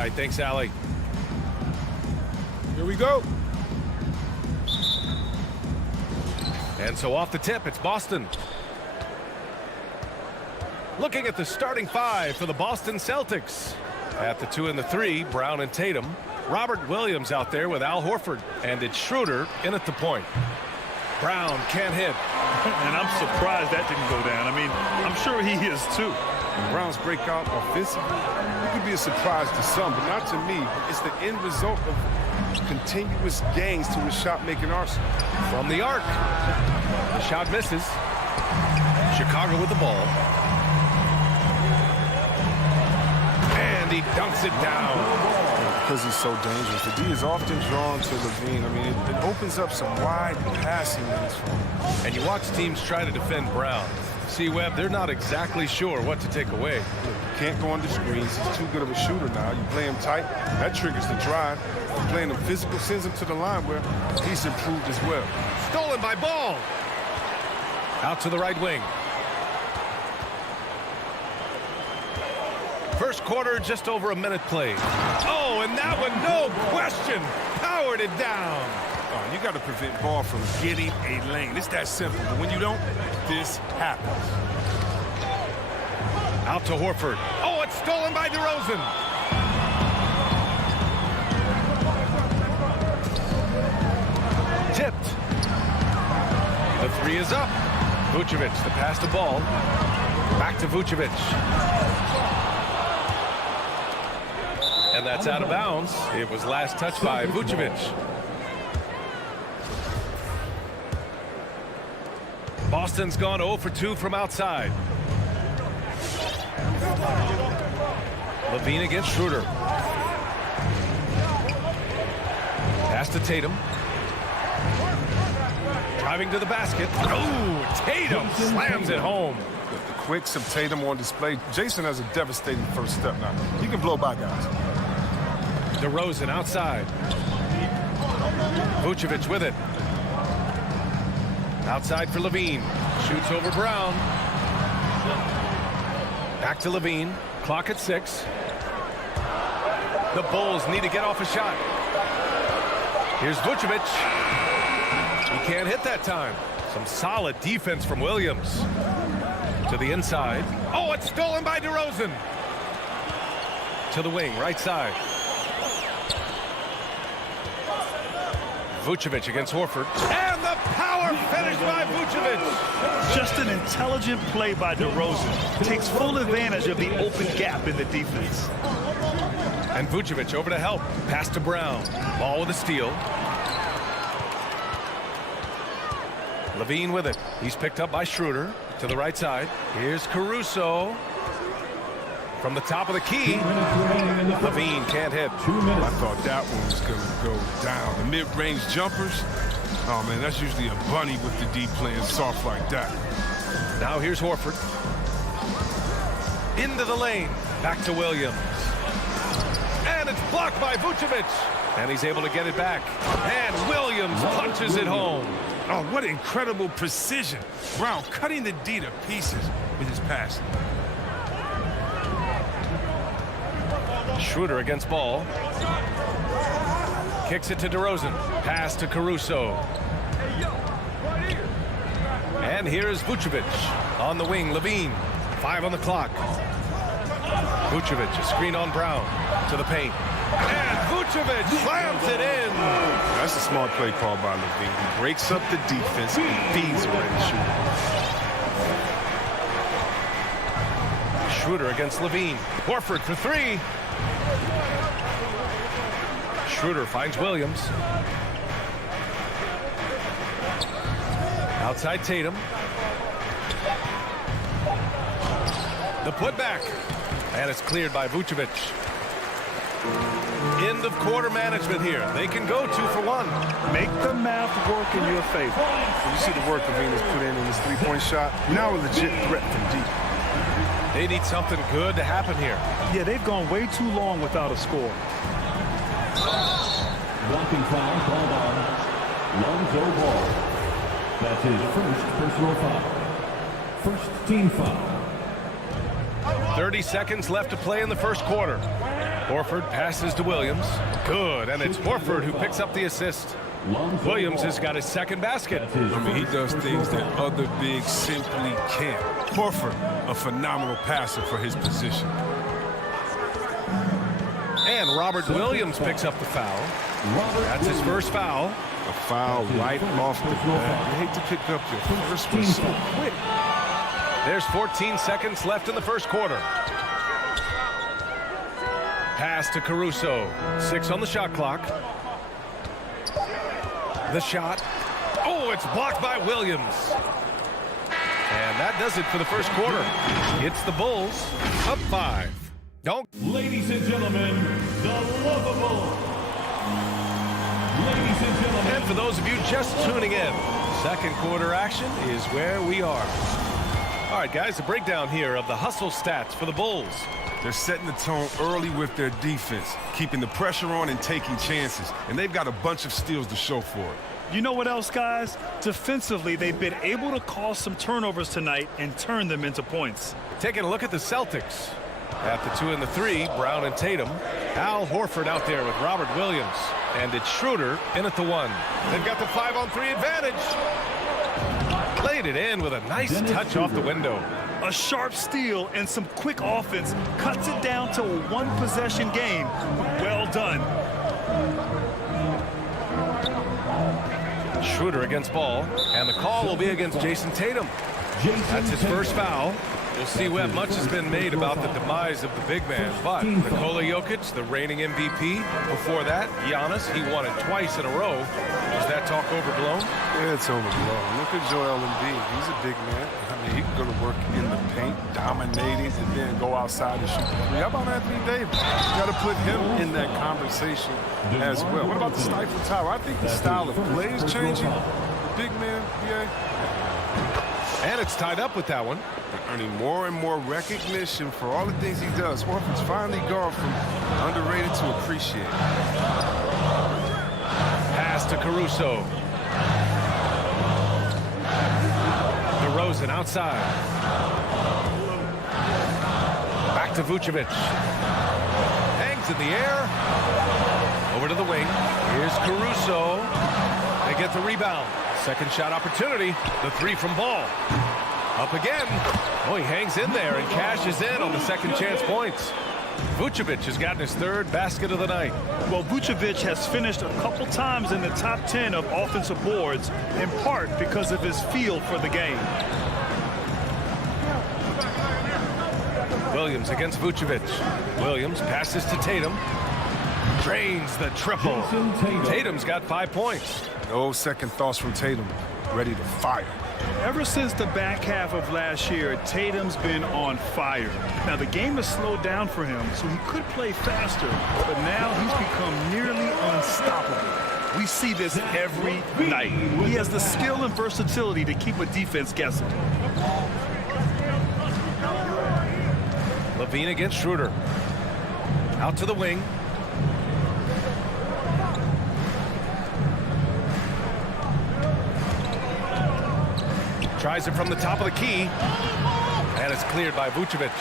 right, thanks, Allie. Here we go. And so off the tip, it's Boston. Looking at the starting five for the Boston Celtics. At the 2 and the 3, Brown and Tatum. Robert Williams out there with Al Horford. And it's Schroeder in at the point. Brown can't hit. And I'm surprised that didn't go down. I mean, I'm sure he is too. Brown's breakout offensively, it could be a surprise to some, but not to me. It's the end result of continuous gains to his shot-making arsenal. From the arc. The shot misses. Chicago with the ball. And he dunks it down. Because he's so dangerous. The D is often drawn to Levine. I mean, it opens up some wide passing lanes for him. And you watch teams try to defend Brown. See, Webb, they're not exactly sure what to take away. You can't go under screens. He's too good of a shooter now. You play him tight, that triggers the drive. Playing him physical sends him to the line where he's improved as well. Stolen by Ball. Out to the right wing. First quarter, just over a minute played. Oh, and that one, no question, powered it down. Oh, you got to prevent Ball from getting a lane. It's that simple. But when you don't, this happens. Out to Horford. Oh, it's stolen by DeRozan. Tipped. The 3 is up. Vucevic, the pass to Ball. Back to Vucevic. And that's out of bounds. It was last touched by Vucevic. Boston's gone 0 for 2 from outside. Levine against Schroeder. Pass to Tatum. Driving to the basket. Oh, Tatum slams it home. The quicks of Tatum on display. Jason has a devastating first step now. He can blow by guys. DeRozan outside. Vucevic with it. Outside for Levine. Shoots over Brown. Back to Levine. Clock at 6. The Bulls need to get off a shot. Here's Vucevic. He can't hit that time. Some solid defense from Williams. To the inside. Oh, it's stolen by DeRozan. To the wing, right side. Vucevic against Horford. And the power finish by Vucevic. Just an intelligent play by DeRozan. Takes full advantage of the open gap in the defense. And Vucevic over to help. Pass to Brown. Ball with a steal. Levine with it. He's picked up by Schroeder. To the right side. Here's Caruso. From the top of the key. Levine can't hit. I thought that one was going to go down. The mid-range jumpers. Oh, man, that's usually a bunny with the D playing soft like that. Now here's Horford. Into the lane. Back to Williams. And it's blocked by Vucevic. And he's able to get it back. And Williams punches it home. Oh, what incredible precision. Brown cutting the D to pieces with his passing. Schroeder against Ball. Kicks it to DeRozan. Pass to Caruso. And here's Vucevic. On the wing, Levine. 5 on the clock. Vucevic, a screen on Brown. To the paint. And Vucevic slams it in. That's a smart play call by Levine. He breaks up the defense and feeds a ready shooter. Schroeder against Levine. Horford for 3. Schroeder finds Williams. Outside Tatum. The putback. And it's cleared by Vucevic. End of quarter management here. They can go 2 for 1. Make the math work in your favor. You see the work Levine has put in his three-point shot. Now a legit threat from deep. They need something good to happen here. Yeah, they've gone way too long without a score. Blocking foul called on Lonzo Ball. That's his first personal foul. First team foul. 30 seconds left to play in the first quarter. Horford passes to Williams. Good, and it's Horford who picks up the assist. Williams has got his second basket. I mean, he does things that other bigs simply can't. Horford, a phenomenal passer for his position. And Robert Williams picks up the foul. That's his first foul. A foul right off the bat. You hate to pick up your first one so quick. There's 14 seconds left in the first quarter. Pass to Caruso. 6 on the shot clock. The shot. Oh, it's blocked by Williams. And that does it for the first quarter. It's the Bulls up 5. Don't. Ladies and gentlemen, the lovable. Ladies and gentlemen. And for those of you just tuning in, second quarter action is where we are. All right, guys, a breakdown here of the hustle stats for the Bulls. They're setting the tone early with their defense, keeping the pressure on and taking chances. And they've got a bunch of steals to show for it. You know what else, guys? Defensively, they've been able to cause some turnovers tonight and turn them into points. Taking a look at the Celtics. At the 2 and the 3, Brown and Tatum. Al Horford out there with Robert Williams. And it's Schroeder in at the 1. They've got the 5-on-3 advantage. Played it in with a nice touch off the window. A sharp steal and some quick offense cuts it down to a one-possession game. Well done. Schroeder against Ball, and the call will be against Jason Tatum. That's his first foul. You'll see Webb, much has been made about the demise of the big man, but Nikola Jokic, the reigning MVP. Before that, Giannis, he won it twice in a row. Is that talk overblown? Yeah, it's overblown. Look at Joel Embiid. He's a big man. I mean, he can go to work in the paint, dominating, and then go outside and shoot the three. How about Anthony Davis? You got to put him in that conversation as well. What about the Stifle Tower? I think the style of play is changing. Big man, And it's tied up with that one. They're earning more and more recognition for all the things he does. Horford's finally gone from underrated to appreciated. Pass to Caruso. DeRozan outside. Back to Vucevic. Hangs in the air. Over to the wing. Here's Caruso. They get the rebound. Second shot opportunity. The 3 from Ball. Up again. Oh, he hangs in there and cashes in on the second chance points. Vucevic has gotten his third basket of the night. Well, Vucevic has finished a couple times in the top 10 of offensive boards, in part because of his feel for the game. Williams against Vucevic. Williams passes to Tatum. Drains the triple. Tatum's got 5 points. No second thoughts from Tatum. Ready to fire. Ever since the back half of last year, Tatum's been on fire. Now, the game has slowed down for him, so he could play faster, but now he's become nearly unstoppable. We see this every night. He has the skill and versatility to keep a defense guessing. Levine against Schroeder. Out to the wing. Tries it from the top of the key. And it's cleared by Vucevic.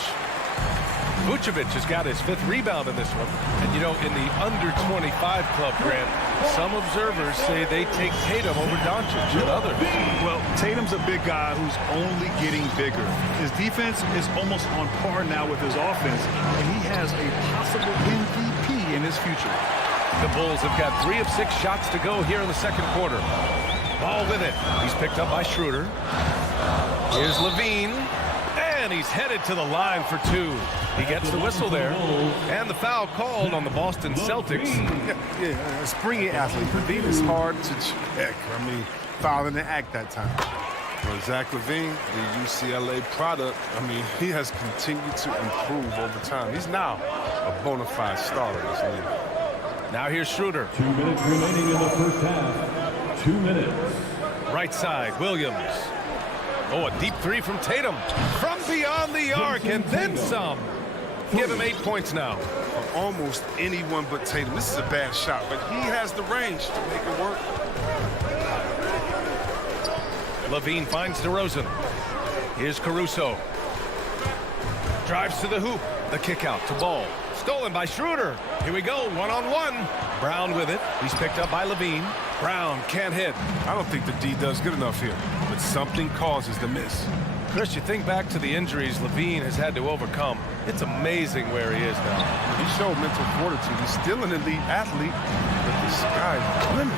Vucevic has got his 5th rebound in this one. And, you know, in the under-25 club, Grant, some observers say they take Tatum over Doncic and others. Well, Tatum's a big guy who's only getting bigger. His defense is almost on par now with his offense, and he has a possible MVP in his future. The Bulls have got 3 of 6 shots to go here in the second quarter. Ball with it. He's picked up by Schroeder. Here's Levine. And he's headed to the line for 2. He gets the whistle there. And the foul called on the Boston Celtics. Yeah, a springy athlete. Levine is hard to check. I mean, fouling the act that time. Well, Zach LaVine, the UCLA product, I mean, he has continued to improve over time. He's now a bona fide star in this league. Now here's Schroeder. 2 minutes remaining in the first half. 2 minutes. Right side, Williams. Oh, a deep 3 from Tatum. From beyond the arc, and then some. Give him 8 points now. For almost anyone but Tatum. This is a bad shot, but he has the range to make it work. Levine finds DeRozan. Here's Caruso. Drives to the hoop. The kick out to Ball. Stolen by Schroeder. Here we go, one-on-one. Brown with it. He's picked up by Levine. Brown can't hit. I don't think the D does good enough here, but something causes the miss. Chris, you think back to the injuries Levine has had to overcome. It's amazing where he is now. He showed mental fortitude. He's still an elite athlete, but the sky's the limit.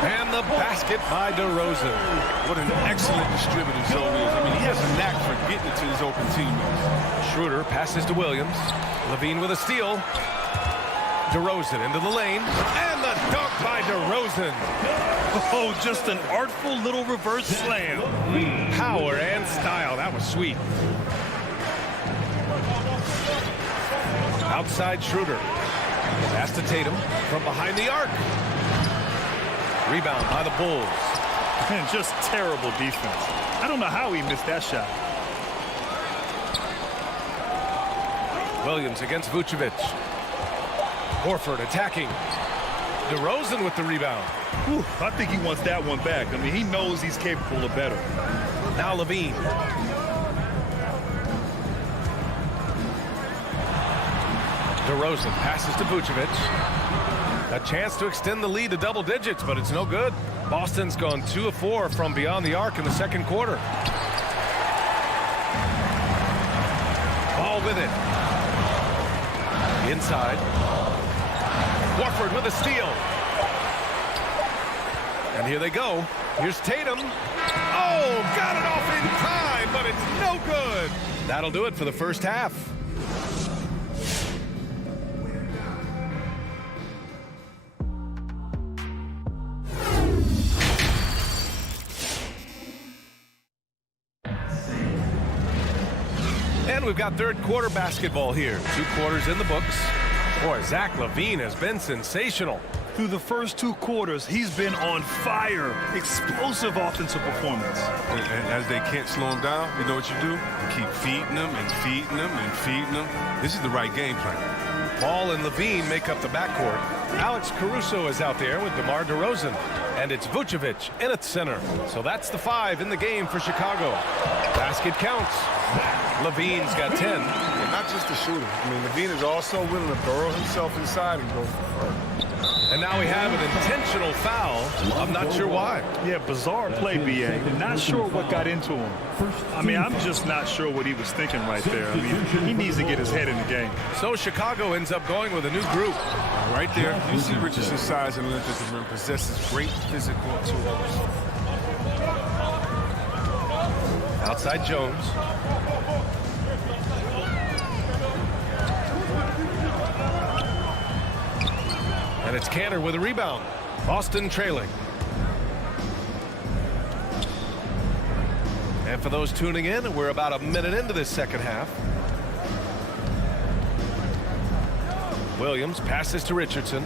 And the basket by DeRozan. What an excellent distributor Zoe is. I mean, he has a knack for getting it to his open teammates. Schroeder passes to Williams. Levine with a steal. DeRozan into the lane. And the dunk by DeRozan. Oh, just an artful little reverse slam. Power and style. That was sweet. Outside Schroeder. Pass to Tatum from behind the arc. Rebound by the Bulls. And just terrible defense. I don't know how he missed that shot. Williams against Vucevic. Horford attacking. DeRozan with the rebound. Whew, I think he wants that one back. I mean, he knows he's capable of better. Now Levine. DeRozan passes to Vucevic. A chance to extend the lead to double digits, but it's no good. Boston's gone 2 of 4 from beyond the arc in the second quarter. Ball with it. Inside. Horford with a steal. And here they go. Here's Tatum. Oh, got it off in time, but it's no good. That'll do it for the first half. And we've got third quarter basketball here. 2 quarters in the books. Boy, Zach LaVine has been sensational. Through the first 2 quarters, he's been on fire. Explosive offensive performance. And as they can't slow him down, you know what you do? You keep feeding them and feeding them and feeding them. This is the right game plan. Ball and LaVine make up the backcourt. Alex Caruso is out there with DeMar DeRozan. And it's Vucevic in at center. So that's the 5 in the game for Chicago. Basket counts. LaVine's got 10. And not just the shooter. I mean, LaVine is also willing to burrow himself inside and go for it. And now we have an intentional foul. I'm not sure why. Yeah, bizarre play, B.A. Not sure what got into him. I mean, I'm just not sure what he was thinking right there. I mean, he needs to get his head in the game. So Chicago ends up going with a new group. Right there, you see Richardson's size and length at the rim, possesses great physical tools. Outside Jones. And it's Cantor with a rebound. Boston trailing. And for those tuning in, we're about a minute into this second half. Williams passes to Richardson.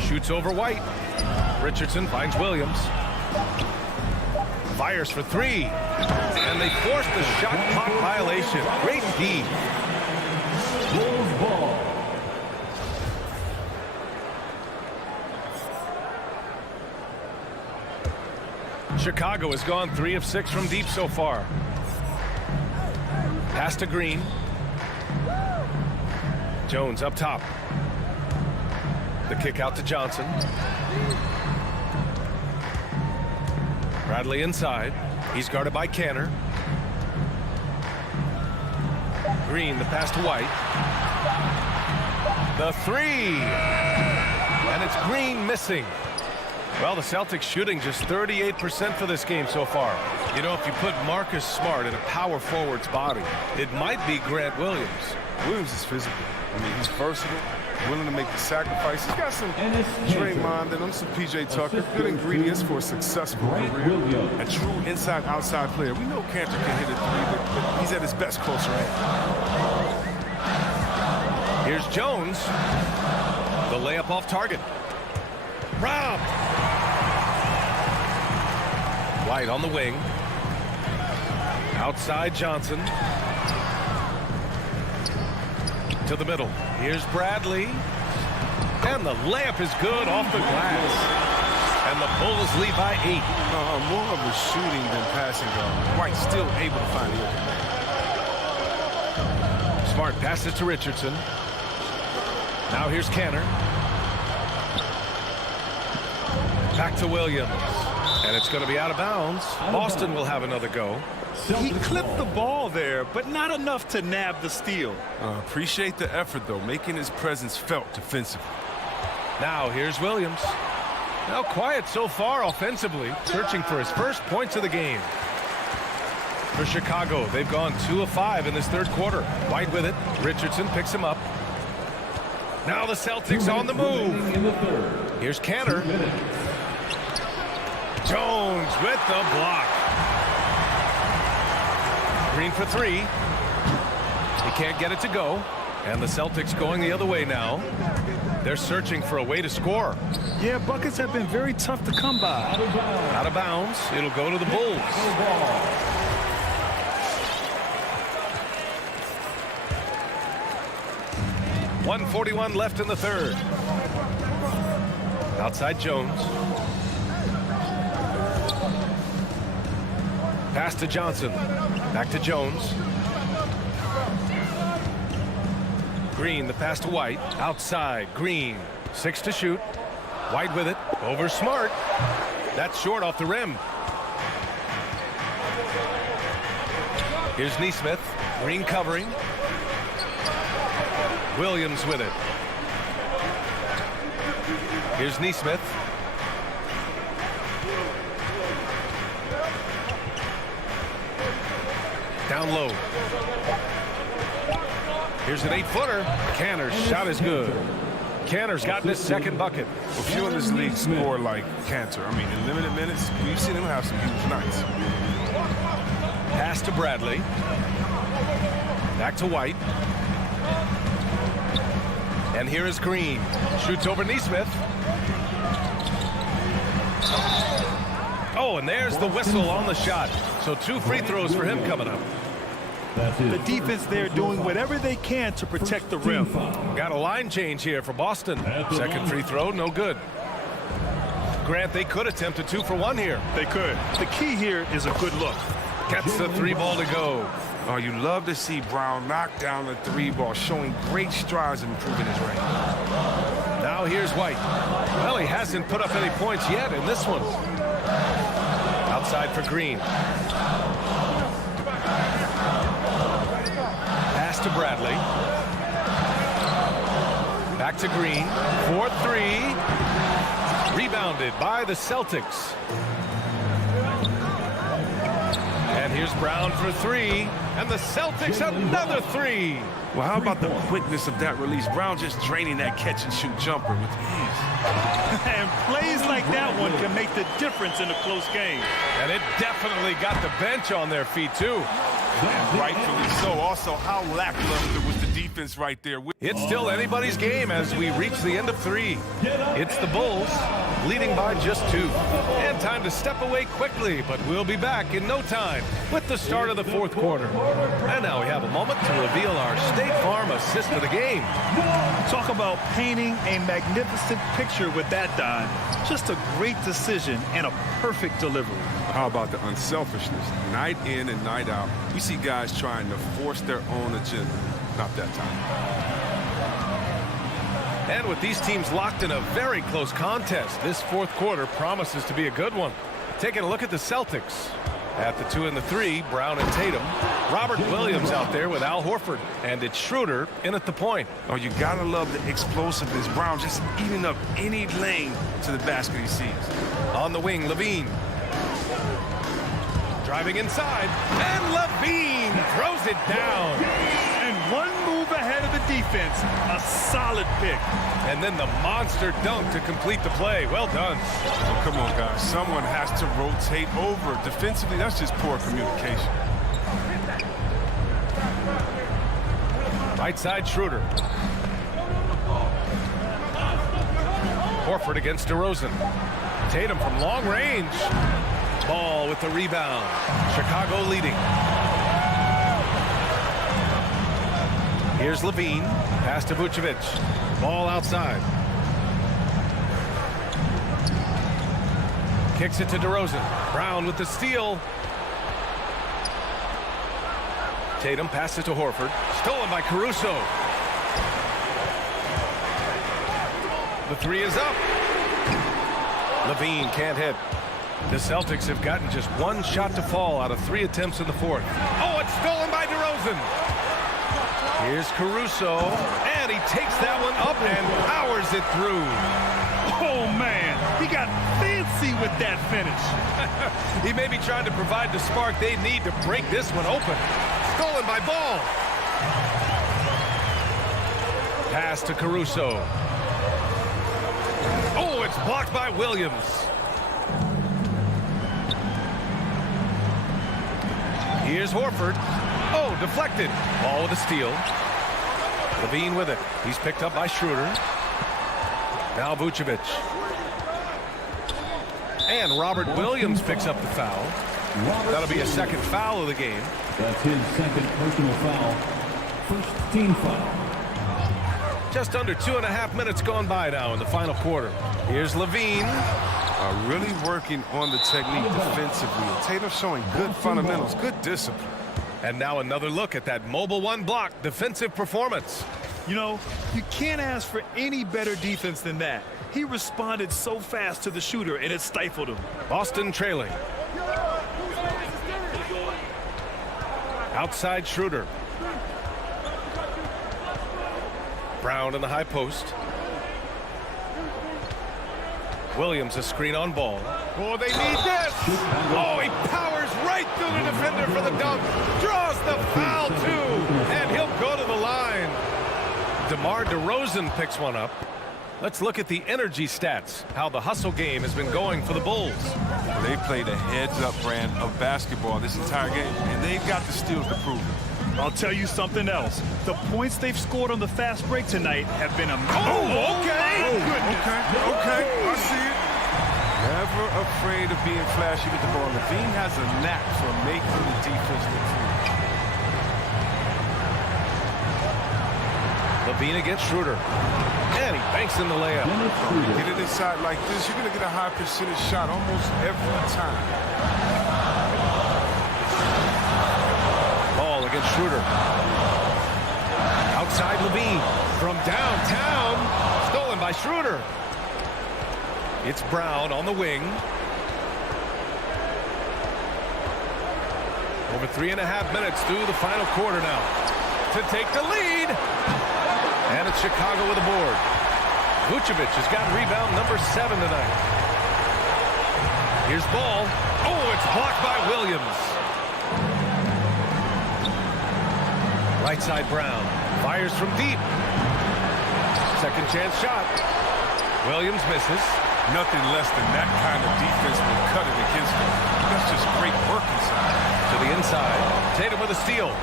Shoots over White. Richardson finds Williams. Fires for 3. And they force the shot clock violation. Great D. Bulls ball. Chicago has gone 3 of 6 from deep so far. Pass to Green. Jones up top. The kick out to Johnson. Bradley inside. He's guarded by Cantor. Green, the pass to White. The 3. And it's Green missing. Well, the Celtics shooting just 38% for this game so far. You know, if you put Marcus Smart in a power forward's body, it might be Grant Williams. Williams is physical. I mean, he's versatile, willing to make the sacrifice. He's got some Draymond in him, some P.J. Tucker. Good ingredients for a successful career. A true inside-outside player. We know Cantor can hit a 3, but he's at his best close range. Here's Jones. The layup off target. Rob. White on the wing. Outside Johnson. To the middle. Here's Bradley. And the layup is good off the glass. And the Bulls lead by 8. More of a shooting than passing guard. White still able to find the opening. Smart passes to Richardson. Now here's Canner. Back to Williams. And it's going to be out of bounds. Boston will have another go. He clipped the ball there, but not enough to nab the steal. Appreciate the effort, though, making his presence felt defensively. Now here's Williams. Now quiet so far offensively, searching for his first points of the game. For Chicago, they've gone 2 of 5 in this third quarter. White with it. Richardson picks him up. Now the Celtics on the move. Here's Canner. Jones with the block. Green for 3. He can't get it to go. And the Celtics going the other way now. They're searching for a way to score. Yeah, buckets have been very tough to come by. Out of bounds. It'll go to the Bulls. 1:41 left in the third. Outside Jones. Pass to Johnson. Back to Jones. Green, the pass to White. Outside, Green. 6 to shoot. White with it. Over Smart. That's short off the rim. Here's Nesmith. Green covering. Williams with it. Here's Nesmith. Down low. Here's an 8-footer. Canner's shot is good. Canner's gotten his second bucket. A few in this league score like Cantor. I mean, in limited minutes, we've seen him have some huge nights. Pass to Bradley. Back to White. And here is Green. Shoots over Nesmith. Oh, and there's the whistle on the shot. So 2 free throws for him coming up. The defense there doing whatever they can to protect the rim. Got a line change here for Boston. Second free throw, no good. Grant, they could attempt a 2 for 1 here. They could. The key here is a good look. Gets the 3 ball to go. Oh, you love to see Brown knock down the 3 ball, showing great strides in improving his range. Now here's White. Well, he hasn't put up any points yet in this one. Outside for Green. Pass to Bradley. Back to Green. 4-3. Rebounded by the Celtics. And here's Brown for 3. And the Celtics another 3. Well, how about the quickness of that release? Brown just draining that catch-and-shoot jumper with ease. And plays like that one can make the difference in a close game. And it definitely got the bench on their feet, too. And rightfully so. Also, how lackluster was the defense right there? It's still anybody's game as we reach the end of 3. It's the Bulls leading by just 2. And time to step away quickly, but we'll be back in no time with the start of the fourth quarter. And now we have a moment to reveal our State Farm assist of the game. Talk about painting a magnificent picture with that, Don. Just a great decision and a perfect delivery. How about the unselfishness? Night in and night out, we see guys trying to force their own agenda. Not that time. And with these teams locked in a very close contest, this fourth quarter promises to be a good one. Taking a look at the Celtics. At the 2 and the 3, Brown and Tatum. Robert Williams out there with Al Horford. And it's Schroeder in at the point. Oh, you gotta love the explosiveness. Brown just eating up any lane to the basket he sees. On the wing, Levine. Driving inside. And Levine throws it down. And one move ahead of the defense. A solid pick. And then the monster dunk to complete the play. Well done. Oh, come on, guys. Someone has to rotate over. Defensively, that's just poor communication. Right side, Schroeder. Horford against DeRozan. Tatum from long range. Ball with the rebound. Chicago leading. Here's Levine. Pass to Vucevic. Ball outside. Kicks it to DeRozan. Brown with the steal. Tatum passes to Horford. Stolen by Caruso. The three is up. Levine can't hit. The Celtics have gotten just one shot to fall out of 3 attempts in the fourth. Oh, it's stolen by DeRozan. Here's Caruso, and he takes that one up and powers it through. Oh, man, he got fancy with that finish. He may be trying to provide the spark they need to break this one open. Stolen by Ball. Pass to Caruso. Oh, it's blocked by Williams. Here's Horford. Oh, deflected. Ball with a steal. Levine with it. He's picked up by Schroeder. Now Vucevic. And Robert Williams picks up the foul. That'll be a second foul of the game. That's his second personal foul. First team foul. Just under 2.5 minutes gone by now in the final quarter. Here's Levine. Really working on the technique defensively. Tatum showing good fundamentals, good discipline. And now another look at that mobile one block defensive performance. You know, you can't ask for any better defense than that. He responded so fast to the shooter, and it stifled him. Boston trailing. Outside Schroeder. Brown in the high post. Williams a screen on Ball. Oh, they need this. Oh, he powers right through the defender for the dunk. Draws the foul, too. And he'll go to the line. DeMar DeRozan picks one up. Let's look at the energy stats, how the hustle game has been going for the Bulls. They played a heads-up brand of basketball this entire game, and they've got the steals to prove it. I'll tell you something else. The points they've scored on the fast break tonight have been amazing. Oh, okay. Okay, I see it. Never afraid of being flashy with the ball. Levine has a knack for making the defense look free. Levine against Schroeder. And he banks in the layup. Get it inside like this, you're going to get a high percentage shot almost every time. Ball against Schroeder. Outside Levine. From downtown. Stolen by Schroeder. It's Brown on the wing. Over 3.5 minutes through the final quarter now. To take the lead. And it's Chicago with a board. Vucevic has got rebound number 7 tonight. Here's Ball. Oh, it's blocked by Williams. Right side Brown. Fires from deep. Second chance shot. Williams misses. Nothing less than that kind of defense will cut it against them. That's just great work inside. To the inside. Tatum with a steal.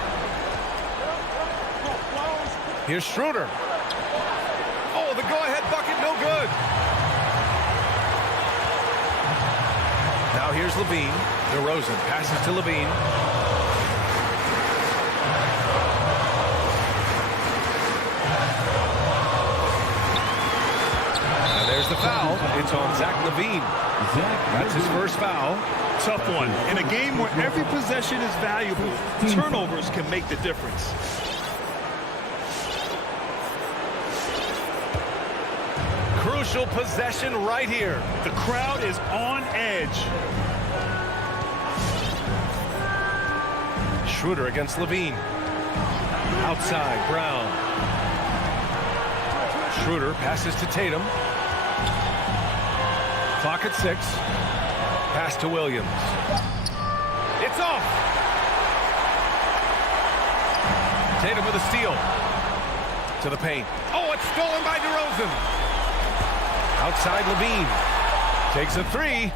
Here's Schroeder. Oh, the go-ahead bucket, no good. Now here's Levine. DeRozan passes to Levine. And there's the foul. It's on Zach Levine. That's his first foul. Tough one. In a game where every possession is valuable, turnovers can make the difference. Crucial possession right here. The crowd is on edge. Schroeder against Levine. Outside, Brown. Schroeder passes to Tatum. Clock at 6. Pass to Williams. It's off. Tatum with a steal. To the paint. Oh, it's stolen by DeRozan. Outside Levine. Takes a 3.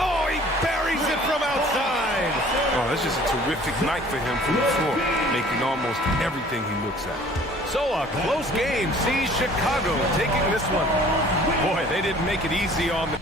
Oh, he buries it from outside. Oh, that's just a terrific night for him from the floor, making almost everything he looks at. So a close game sees Chicago taking this one. Boy, they didn't make it easy on the...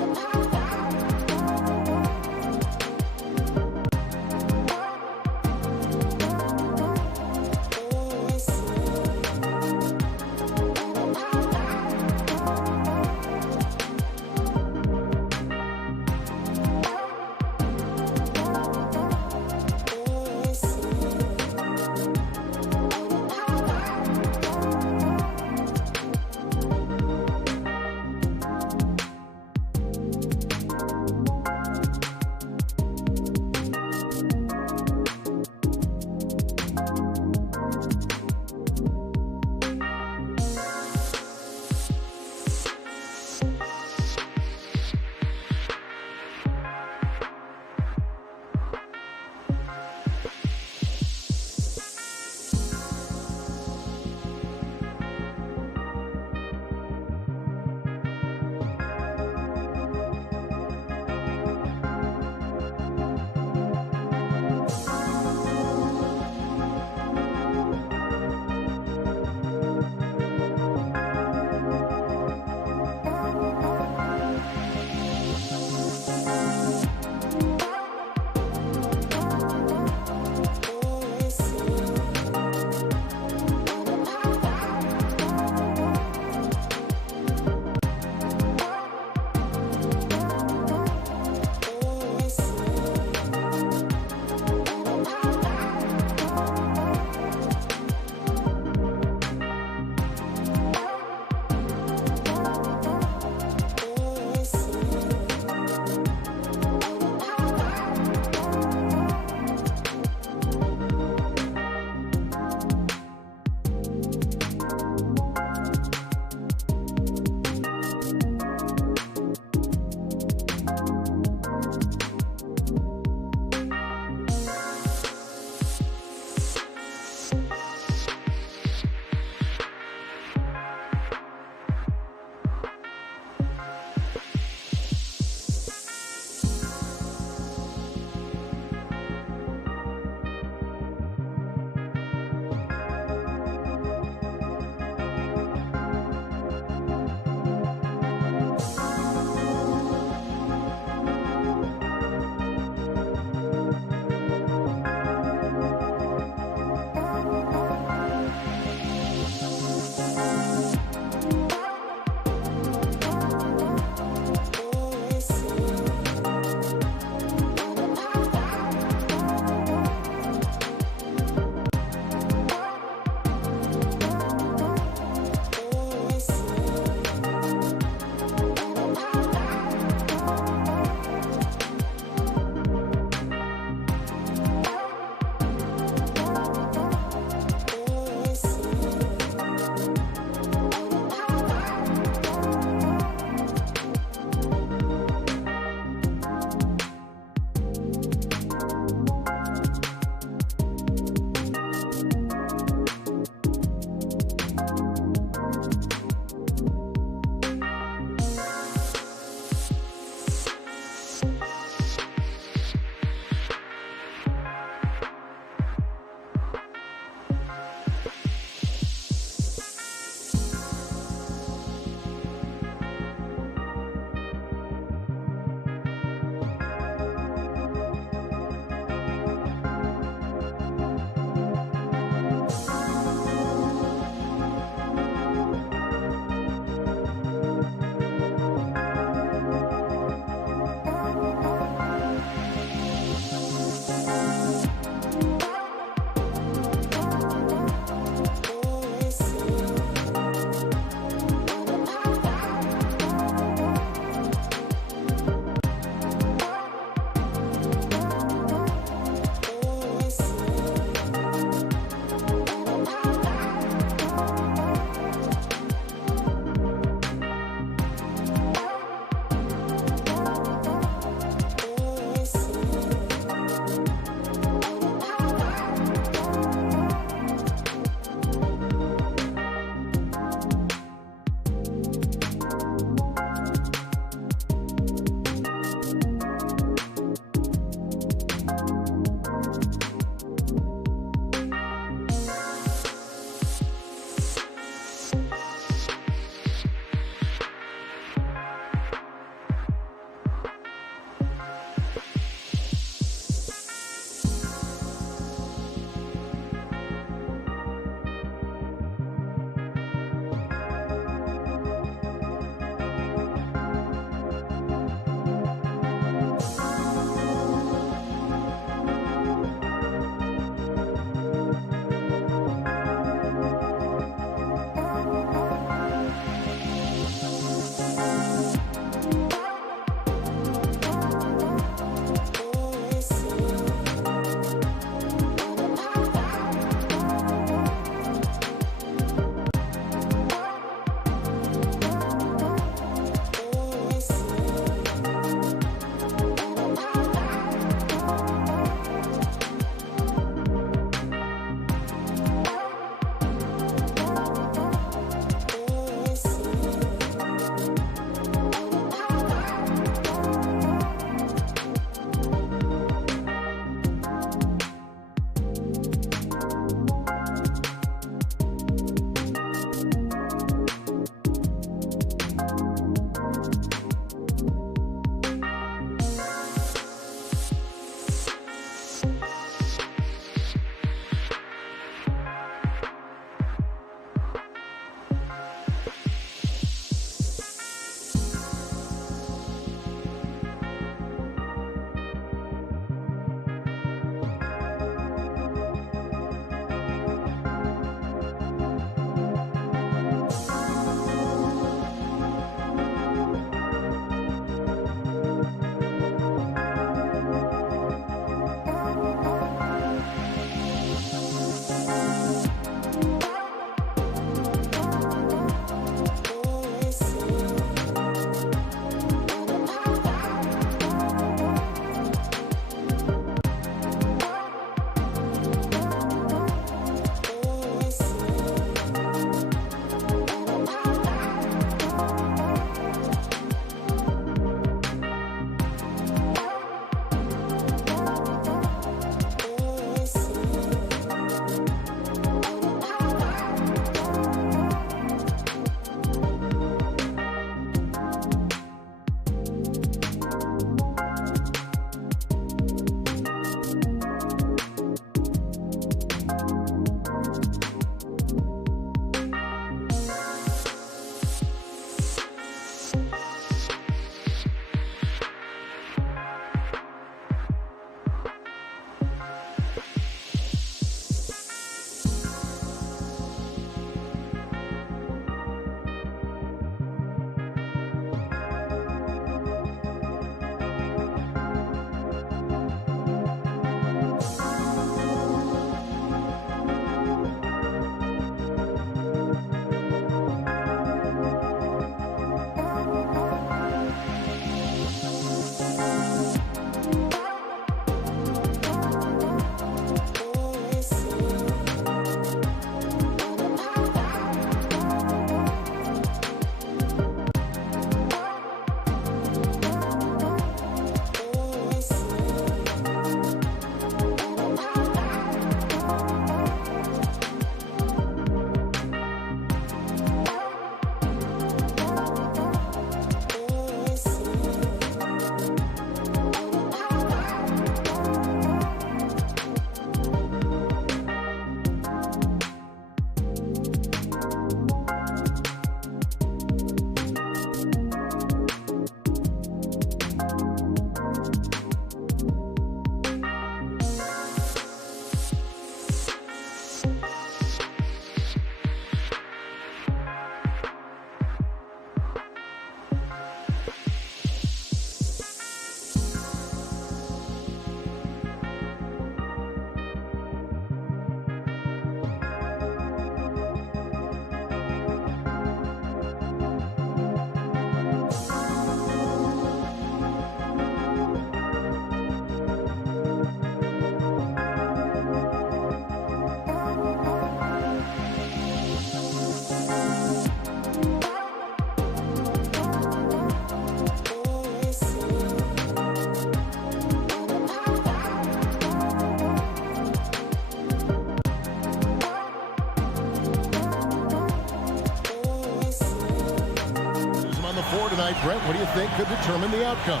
score tonight, Brett, what do you think could determine the outcome?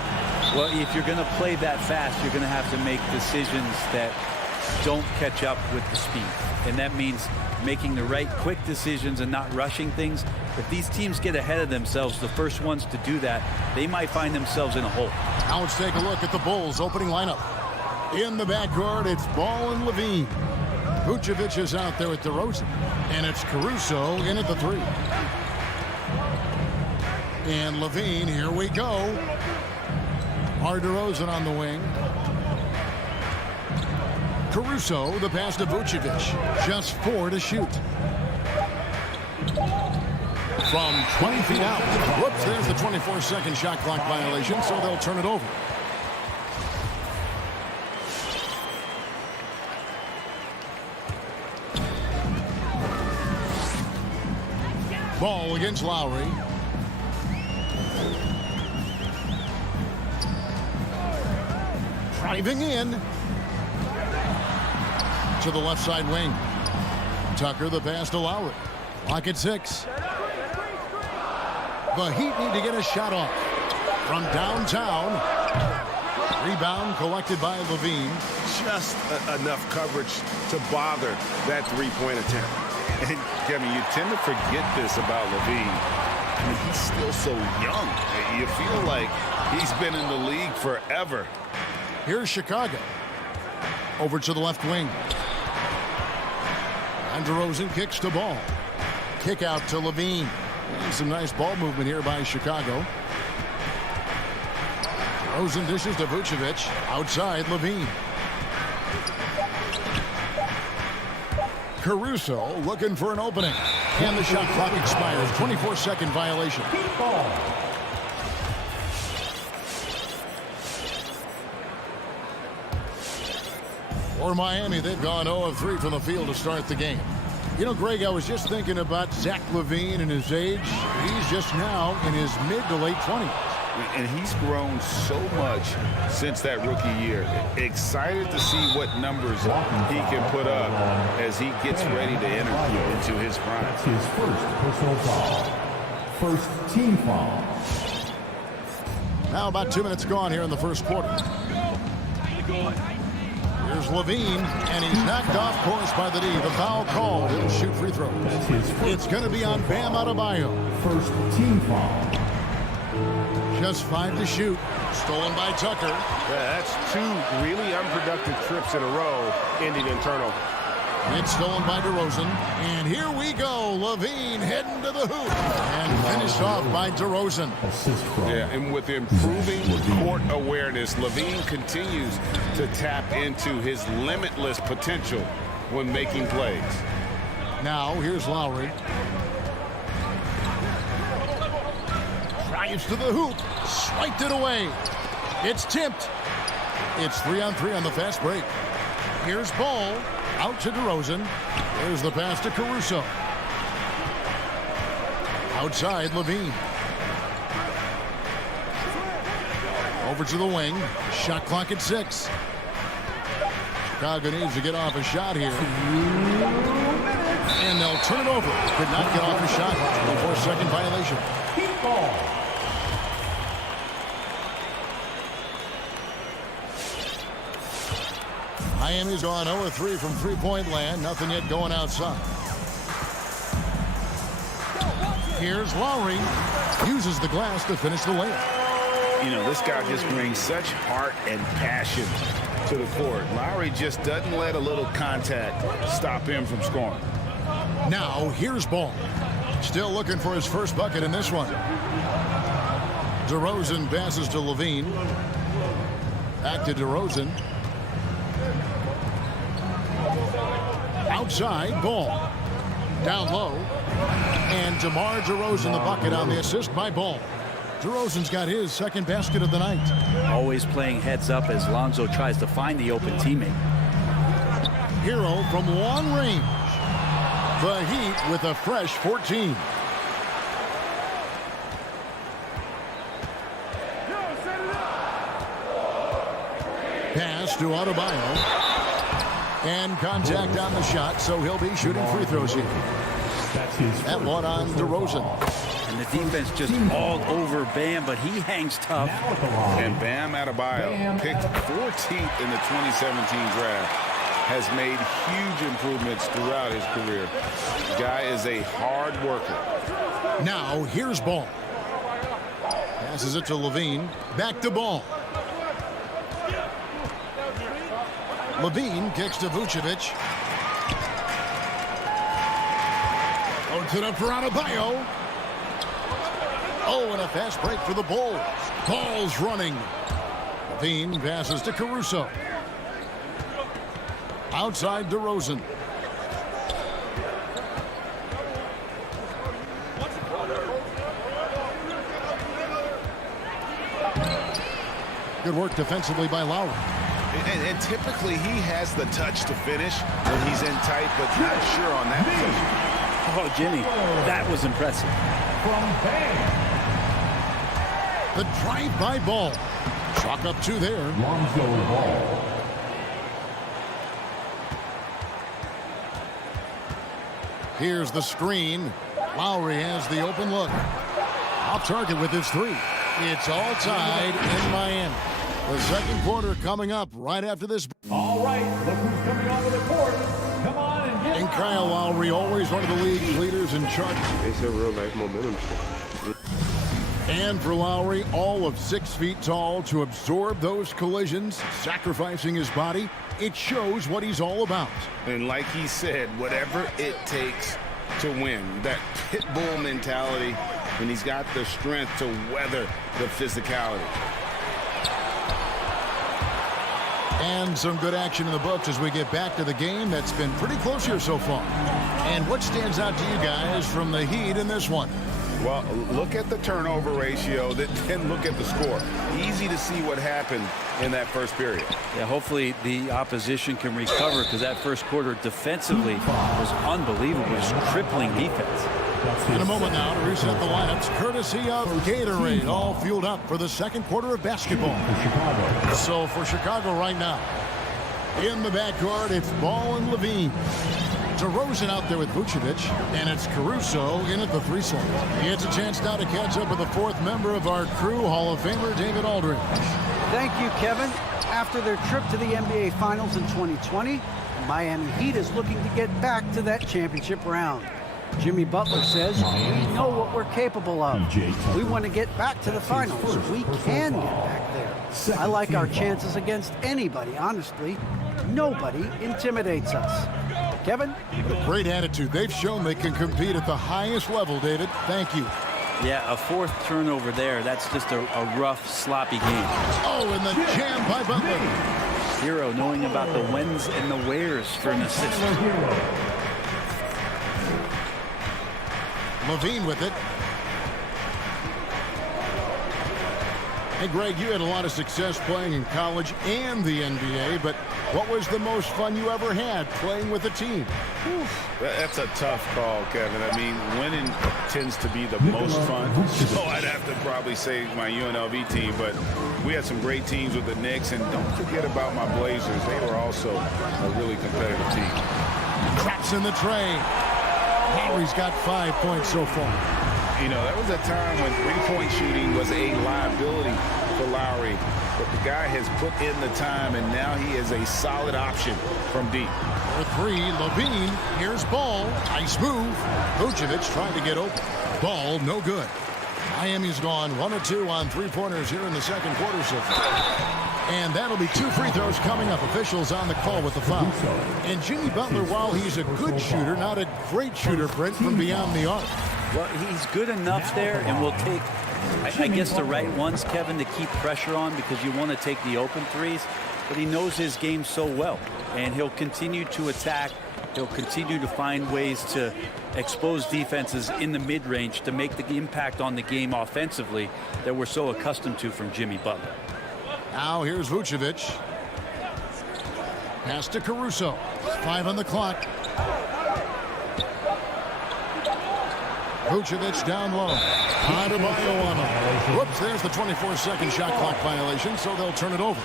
Well, if you're going to play that fast, you're going to have to make decisions that don't catch up with the speed. And that means making the right quick decisions and not rushing things. If these teams get ahead of themselves, the first ones to do that, they might find themselves in a hole. Now let's take a look at the Bulls' opening lineup. In the backcourt, it's Ball and Levine. Vucevic is out there with DeRozan. And it's Caruso in at the 3. And Levine, here we go. Our DeRozan on the wing. Caruso, the pass to Vucevic. Just 4 to shoot. From 20 feet out. Whoops, there's the 24-second shot clock violation, so they'll turn it over. Ball against Lowry. Driving in to the left side wing. Tucker, the pass to Lowry. Clock at 6. The Heat need to get a shot off from downtown. Rebound collected by Levine. Just enough coverage to bother that three-point attempt. And Kevin, you tend to forget this about Levine. I mean, he's still so young. You feel like he's been in the league forever. Here's Chicago. Over to the left wing. And DeRozan kicks to Ball. Kick out to Levine. And some nice ball movement here by Chicago. DeRozan dishes to Vucevic. Outside, Levine. Caruso looking for an opening. And the shot clock expires. 24-second violation. For Miami, they've gone 0 of 3 from the field to start the game. You know, Greg, I was just thinking about Zach LaVine and his age. He's just now in his mid to late 20s. And he's grown so much since that rookie year. Excited to see what numbers he can put up as he gets ready to enter into his prime. That's his first personal foul. First team foul. Now about 2 minutes gone here in the first quarter. Here's Levine, and he's knocked off course by the D. The foul called. He'll shoot free throws. It's going to be on Bam Adebayo. First team foul. Just 5 to shoot. Stolen by Tucker. Yeah, that's 2 really unproductive trips in a row, ending in turnover. It's stolen by DeRozan. And here we go. Levine heading to the hoop. And finished off by DeRozan. Yeah, and with improving court awareness, Levine continues to tap into his limitless potential when making plays. Now, here's Lowry. Drives to the hoop. Swiped it away. It's tipped. It's 3-on-3 on the fast break. Here's Ball. Out to DeRozan. There's the pass to Caruso. Outside, Levine. Over to the wing. Shot clock at 6. Chicago needs to get off a shot here. And they'll turn it over. Could not get off a shot. 24-second violation. Miami's gone 0-3 from three-point land. Nothing yet going outside. Here's Lowry. Uses the glass to finish the layup. You know, this guy just brings such heart and passion to the court. Lowry just doesn't let a little contact stop him from scoring. Now, here's Ball. Still looking for his first bucket in this one. DeRozan passes to Levine. Back to DeRozan. Outside, Ball. Down low. And DeMar DeRozan the bucket on the assist by Ball. DeRozan's got his second basket of the night. Always playing heads up as Lonzo tries to find the open teammate. Hero from long range. The Heat with a fresh 14. Pass to Adebayo. And contact on the shot, so he'll be shooting free throws here. That's his That one on DeRozan. And the defense just all over Bam, but he hangs tough. And Bam Adebayo, picked 14th in the 2017 draft, has made huge improvements throughout his career. The guy is a hard worker. Now, here's Ball. Passes it to Levine. Back to Ball. Levine kicks to Vucevic. Loads it up for Adebayo. Oh, and a fast break for the Bulls. Ball's running. Levine passes to Caruso. Outside DeRozan. Good work defensively by Lowry. And typically he has the touch to finish when he's in tight, but not sure on that position. Oh, Jimmy, that was impressive. The drive-by Ball. Chalk up 2 there. Lonzo Ball. Here's the screen. Lowry has the open look. Off target with his 3. It's all tied in Miami. The second quarter coming up right after this. All right, look who's coming onto the court. Come on and get. And Kyle Lowry, always one of the league leaders in charge. It's a real life momentum. And for Lowry, all of 6 feet tall to absorb those collisions, sacrificing his body. It shows what he's all about. And like he said, whatever it takes to win. That pit bull mentality, and he's got the strength to weather the physicality. And some good action in the books as we get back to the game that's been pretty close here so far. And what stands out to you guys from the Heat in this one? Well, look at the turnover ratio, then look at the score. Easy to see what happened in that first period. Yeah, hopefully the opposition can recover, because that first quarter defensively was unbelievable. It was crippling defense. In a moment now to reset the lineups, courtesy of Gatorade, all fueled up for the second quarter of basketball. So for Chicago right now, in the backcourt, it's Ball and Levine. DeRozan out there with Vucevic, and it's Caruso in at the 3 slot. He gets a chance now to catch up with the 4th member of our crew, Hall of Famer David Aldridge. Thank you, Kevin. After their trip to the NBA Finals in 2020, the Miami Heat is looking to get back to that championship round. Jimmy Butler says, we know what we're capable of. We want to get back to the finals. We can get back there. I like our chances against anybody, honestly. Nobody intimidates us. Kevin? Great attitude. They've shown they can compete at the highest level, David. Thank you. Yeah, a 4th turnover there. That's just a rough, sloppy game. Oh, and the jam by Butler. Hero knowing about the whens and the wheres for an assist. Levine with it. Hey, Greg, you had a lot of success playing in college and the NBA, but what was the most fun you ever had playing with a team? That's a tough call, Kevin. I mean, winning tends to be the most fun. So I'd have to probably say my UNLV team, but we had some great teams with the Knicks, and don't forget about my Blazers. They were also a really competitive team. Traps in the tray. Lowry's got 5 points so far. You know, that was a time when three-point shooting was a liability for Lowry. But the guy has put in the time, and now he is a solid option from deep. For 3, Levine. Here's Ball. Nice move. Vucevic trying to get open. Ball, no good. Miami's gone 1 of 2 on 3-pointers here in the second quarter so far. And that'll be 2 free throws coming up. Officials on the call with the foul. And Jimmy Butler, while he's a good shooter, not a great shooter, Brent, from beyond the arc. Well, he's good enough there, and will take, I guess, the right ones, Kevin, to keep pressure on, because you want to take the open threes. But he knows his game so well, and he'll continue to attack. He'll continue to find ways to expose defenses in the mid-range to make the impact on the game offensively that we're so accustomed to from Jimmy Butler. Now here's Vucevic. Pass to Caruso. 5 on the clock. Vucevic down low. Adebayo on him. Whoops, there's the 24-second shot clock violation, so they'll turn it over.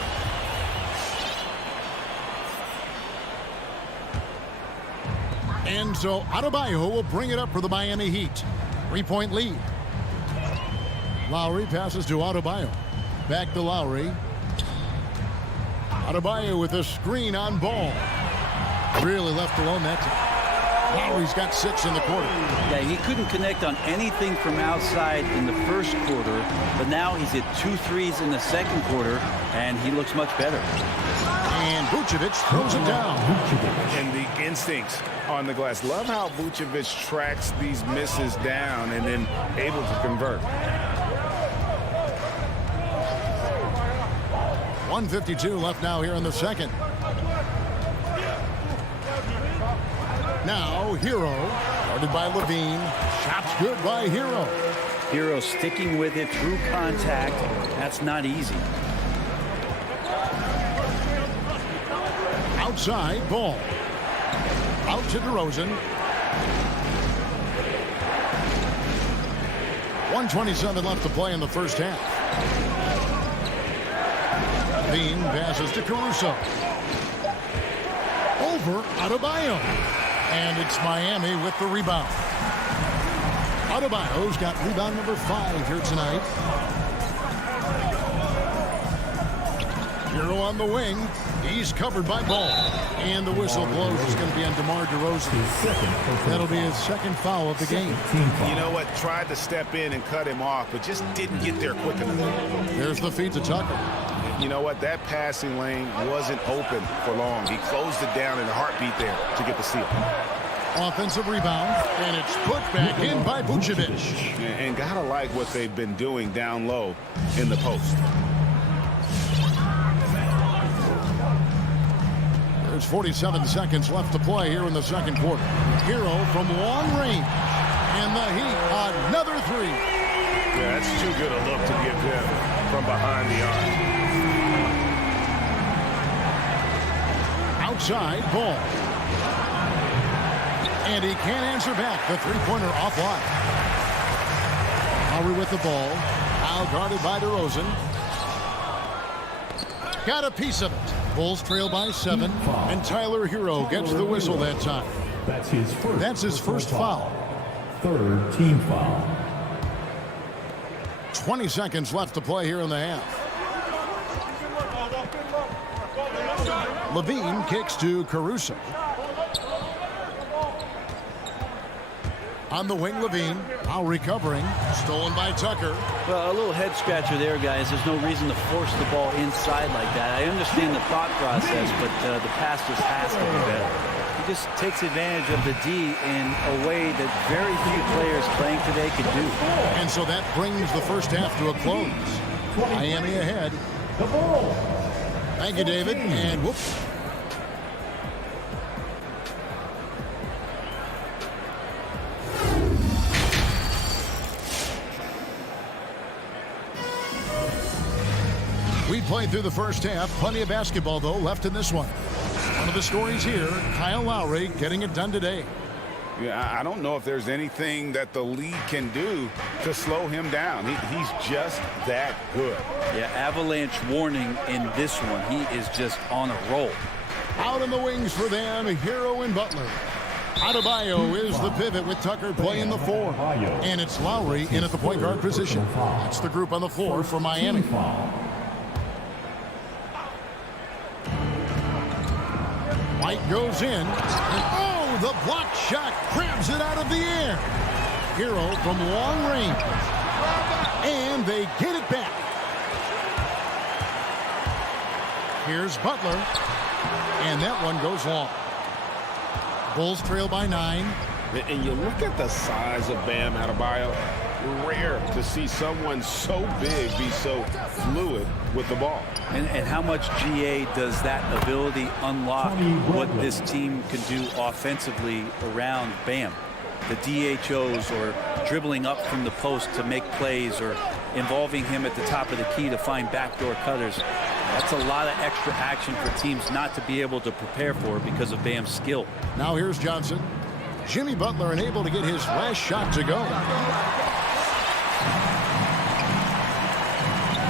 And so Adebayo will bring it up for the Miami Heat. 3-point lead. Lowry passes to Adebayo. Back to Lowry. Adebayo with a screen on Ball. Really left alone that time. Lowry's got 6 in the quarter. Yeah, he couldn't connect on anything from outside in the first quarter, but now he's hit 2 threes in the second quarter, and he looks much better. And Vucevic throws it down. And the instincts on the glass. Love how Vucevic tracks these misses down and then able to convert. 1:52 left now here in the second. Now Hero, guarded by Levine. Shots good by Hero. Hero sticking with it through contact. That's not easy. Outside, Ball. Out to DeRozan. 1:27 left to play in the first half. Levine passes to Caruso. Over Adebayo. And it's Miami with the rebound. Adebayo's got rebound number 5 here tonight. Hero on the wing. He's covered by Ball. And the whistle blows. It's going to be on DeMar DeRozan. That'll be his second foul of the game. You know what? Tried to step in and cut him off, but just didn't get there quick enough. There's the feed to Tucker. You know what? That passing lane wasn't open for long. He closed it down in a heartbeat there to get the steal. Offensive rebound, and it's put back in by Vucevic. And gotta like what they've been doing down low in the post. There's 47 seconds left to play here in the second quarter. Hero from long range. And the Heat, another 3. Yeah, that's too good a look to give them from behind the arc. Outside, Ball. And he can't answer back. The three-pointer offline. Lowry with the ball. Now guarded by DeRozan. Got a piece of it. Bulls trail by 7. And Tyler Hero gets the whistle that time. That's his first foul. Third team foul. 20 seconds left to play here in the half. Levine kicks to Caruso. On the wing, Levine. Now recovering. Stolen by Tucker. Well, a little head scratcher there, guys. There's no reason to force the ball inside like that. I understand the thought process, but the pass just has to be better. He just takes advantage of the D in a way that very few players playing today could do. And so that brings the first half to a close. Miami ahead. Thank you, David. And whoops. We played through the first half. Plenty of basketball, though, left in this one. One of the stories here, Kyle Lowry getting it done today. Yeah, I don't know if there's anything that the league can do to slow him down. He's just that good. Yeah, avalanche warning in this one. He is just on a roll. Out in the wings for them, Hero and Butler. Adebayo is the pivot with Tucker playing the 4. And it's Lowry in at the point guard position. That's the group on the floor for Miami. White goes in. Oh, the block shot grabs it out of the air. Hero from long range. And they get it back. Here's Butler. And that one goes long. Bulls trail by 9. And you look at the size of Bam Adebayo. Rare to see someone so big be so fluid with the ball. And how much GA does that ability unlock what this team can do offensively around Bam? The DHOs or dribbling up from the post to make plays or involving him at the top of the key to find backdoor cutters. That's a lot of extra action for teams not to be able to prepare for because of Bam's skill. Now here's Johnson. Jimmy Butler unable to get his last shot to go.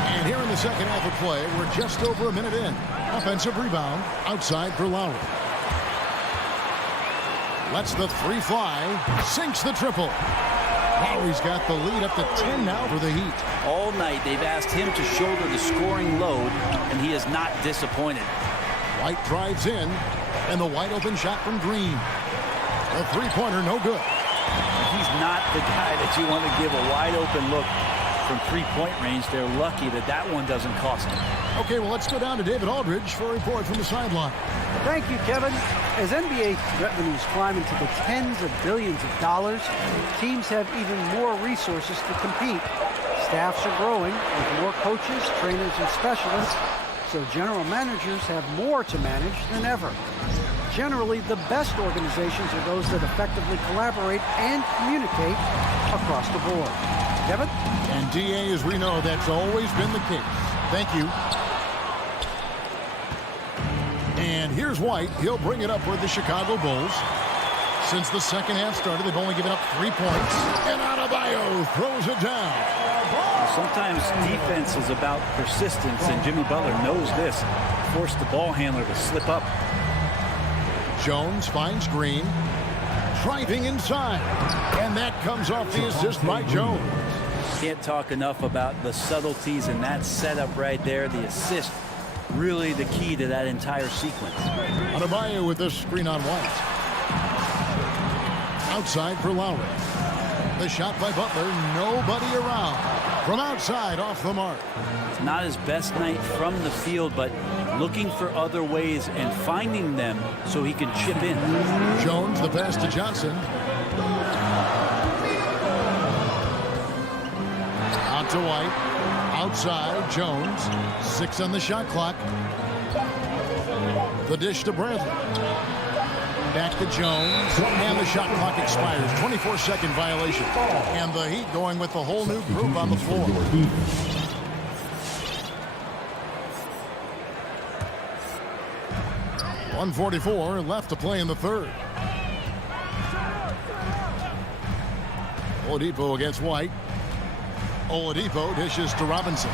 And here in the second half of play, we're just over a minute in. Offensive rebound outside for Lowry. Lets the 3 fly. Sinks the triple. Lowry's got the lead up to 10 now for the Heat. All night they've asked him to shoulder the scoring load, and he is not disappointed. White drives in, and the wide open shot from Green. The three-pointer, no good. He's not the guy that you want to give a wide open look from three-point range. They're lucky that that one doesn't cost them. Okay, well, let's go down to David Aldridge for a report from the sideline. Thank you, Kevin. As NBA revenues climb into the tens of billions of dollars, teams have even more resources to compete. Staffs are growing with more coaches, trainers, and specialists, so general managers have more to manage than ever. Generally, the best organizations are those that effectively collaborate and communicate across the board. Kevin? And DA, as we know, that's always been the case. Thank you. And here's White. He'll bring it up for the Chicago Bulls. Since the second half started, they've only given up 3 points. And Adebayo throws it down. Sometimes defense is about persistence, and Jimmy Butler knows this. Force the ball handler to slip up. Jones finds Green. Driving inside. And that comes off the assist by Jones. Can't talk enough about the subtleties in that setup right there. The assist, really the key to that entire sequence. Adebayo with this screen on White. Outside for Lowry. The shot by Butler, nobody around. From outside, off the mark. It's not his best night from the field, but looking for other ways and finding them so he can chip in. Jones, the pass to Johnson. Out to White. Outside, Jones. 6 on the shot clock. The dish to Bradley. Back to Jones. And the shot clock expires. 24-second violation. And the Heat going with the whole new group on the floor. .144 left to play in the third. Oladipo against White. Oladipo dishes to Robinson.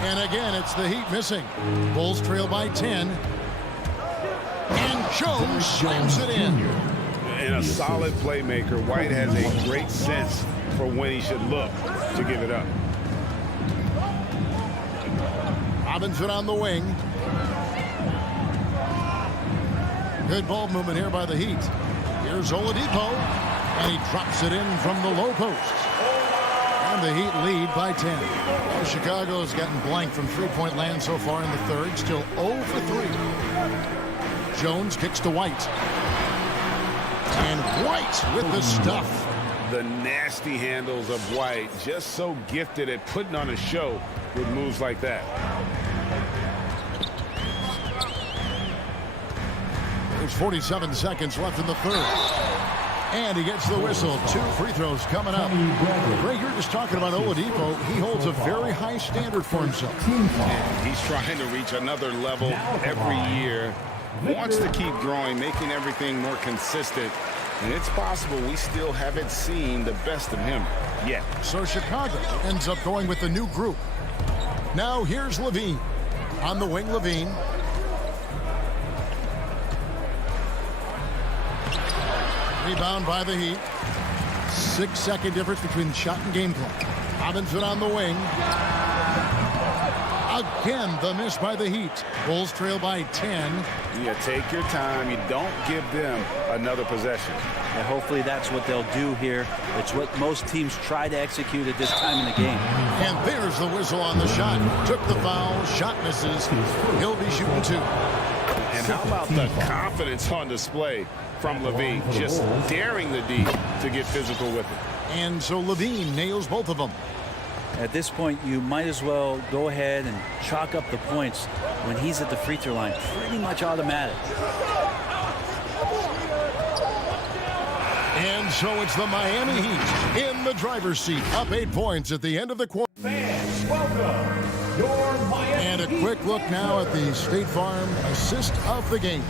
And again, it's the Heat missing. Bulls trail by 10. And Jones slams it in. And a solid playmaker. White has a great sense for when he should look to give it up. Robinson on the wing. Good ball movement here by the Heat. Here's Oladipo. And he drops it in from the low post. And the Heat lead by 10. Well, Chicago's gotten blank from three-point land so far in the third. Still 0 for 3. Jones kicks to White. And White with the stuff. The nasty handles of White. Just so gifted at putting on a show with moves like that. There's 47 seconds left in the third. And he gets the whistle. 2 free throws coming up. Greg, you're just talking about Oladipo. He holds a very high standard for himself. And he's trying to reach another level every year. Wants to keep growing, making everything more consistent. And it's possible we still haven't seen the best of him yet. So Chicago ends up going with the new group. Now here's Levine. On the wing, Levine. Rebound by the Heat. 6-second difference between shot and game clock. Robinson on the wing. Again, the miss by the Heat. Bulls trail by 10. You take your time. You don't give them another possession. And hopefully that's what they'll do here. It's what most teams try to execute at this time in the game. And there's the whistle on the shot. Took the foul. Shot misses. He'll be shooting 2. And how about the confidence on display from Levine? Just daring the D to get physical with it. And so Levine nails both of them. At this point, you might as well go ahead and chalk up the points when he's at the free throw line. Pretty much automatic. And so it's the Miami Heat in the driver's seat. Up 8 points at the end of the quarter. Fans, welcome your Miami And a quick look now at the State Farm assist of the game.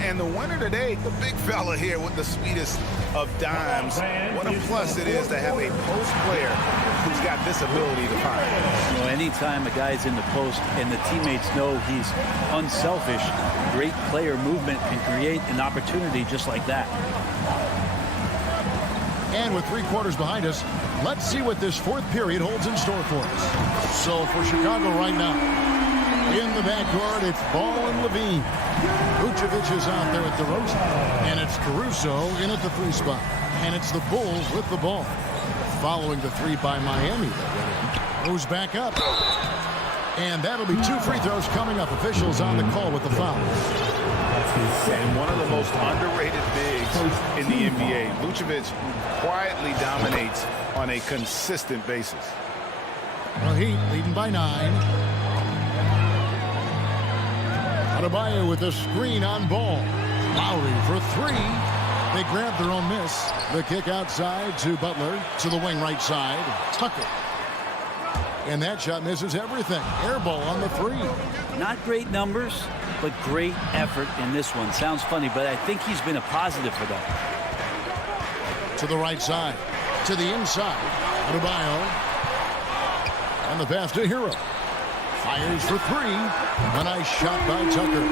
And the winner today, the big fella here with the sweetest of dimes. What a plus it is to have a post player who's got this ability to find. You know, anytime a guy's in the post and the teammates know he's unselfish, great player movement can create an opportunity just like that. And with 3 quarters behind us, let's see what this fourth period holds in store for us. So for Chicago right now, in the backcourt, it's Ball and Levine. Vucevic is out there at DeRozan. And it's Caruso in at the 3 spot. And it's the Bulls with the ball. Following the 3 by Miami. Moves back up. And that'll be 2 free throws coming up. Officials on the call with the foul. And one of the most underrated bigs in the NBA. Vucevic quietly dominates on a consistent basis. Well, Heat leading by 9. Adebayo with a screen on Ball. Lowry for 3. They grab their own miss. The kick outside to Butler to the wing right side. Tucker. And that shot misses everything. Air ball on the 3. Not great numbers, but great effort in this one. Sounds funny, but I think he's been a positive for them. To the right side. To the inside. Adebayo. And the pass to Hero. Fires for 3. A nice shot by Tucker.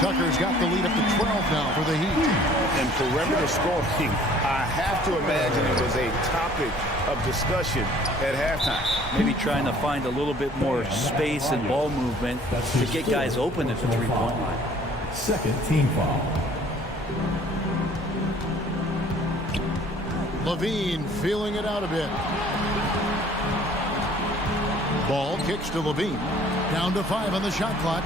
Tucker's got the lead up to 12 now for the Heat. And perimeter scoring, I have to imagine it was a topic of discussion at halftime. Maybe trying to find a little bit more space and ball movement to get guys open at the 3-point line. Second team foul. Levine feeling it out a bit. Ball kicks to Levine. Down to 5 on the shot clock.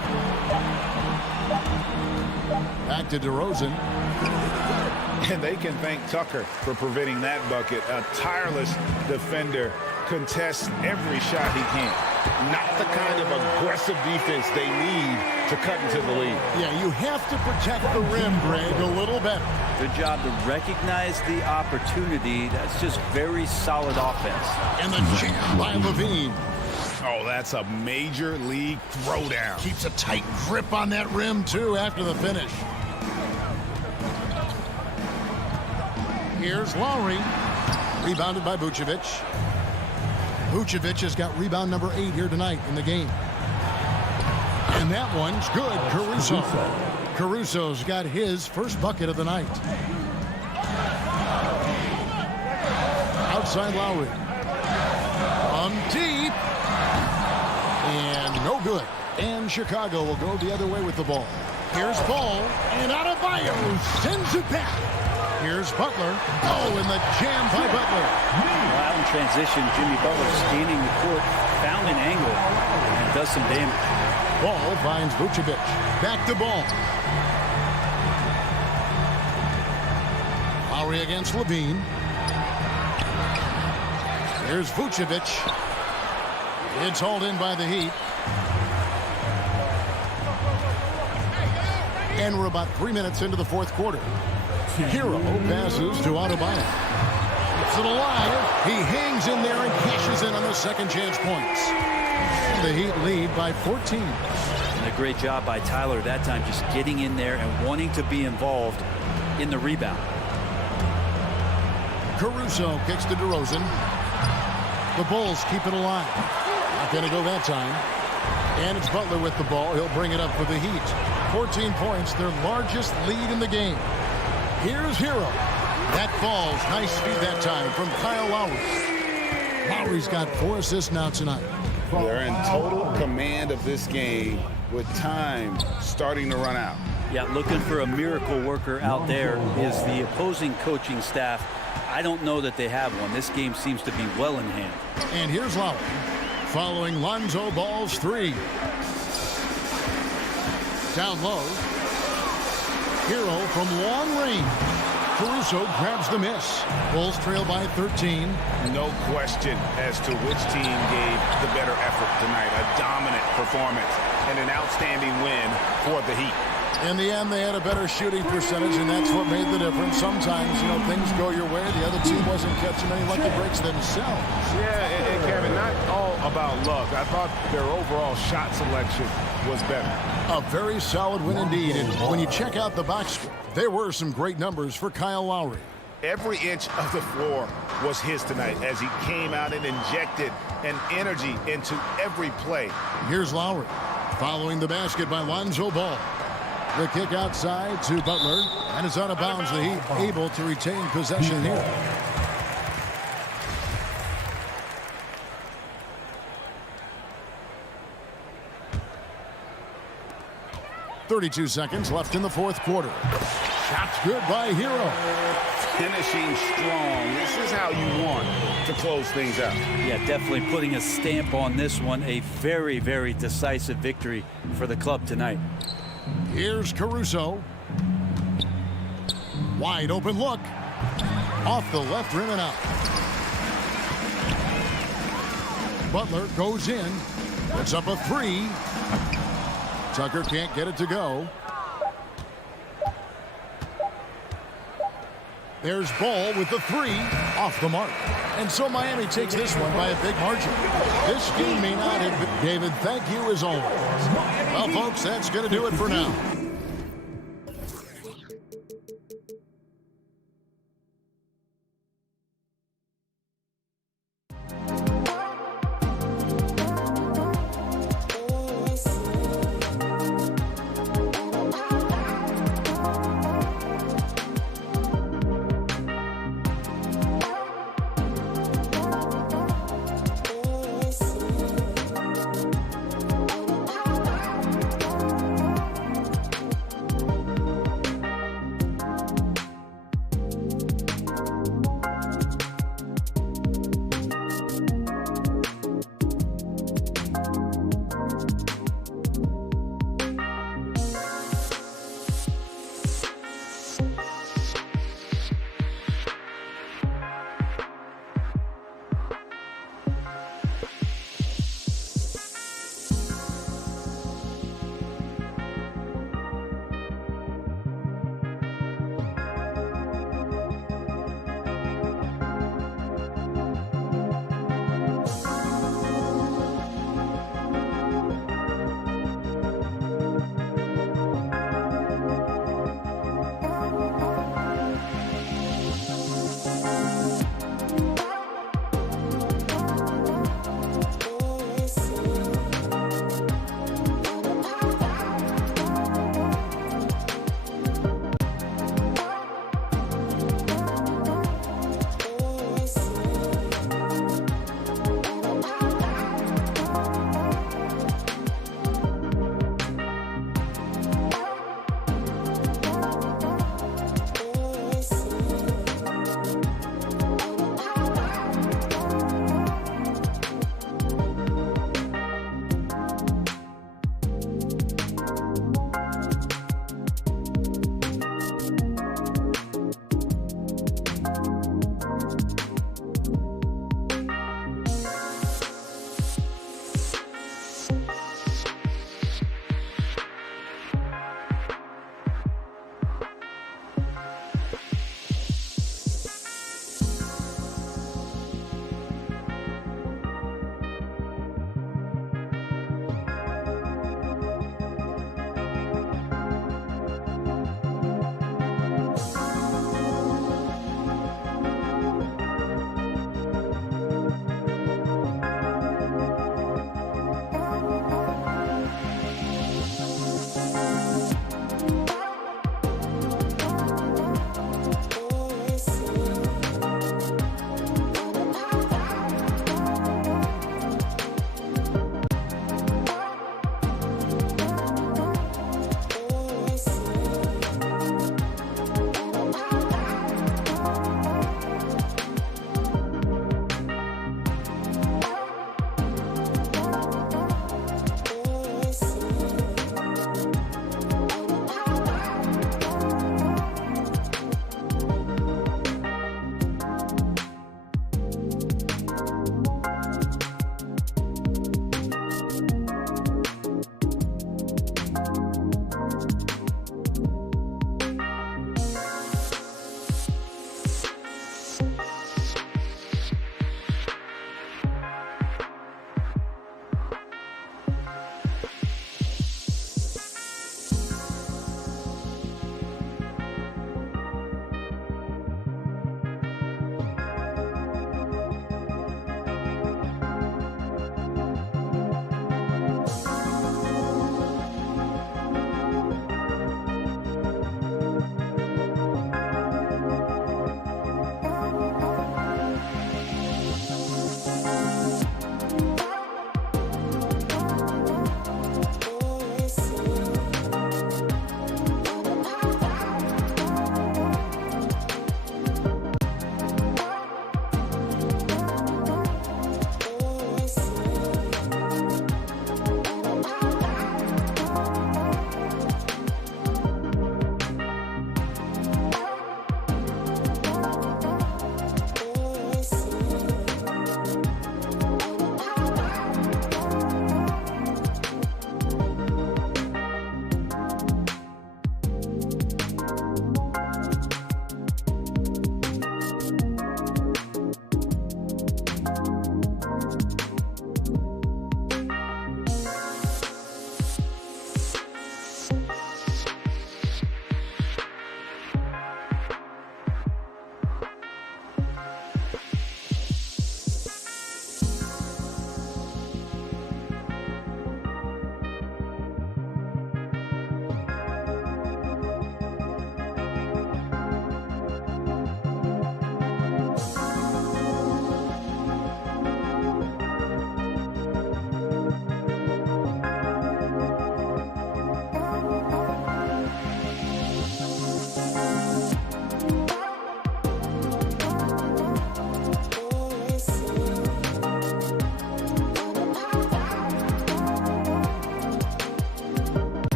Back to DeRozan. And they can thank Tucker for preventing that bucket. A tireless defender contests every shot he can. Not the kind of aggressive defense they need to cut into the lead. Yeah, you have to protect the rim, Greg, a little better. Good job to recognize the opportunity. That's just very solid offense. And the jam by Levine. Oh, that's a major league throwdown. Keeps a tight grip on that rim, too, after the finish. Here's Lowry. Rebounded by Vucevic. Vucevic has got rebound number 8 here tonight in the game. And that one's good. Caruso. Caruso's got his first bucket of the night. Outside Lowry. Deep. And no good. And Chicago will go the other way with the ball. Here's Ball. And Adebayo sends it back. Here's Butler. Oh, and the jam by Butler. Well, out in transition, Jimmy Butler scanning the court, found an angle, and does some damage. Ball finds Vucevic. Back to Ball. Lowry against Levine. Here's Vucevic. It's hauled in by the Heat. And we're about 3 minutes into the fourth quarter. Hero passes to Adebayo. It's it alive. He hangs in there and cashes in on the second chance points. The Heat lead by 14. And a great job by Tyler that time, just getting in there and wanting to be involved in the rebound. Caruso kicks to DeRozan. The Bulls keep it alive. Not going to go that time. And it's Butler with the ball. He'll bring it up for the Heat. 14 points, their largest lead in the game. Here's Hero. That falls. Nice speed that time from Kyle Lowry. Lowry's got 4 assists now tonight. They're in total command of this game with time starting to run out. Yeah, looking for a miracle worker out there is the opposing coaching staff. I don't know that they have one. This game seems to be well in hand. And here's Lowry. Following Lonzo Ball's 3. Down low. Hero from long range. Caruso grabs the miss. Bulls trail by 13. No question as to which team gave the better effort tonight. A dominant performance and an outstanding win for the Heat. In the end, they had a better shooting percentage, and that's what made the difference. Sometimes, things go your way. The other team wasn't catching any lucky breaks themselves. Yeah, and Kevin, not all about luck. I thought their overall shot selection was better. A very solid win indeed. And when you check out the box score, there were some great numbers for Kyle Lowry. Every inch of the floor was his tonight as he came out and injected an energy into every play. Here's Lowry following the basket by Lonzo Ball. The kick outside to Butler, and it's out of bounds. The Heat able to retain possession here. 32 seconds left in the fourth quarter. Shot's good by Hero. Finishing strong. This is how you want to close things out. Yeah, definitely putting a stamp on this one. A very, very decisive victory for the club tonight. Here's Caruso. Wide open look. Off the left rim and out. Butler goes in. Puts up a three. Tucker can't get it to go. There's Ball with the three, off the mark. And so Miami takes this one by a big margin. This game may not have been. David, thank you as always. Well, folks, that's going to do it for now.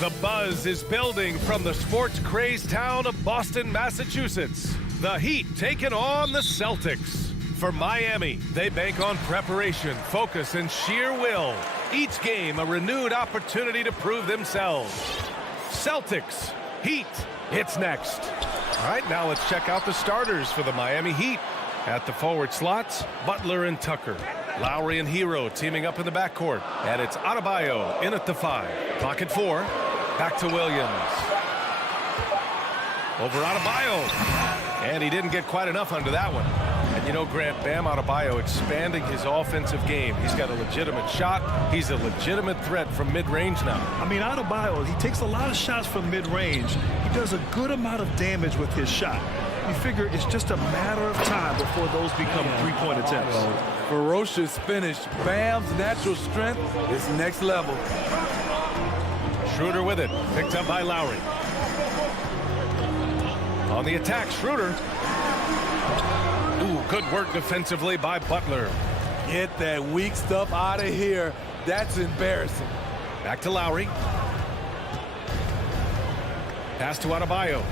The buzz is building from the sports-crazed town of Boston, Massachusetts. The Heat taking on the Celtics. For Miami, they bank on preparation, focus, and sheer will. Each game a renewed opportunity to prove themselves. Celtics, Heat, it's next. All right, now let's check out the starters for the Miami Heat. At the forward slots, Butler and Tucker. Lowry and Hero teaming up in the backcourt. And it's Adebayo in at the 5. Clock at 4. Back to Williams. Over Adebayo. And he didn't get quite enough under that one. And you know, Grant, Bam Adebayo expanding his offensive game. He's got a legitimate shot. He's a legitimate threat from mid-range now. I mean, Adebayo, he takes a lot of shots from mid-range. He does a good amount of damage with his shot. You figure it's just a matter of time before those become three-point attempts. Ferocious finish. Bam's natural strength is next level. Schroeder with it. Picked up by Lowry. On the attack, Schroeder. Ooh, good work defensively by Butler. Get that weak stuff out of here. That's embarrassing. Back to Lowry. Pass to Adebayo.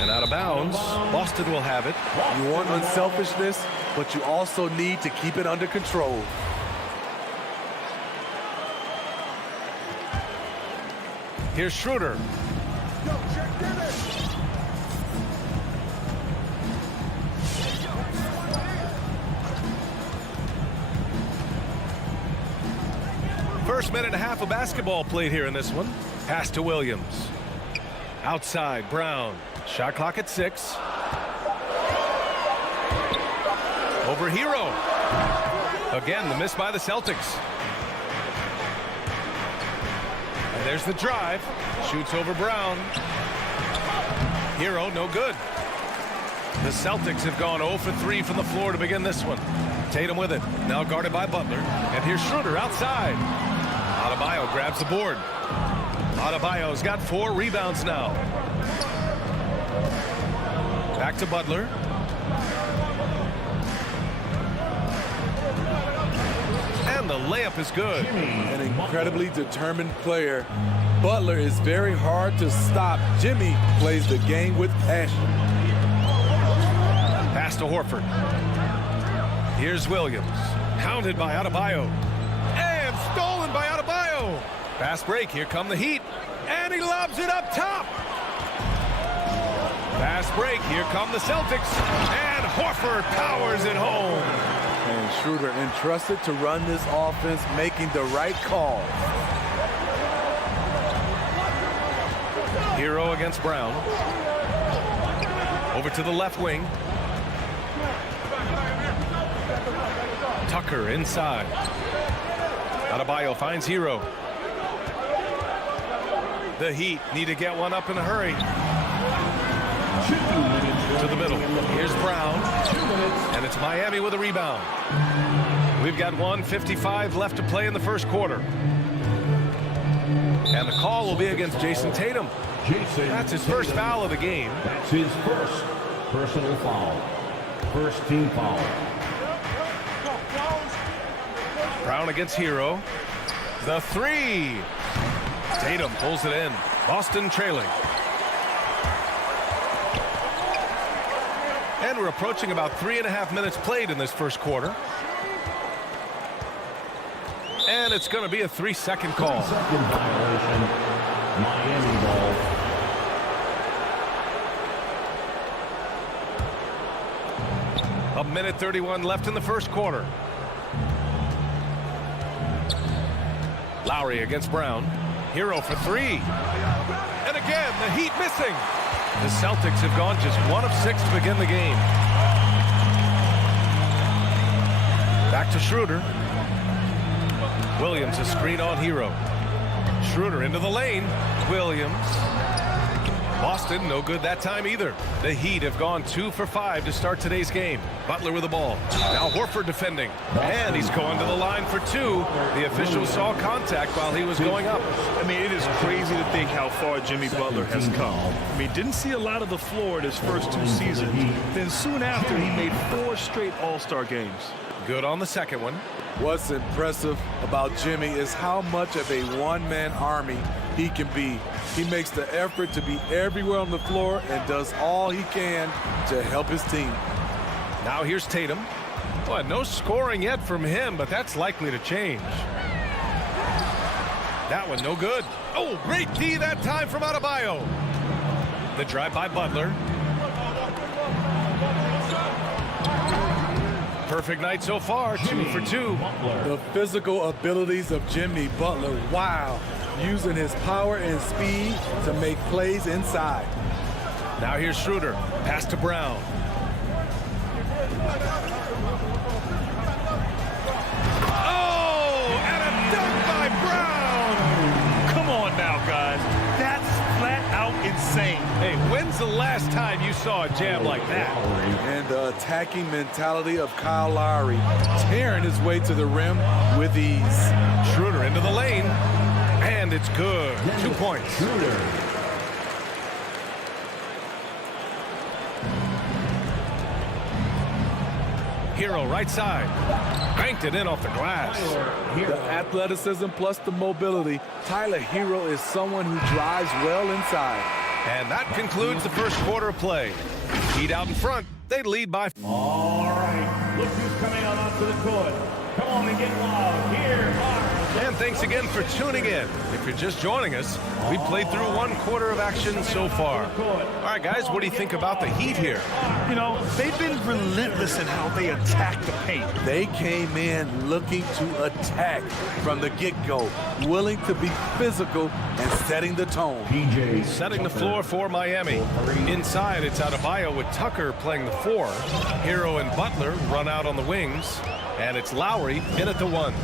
And out of bounds. Boston will have it. You want unselfishness, but you also need to keep it under control. Here's Schroeder. First minute and a half of basketball played here in this one. Pass to Williams. Outside, Brown. Shot clock at 6. Over Hero. Again, the miss by the Celtics. And there's the drive. Shoots over Brown. Hero, no good. The Celtics have gone 0 for 3 from the floor to begin this one. Tatum with it. Now guarded by Butler. And here's Schroeder outside. Adebayo grabs the board. Adebayo's got 4 rebounds now. Back to Butler. And the layup is good. An incredibly determined player. Butler is very hard to stop. Jimmy plays the game with passion. Pass to Horford. Here's Williams. Hounded by Adebayo. And stolen by Adebayo. Fast break. Here come the Heat. And he lobs it up top. Fast break. Here come the Celtics. And Horford powers it home. And Schroeder entrusted to run this offense, making the right call. Hero against Brown. Over to the left wing. Tucker inside. Adebayo finds Hero. The Heat need to get one up in a hurry. To the middle. Here's Brown. And it's Miami with a rebound. We've got 1:55 left to play in the first quarter. And the call will be against Jason Tatum. That's his first foul of the game. That's his first personal foul. First team foul. Brown against Hero. The three. Tatum pulls it in. Boston trailing. And we're approaching about 3.5 minutes played in this first quarter. And it's going to be a 3-second call. Second violation. Miami ball. A minute 31 left in the first quarter. Lowry against Brown. Hero for three. And again, the Heat missing. The Celtics have gone just 1 of 6 to begin the game. Back to Schroeder. Williams a screen on Hero. Schroeder into the lane. Williams. Boston no good that time either. The Heat have gone 2 for 5 to start today's game. Butler with the ball. Now Horford defending. And he's going to the line for 2. The official saw contact while he was going up. I mean, it is crazy to think how far Jimmy Butler has come. I mean, didn't see a lot of the floor in his first 2 seasons. Then soon after, he made 4 straight All-Star games. Good on the second one. What's impressive about Jimmy is how much of a one-man army he can be. He makes the effort to be everywhere on the floor and does all he can to help his team. Now here's Tatum. Well, no scoring yet from him, but that's likely to change. That one no good. Oh, great D that time from Adebayo. The drive by Butler. Perfect night so far, 2 for 2. The physical abilities of Jimmy Butler, wow. Using his power and speed to make plays inside. Now here's Schroeder. Pass to Brown. Oh, and a dunk by Brown. Come on now, guys. That's flat out insane. Hey, when's the last time you saw a jam like that? And the attacking mentality of Kyle Lowry, tearing his way to the rim with ease. Schroeder into the lane. And it's good. 2 points. Hero right side. Banked it in off the glass. The athleticism plus the mobility. Tyler Hero is someone who drives well inside. And that concludes the first quarter of play. Heat out in front. They lead by. All right. Look who's coming out onto the court. Come on and get loud. Here are. And thanks again for tuning in. If you're just joining us, we played through 1 quarter of action so far. All right, guys, what do you think about the Heat here? You know, they've been relentless in how they attack the paint. They came in looking to attack from the get-go, willing to be physical and setting the tone. Setting the floor for Miami. Inside, it's Adebayo with Tucker playing the 4. Hero and Butler run out on the wings. And it's Lowry in at the 1.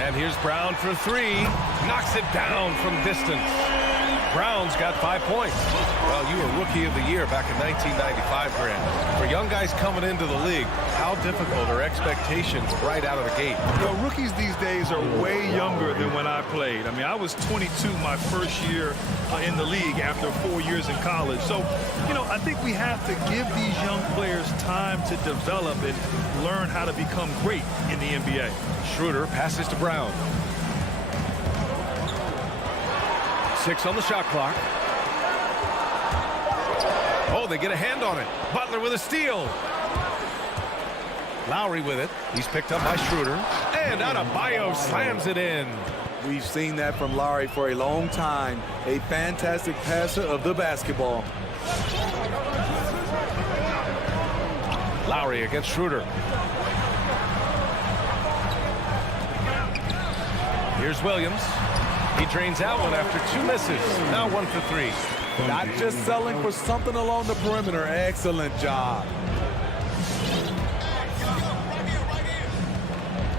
And here's Brown for 3. Knocks it down from distance. Brown's got 5 points. Well, you were Rookie of the Year back in 1995, Grant. For young guys coming into the league, how difficult are expectations right out of the gate? You know, rookies these days are way younger than when I played. I mean, I was 22 my first year in the league after 4 years in college. So, you know, I think we have to give these young players time to develop and learn how to become great in the NBA. Schroeder passes to Brown. 6 on the shot clock. Oh, they get a hand on it. Butler with a steal. Lowry with it. He's picked up by Schroeder. And Adebayo slams it in. We've seen that from Lowry for a long time. A fantastic passer of the basketball. Lowry against Schroeder. Here's Williams. He drains out one after 2 misses. Now 1 for 3. Not just selling for something along the perimeter. Excellent job.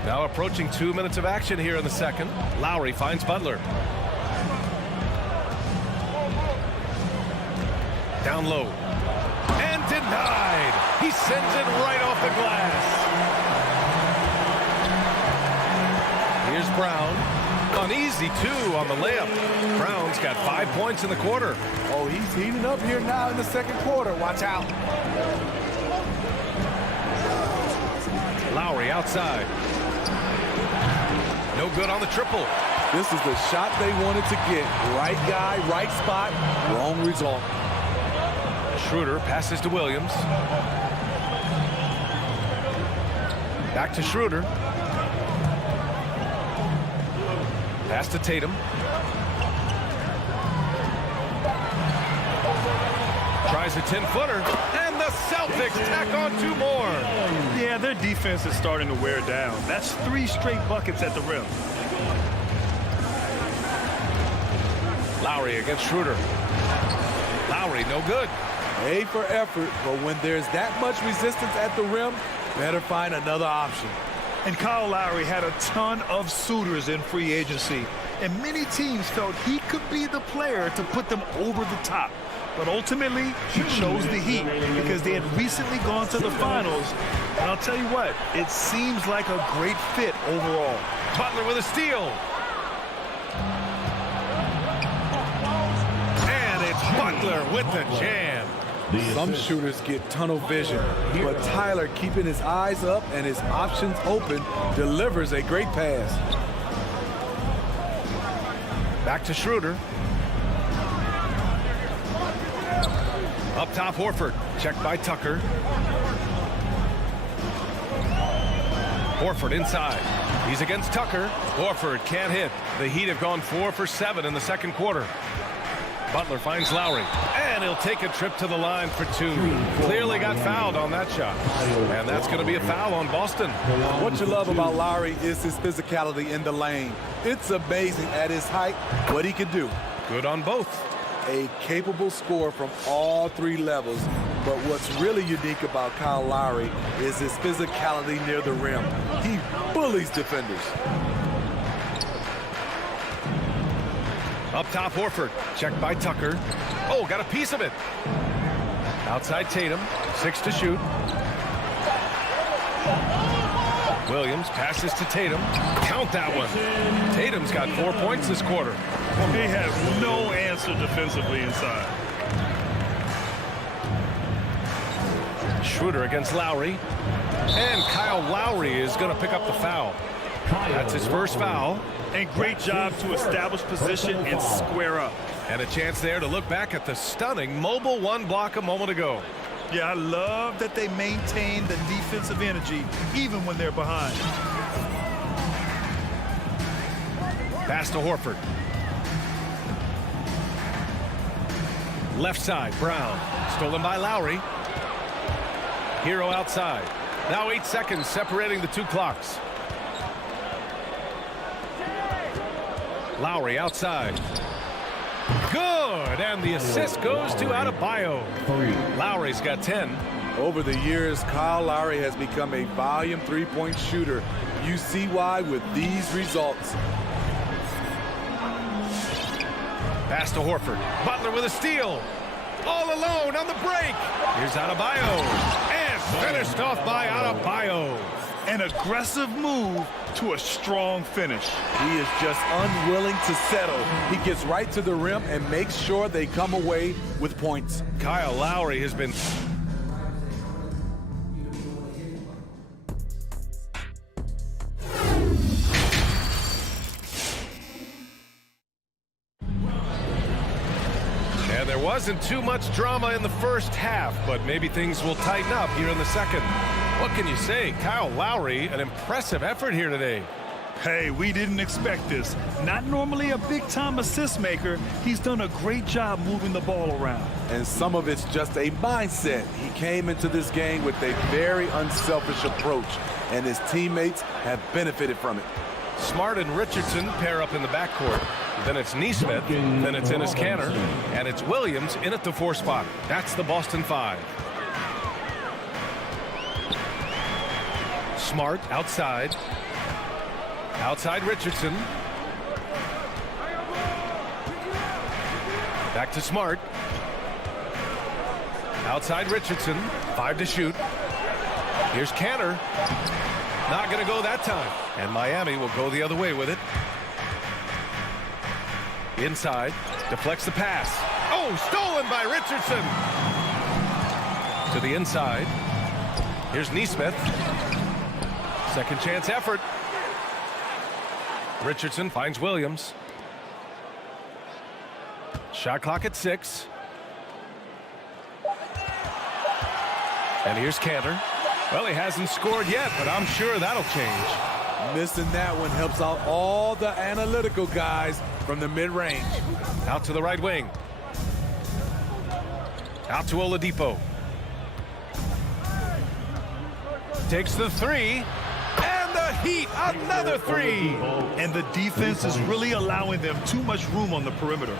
Now approaching 2 minutes of action here in the second. Lowry finds Butler. Down low. And denied. He sends it right off the glass. Here's Brown. An easy 2 on the layup. Brown's got 5 points in the quarter. Oh, he's heating up here now in the second quarter. Watch out. Lowry outside. No good on the triple. This is the shot they wanted to get. Right guy, right spot, wrong result. Schroeder passes to Williams. Back to Schroeder. Pass to Tatum. Tries a 10-footer, and the Celtics tack on 2 more. Yeah, their defense is starting to wear down. That's 3 straight buckets at the rim. Lowry against Schroeder. Lowry, no good. A for effort, but when there's that much resistance at the rim, better find another option. And Kyle Lowry had a ton of suitors in free agency, and many teams felt he could be the player to put them over the top. But ultimately, he chose the Heat because they had recently gone to the finals. And I'll tell you what, it seems like a great fit overall. Butler with a steal. And it's Butler with the jam. Some shooters get tunnel vision, but Tyler, keeping his eyes up and his options open, delivers a great pass. Back to Schroeder. Up top, Horford. Checked by Tucker. Horford inside. He's against Tucker. Horford can't hit. The Heat have gone 4 for 7 in the second quarter. Butler finds Lowry, and he'll take a trip to the line for 2. Clearly got fouled on that shot, and that's going to be a foul on Boston. What you love about Lowry is his physicality in the lane. It's amazing at his height what he can do. Good on both. A capable scorer from all 3 levels, but what's really unique about Kyle Lowry is his physicality near the rim. He bullies defenders. Up top, Horford. Checked by Tucker. Oh, got a piece of it. Outside Tatum. 6 to shoot. Williams passes to Tatum. Count that one. Tatum's got 4 points this quarter. He has no answer defensively inside. Schroeder against Lowry. And Kyle Lowry is going to pick up the foul. That's his first foul. And great job to establish position and square up. And a chance there to look back at the stunning mobile 1 block a moment ago. Yeah, I love that they maintain the defensive energy even when they're behind. Pass to Horford. Left side, Brown. Stolen by Lowry. Hero outside. Now 8 seconds separating the 2 clocks. Lowry outside. Good, and the assist goes to Adebayo. Lowry's got 10. Over the years, Kyle Lowry has become a volume 3-point shooter. You see why with these results. Pass to Horford. Butler with a steal. All alone on the break. Here's Adebayo. And finished off by Adebayo. An aggressive move to a strong finish. He is just unwilling to settle. He gets right to the rim and makes sure they come away with points. Kyle Lowry has been... And there wasn't too much drama in the first half, but maybe things will tighten up here in the second. What can you say? Kyle Lowry, an impressive effort here today. Hey, we didn't expect this. Not normally a big-time assist maker. He's done a great job moving the ball around. And some of it's just a mindset. He came into this game with a very unselfish approach, and his teammates have benefited from it. Smart and Richardson pair up in the backcourt. Then it's Neesmith. Then it's Ennis Canner. And it's Williams in at the 4 spot. That's the Boston 5. Smart outside. Outside Richardson. Back to Smart. Outside Richardson. 5 to shoot. Here's Canner. Not going to go that time. And Miami will go the other way with it. Inside. Deflects the pass. Oh, stolen by Richardson. To the inside. Here's Neesmith. Second chance effort. Richardson finds Williams. Shot clock at 6. And here's Cantor. Well, he hasn't scored yet, but I'm sure that'll change. Missing that one helps out all the analytical guys from the mid-range. Out to the right wing. Out to Oladipo. Takes the 3. And the Heat, another 3. And the defense is really allowing them too much room on the perimeter.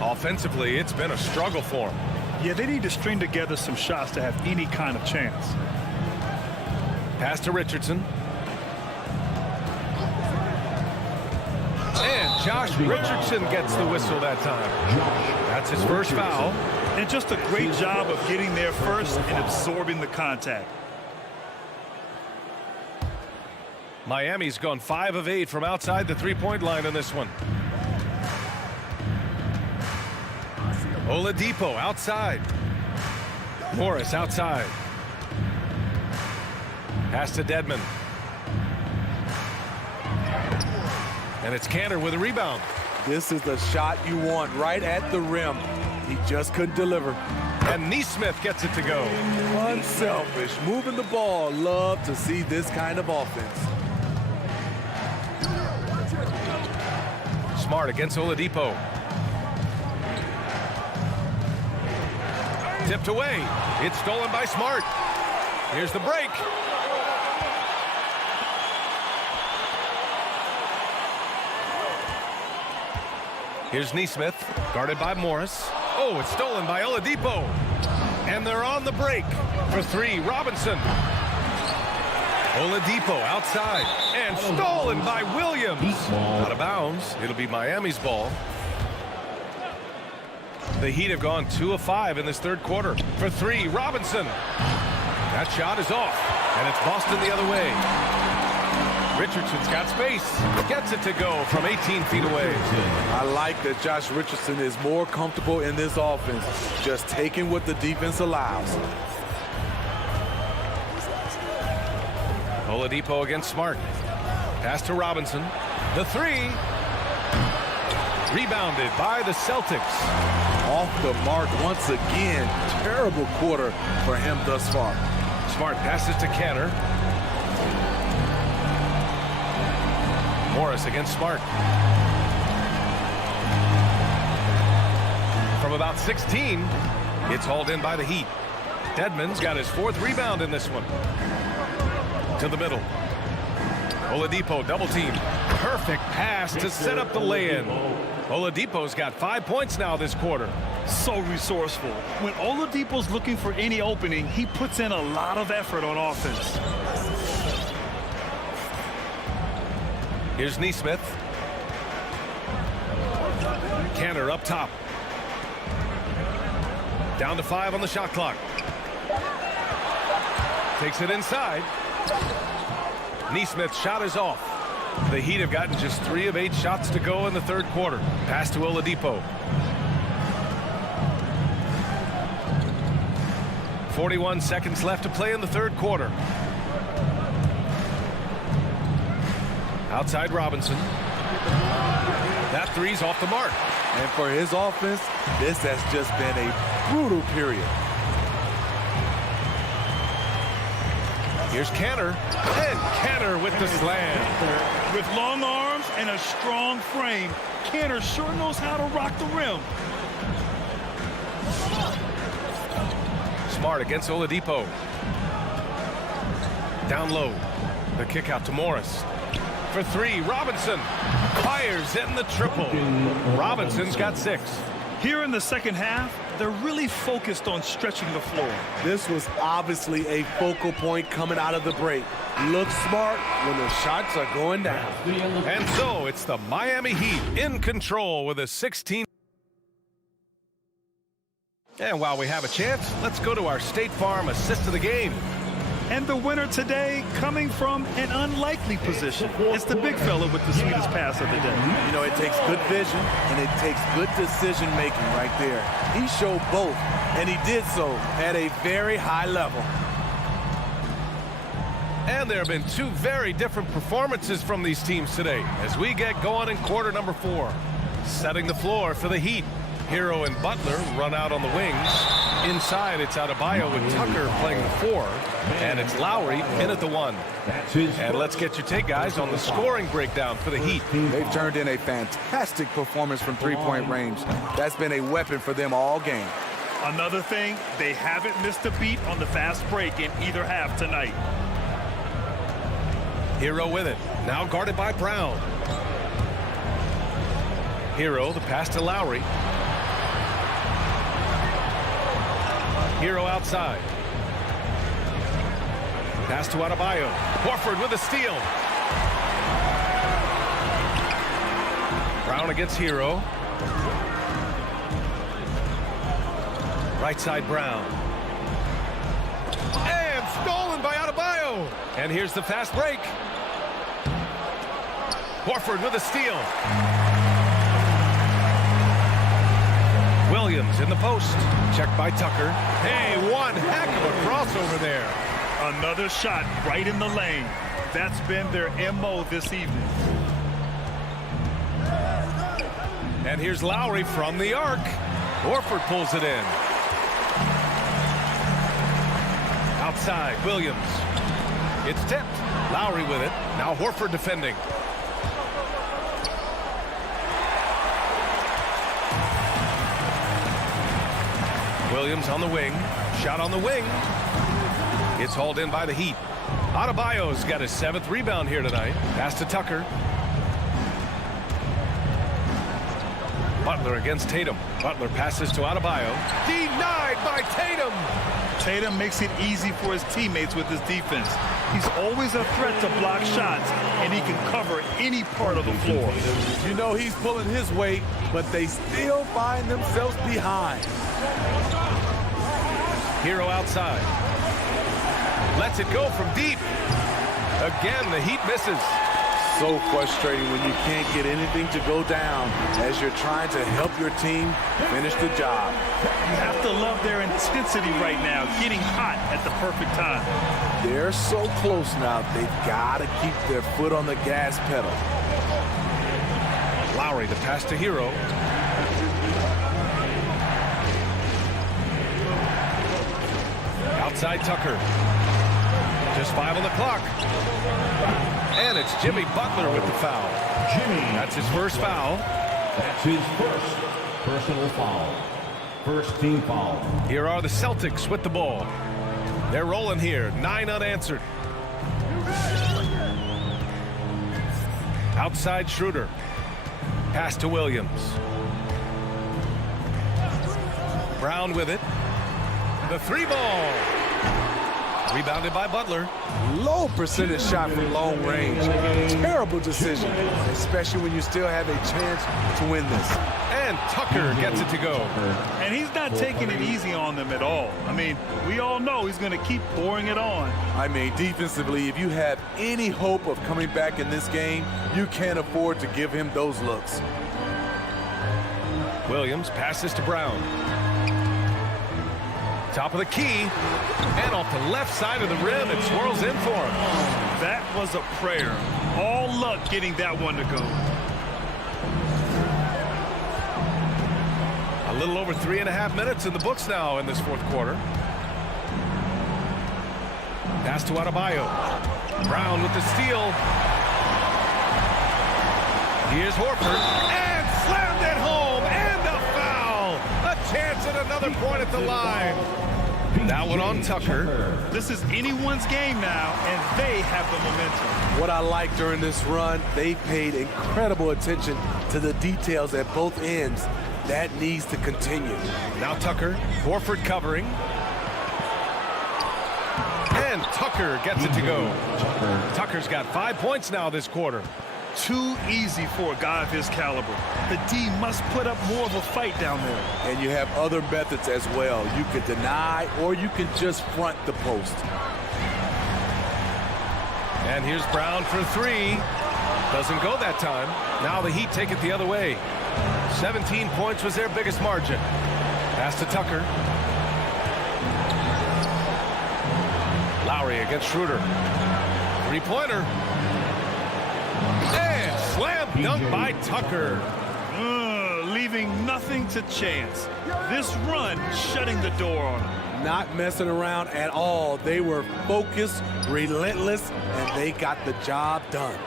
Offensively, it's been a struggle for them. Yeah, they need to string together some shots to have any kind of chance. Pass to Richardson. And Josh Richardson gets the whistle that time. That's his first foul. And just a great job of getting there first and absorbing the contact. Miami's gone 5 of 8 from outside the three-point line in this one. Oladipo outside. Morris outside. Pass to Dedmon. And it's Cantor with a rebound. This is the shot you want right at the rim. He just couldn't deliver. And Neesmith gets it to go. Unselfish, moving the ball. Love to see this kind of offense. Smart against Oladipo. Tipped away. It's stolen by Smart. Here's the break. Here's Neesmith, guarded by Morris. Oh, it's stolen by Oladipo. And they're on the break for 3. Robinson. Oladipo outside. And stolen by Williams. Out of bounds. It'll be Miami's ball. The Heat have gone 2 of 5 in this third quarter. For 3, Robinson. That shot is off. And it's Boston the other way. Richardson's got space. Gets it to go from 18 feet away. I like that Josh Richardson is more comfortable in this offense, just taking what the defense allows. Oladipo against Smart. Pass to Robinson. The 3. Rebounded by the Celtics. Off the mark once again. Terrible quarter for him thus far. Smart passes to Cantor. Morris against Smart. From about 16, it's hauled in by the Heat. Dedmon's got his 4th rebound in this one. To the middle. Oladipo double team. Perfect pass to set up the lay-in. Oladipo's got 5 points now this quarter. So resourceful. When Oladipo's looking for any opening, he puts in a lot of effort on offense. Here's Neesmith. Cantor up top. Down to 5 on the shot clock. Takes it inside. Neesmith's shot is off. The Heat have gotten just 3 of 8 shots to go in the third quarter. Pass to Oladipo. 41 seconds left to play in the third quarter. Outside Robinson. That 3's off the mark. And for his offense, this has just been a brutal period. Here's Cantor. And Cantor with the slam. With long arms and a strong frame, Cantor sure knows how to rock the rim. Smart against Oladipo. Down low. The kick out to Morris. for three. Robinson fires in the triple. Robinson's got 6. Here in the second half, they're really focused on stretching the floor. This was obviously a focal point coming out of the break. Look smart when the shots are going down. And so it's the Miami Heat in control with a 16. And while we have a chance, let's go to our State Farm assist of the game. And the winner today coming from an unlikely position. It's the big fella with the sweetest pass of the day. You know, it takes good vision and it takes good decision making right there. He showed both, and he did so at a very high level. And there have been 2 very different performances from these teams today as we get going in quarter number 4. Setting the floor for the Heat. Hero and Butler run out on the wings. Inside, it's Adebayo with Tucker playing the 4. And it's Lowry in at the 1. And let's get your take, guys, on the scoring breakdown for the Heat. They've turned in a fantastic performance from three-point range. That's been a weapon for them all game. Another thing, they haven't missed a beat on the fast break in either half tonight. Hero with it. Now guarded by Brown. Hero, the pass to Lowry. Hero outside. Pass to Adebayo. Horford with a steal. Brown against Hero. Right side Brown. And stolen by Adebayo. And here's the fast break. Horford with a steal. Williams in the post. Checked by Tucker. Hey, one heck of a crossover there. Another shot right in the lane. That's been their MO this evening. And here's Lowry from the arc. Horford pulls it in. Outside, Williams. It's tipped. Lowry with it. Now Horford defending. Williams on the wing. Shot on the wing. It's hauled in by the Heat. Adebayo's got his 7th rebound here tonight. Pass to Tucker. Butler against Tatum. Butler passes to Adebayo. Denied by Tatum. Tatum makes it easy for his teammates with his defense. He's always a threat to block shots, and he can cover any part of the floor. You know he's pulling his weight, but they still find themselves behind. Hero outside. Lets it go from deep. Again, the Heat misses. So frustrating when you can't get anything to go down as you're trying to help your team finish the job. You have to love their intensity right now, getting hot at the perfect time. They're so close now, they've got to keep their foot on the gas pedal. Lowry, the pass to Hero. Outside Tucker. Just 5 on the clock. And it's Jimmy Butler with the foul. That's his first foul. That's his first personal foul. First team foul. Here are the Celtics with the ball. They're rolling here. 9 unanswered. Outside Schroeder. Pass to Williams. Brown with it. The 3 ball. Rebounded by Butler. Low percentage shot from long range. Terrible decision, especially when you still have a chance to win this. And Tucker gets it to go. And he's not taking it easy on them at all. I mean, we all know he's going to keep pouring it on. I mean, defensively, if you have any hope of coming back in this game, you can't afford to give him those looks. Williams passes to Brown. Top of the key, and off the left side of the rim, it swirls in for him. That was a prayer. All luck getting that one to go. A little over 3.5 minutes in the books now in this 4th quarter. Pass to Adebayo. Brown with the steal. Here's Horford, and slammed it home, and a foul. A chance at another point at the line. That one on Tucker. This is anyone's game now, and they have the momentum. What I like during this run, they paid incredible attention to the details at both ends. That needs to continue. Now Tucker, Horford covering. And Tucker gets it to go. Tucker's got 5 points now this quarter. Too easy for a guy of his caliber. The D must put up more of a fight down there. And you have other methods as well. You can deny or you can just front the post. And here's Brown for three. Doesn't go that time. Now the Heat take it the other way. 17 points was their biggest margin. Pass to Tucker. Lowry against Schroeder. Three-pointer. And slam dunk by Tucker. Leaving nothing to chance. This run shutting the door on him. Not messing around at all. They were focused, relentless, and they got the job done.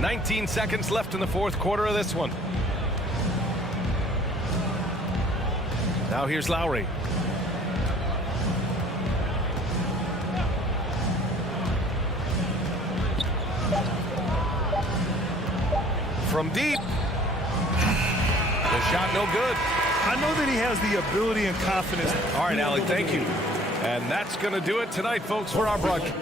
19 seconds left in the fourth quarter of this one. Now here's Lowry. From deep. The shot no good. I know that he has the ability and confidence. All right, Allie, thank you. And that's going to do it tonight, folks, for our broadcast.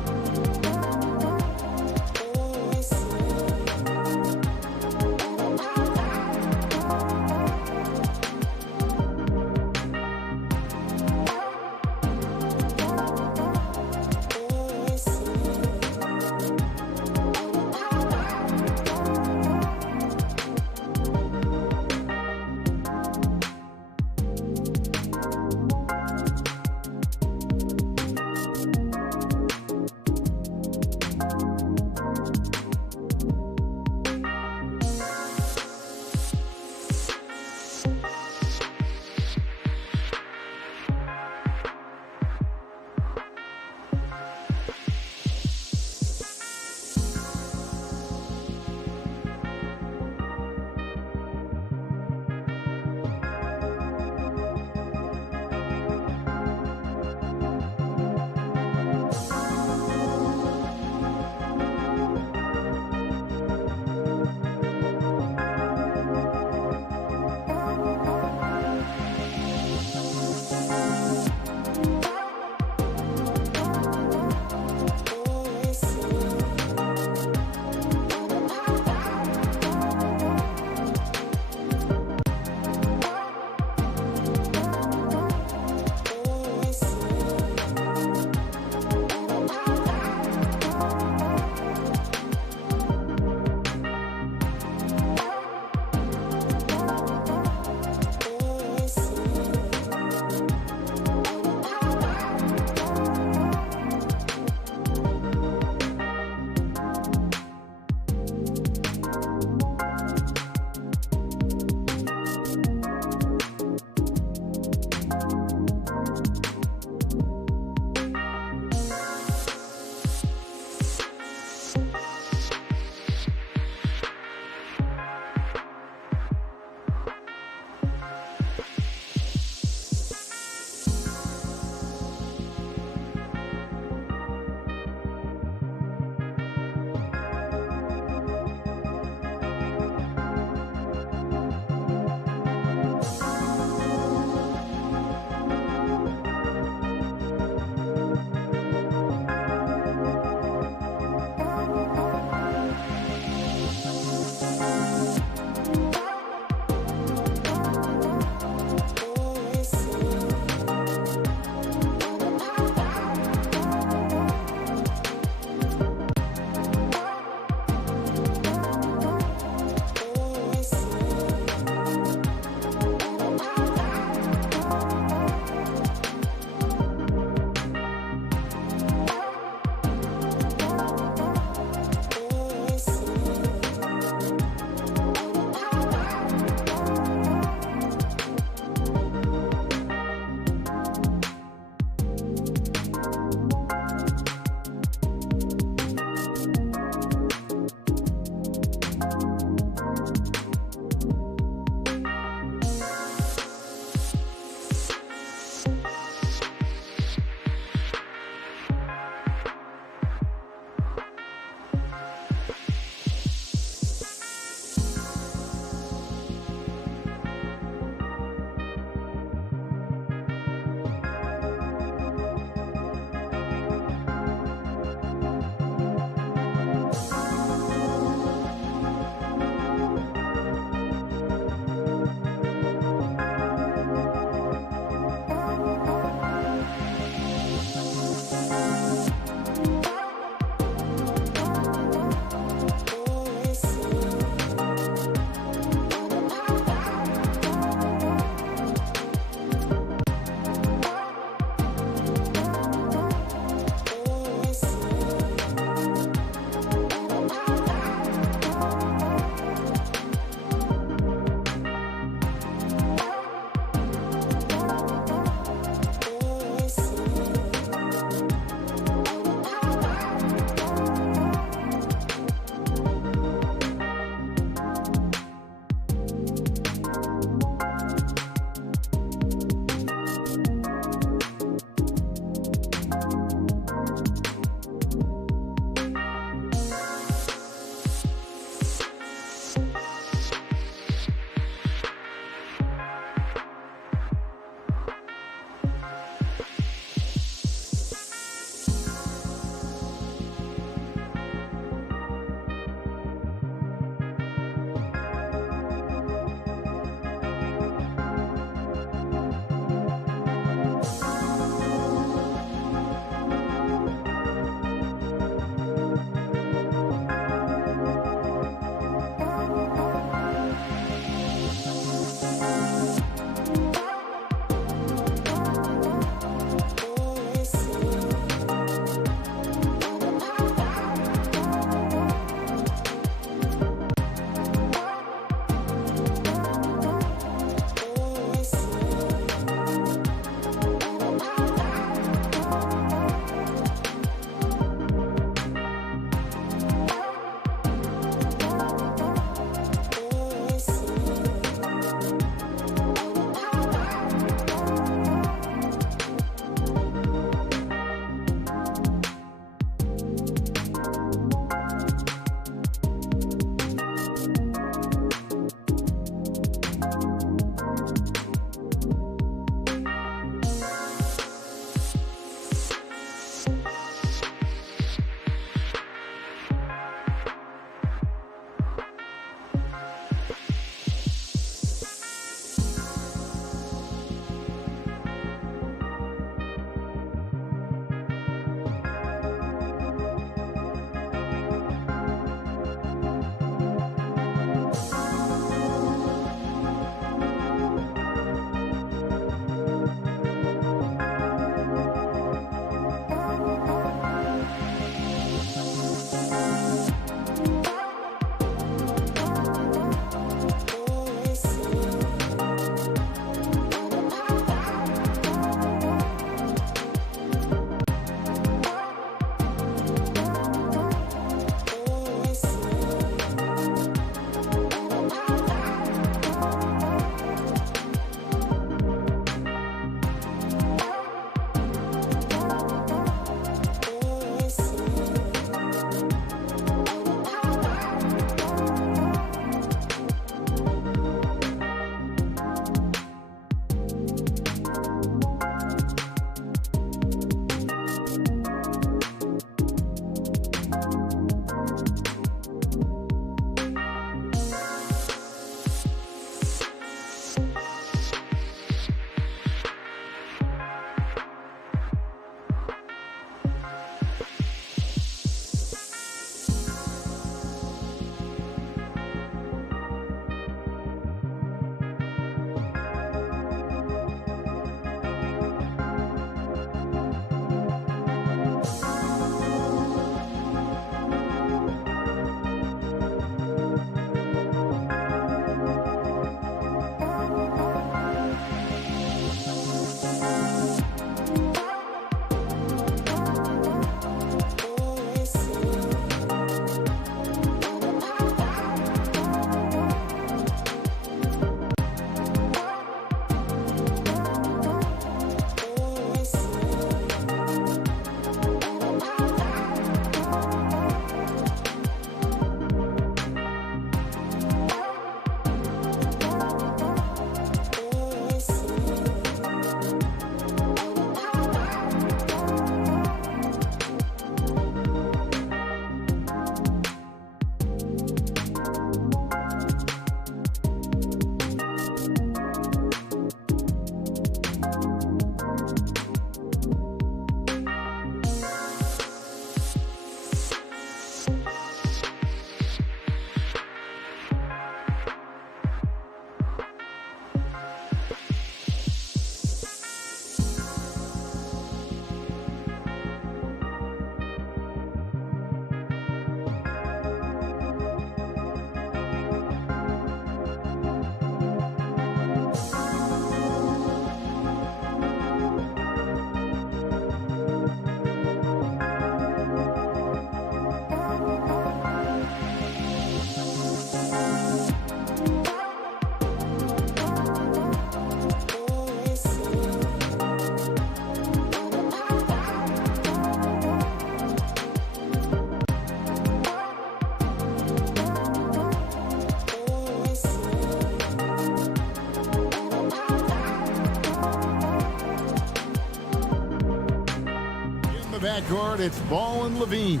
backcourt, it's Ball and Levine.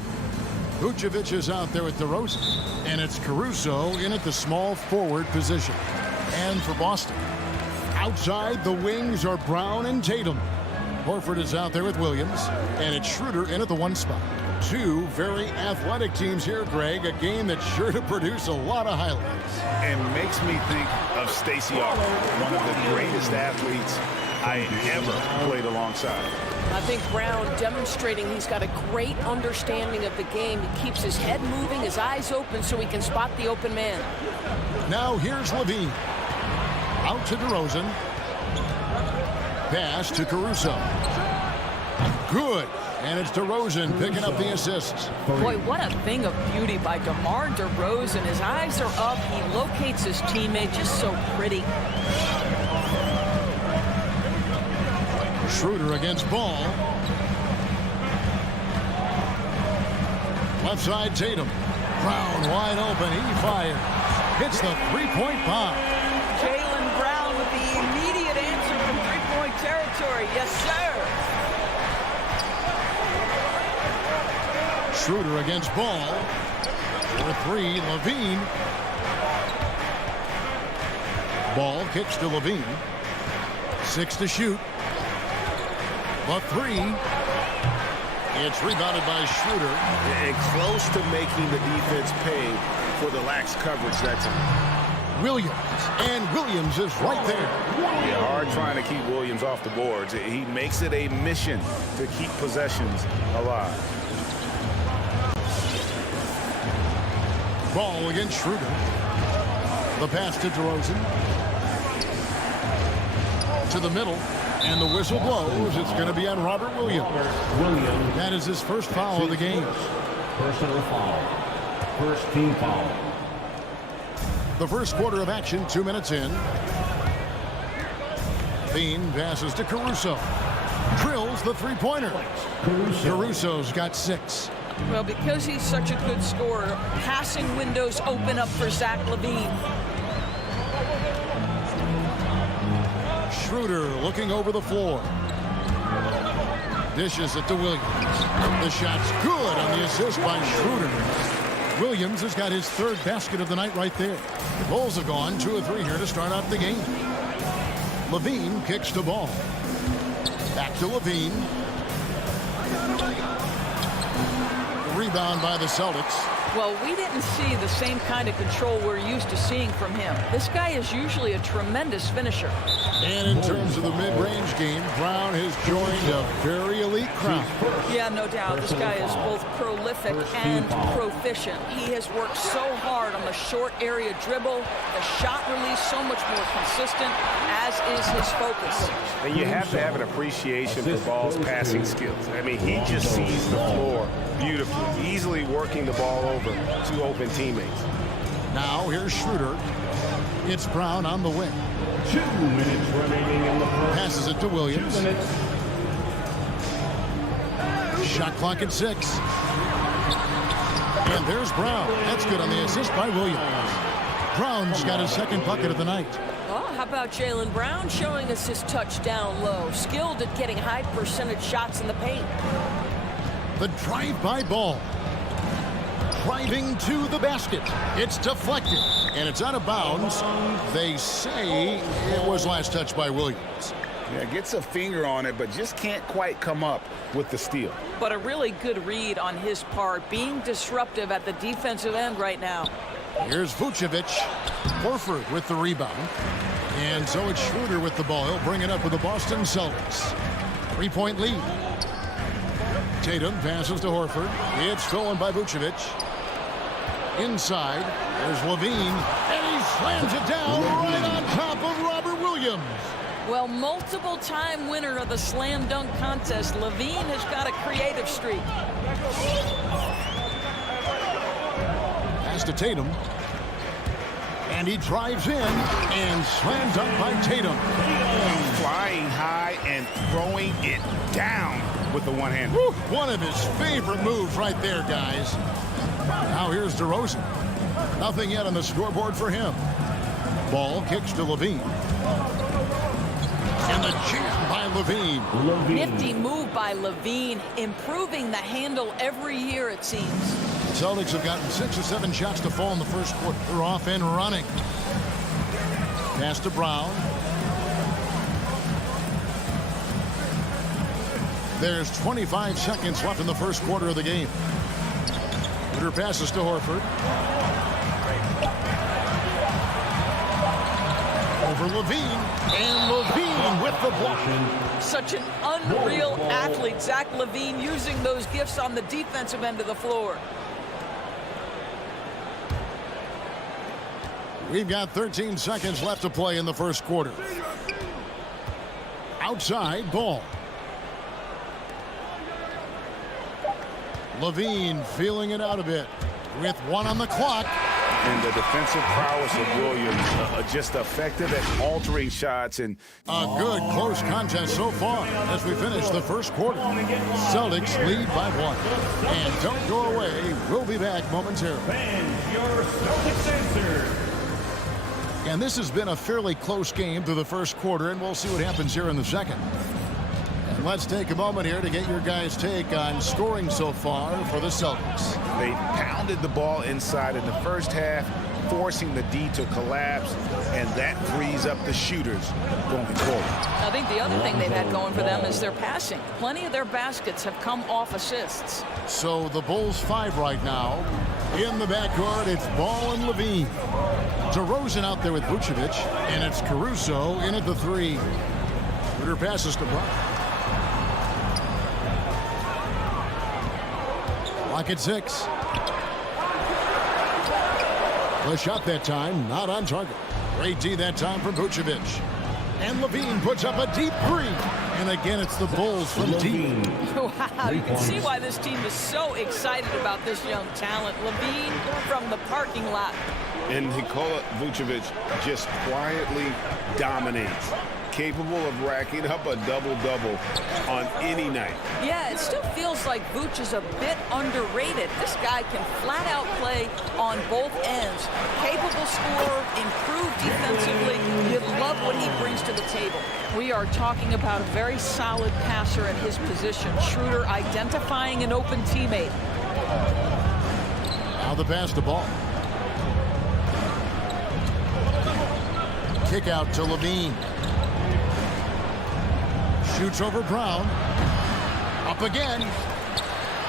Vucevic is out there with DeRozan. And it's Caruso in at the small forward position. And for Boston, outside the wings are Brown and Tatum. Horford is out there with Williams. And it's Schroeder in at the 1 spot. Two very athletic teams here, Greg. A game that's sure to produce a lot of highlights. And makes me think of Stacey Augmon, one of the greatest athletes I ever played alongside. I think Brown demonstrating he's got a great understanding of the game. He keeps his head moving, his eyes open so he can spot the open man. Now here's Levine. Out to DeRozan. Pass to Caruso. Good. And it's DeRozan picking up the assists. Boy, what a thing of beauty by DeMar DeRozan. His eyes are up. He locates his teammate just so pretty. Schroeder against Ball. Left side, Tatum. Brown wide open. He fires. Hits the three-point bomb. Jaylen Brown with the immediate answer from three-point territory. Yes, sir. Schroeder against Ball. For three, Levine. Ball kicks to Levine. 6 to shoot. The three. It's rebounded by Schroeder. And close to making the defense pay for the lax coverage that time. Williams. And Williams is right there. Yeah, hard trying to keep Williams off the boards. He makes it a mission to keep possessions alive. Ball against Schroeder. The pass to DeRozan. To the middle. And the whistle blows. It's going to be on Robert Williams. That is his first foul of the game. Personal foul. First team foul. The first quarter of action, 2 minutes in. Bean passes to Caruso. Drills the three-pointer. Caruso's got 6. Well, because he's such a good scorer, passing windows open up for Zach LaVine. Schroeder looking over the floor. Dishes it to Williams. The shot's good on the assist by Schroeder. Williams has got his 3rd basket of the night right there. The Bulls have gone 2 of 3 here to start out the game. Levine kicks the ball. Back to Levine. Rebound by the Celtics. Well, we didn't see the same kind of control we're used to seeing from him. This guy is usually a tremendous finisher. And in terms of the mid-range game, Brown has joined a very elite crowd. Yeah, no doubt. This guy is both prolific and proficient. He has worked so hard on the short area dribble, the shot release so much more consistent, as is his focus. And you have to have an appreciation for Ball's passing skills. I mean, he just sees the floor beautifully, easily working the ball over to open teammates. Now here's Schroeder. It's Brown on the wing. 2 minutes remaining in the first. Passes it to Williams. 2 minutes. Shot clock at 6. And there's Brown. That's good on the assist by Williams. Brown's got his 2nd bucket of the night. Well, how about Jaylen Brown showing us his touchdown low? Skilled at getting high percentage shots in the paint. The drive by Ball. Driving to the basket. It's deflected. And it's out of bounds. They say it was last touched by Williams. Yeah, gets a finger on it, but just can't quite come up with the steal. But a really good read on his part, being disruptive at the defensive end right now. Here's Vucevic. Horford with the rebound. And so it's Schroeder with the ball. He'll bring it up with the Boston Celtics. 3-point lead. Tatum passes to Horford. It's stolen by Vucevic. Inside, there's Levine. And he slams it down right on top of Robert Williams. Well, multiple-time winner of the slam dunk contest, Levine has got a creative streak. Pass to Tatum. And he drives in and slam dunk by Tatum. Flying high and throwing it down with the one-hand. One of his favorite moves right there, guys. Now here's DeRozan. Nothing yet on the scoreboard for him. Ball kicks to Levine. And the jam by by Levine. Nifty move by Levine, improving the handle every year, it seems. Celtics have gotten 6 or 7 shots to fall in the first quarter. They're off and running. Pass to Brown. There's 25 seconds left in the first quarter of the game. Schroeder passes to Horford. Over Levine, and Levine with the block. Such an unreal athlete, Zach Levine, using those gifts on the defensive end of the floor. We've got 13 seconds left to play in the first quarter. Outside, Ball. Levine feeling it out a bit with 1 on the clock. And the defensive prowess of Williams, just effective at altering shots. And a good close contest so far as we finish the first quarter. Celtics lead by 1. And don't go away. We'll be back momentarily. Fans, your Celtics answer. And this has been a fairly close game through the first quarter, and we'll see what happens here in the second. And let's take a moment here to get your guys' take on scoring so far for the Celtics. They pounded the ball inside in the first half, forcing the D to collapse, and that frees up the shooters going forward. I think the other thing they've had going for them is their passing. Plenty of their baskets have come off assists. So the Bulls 5 right now. In the backcourt, it's Ball and Levine. DeRozan out there with Vucevic, and it's Caruso in at the 3. Schroeder passes to Brown. Clock at 6. The shot that time, not on target. Great D that time from Vucevic. And Levine puts up a deep 3. And again, it's the Bulls from deep. Wow, you can see why this team is so excited about this young talent. Levine from the parking lot. And Nikola Vucevic just quietly dominates, capable of racking up a double-double on any night. Yeah, it still feels like Vooch is a bit underrated. This guy can flat-out play on both ends. Capable scorer, improved defensively. You love what he brings to the table. We are talking about a very solid passer at his position. Schroeder identifying an open teammate. Now the pass to Ball. Kick out to Levine. Shoots over Brown. Up again.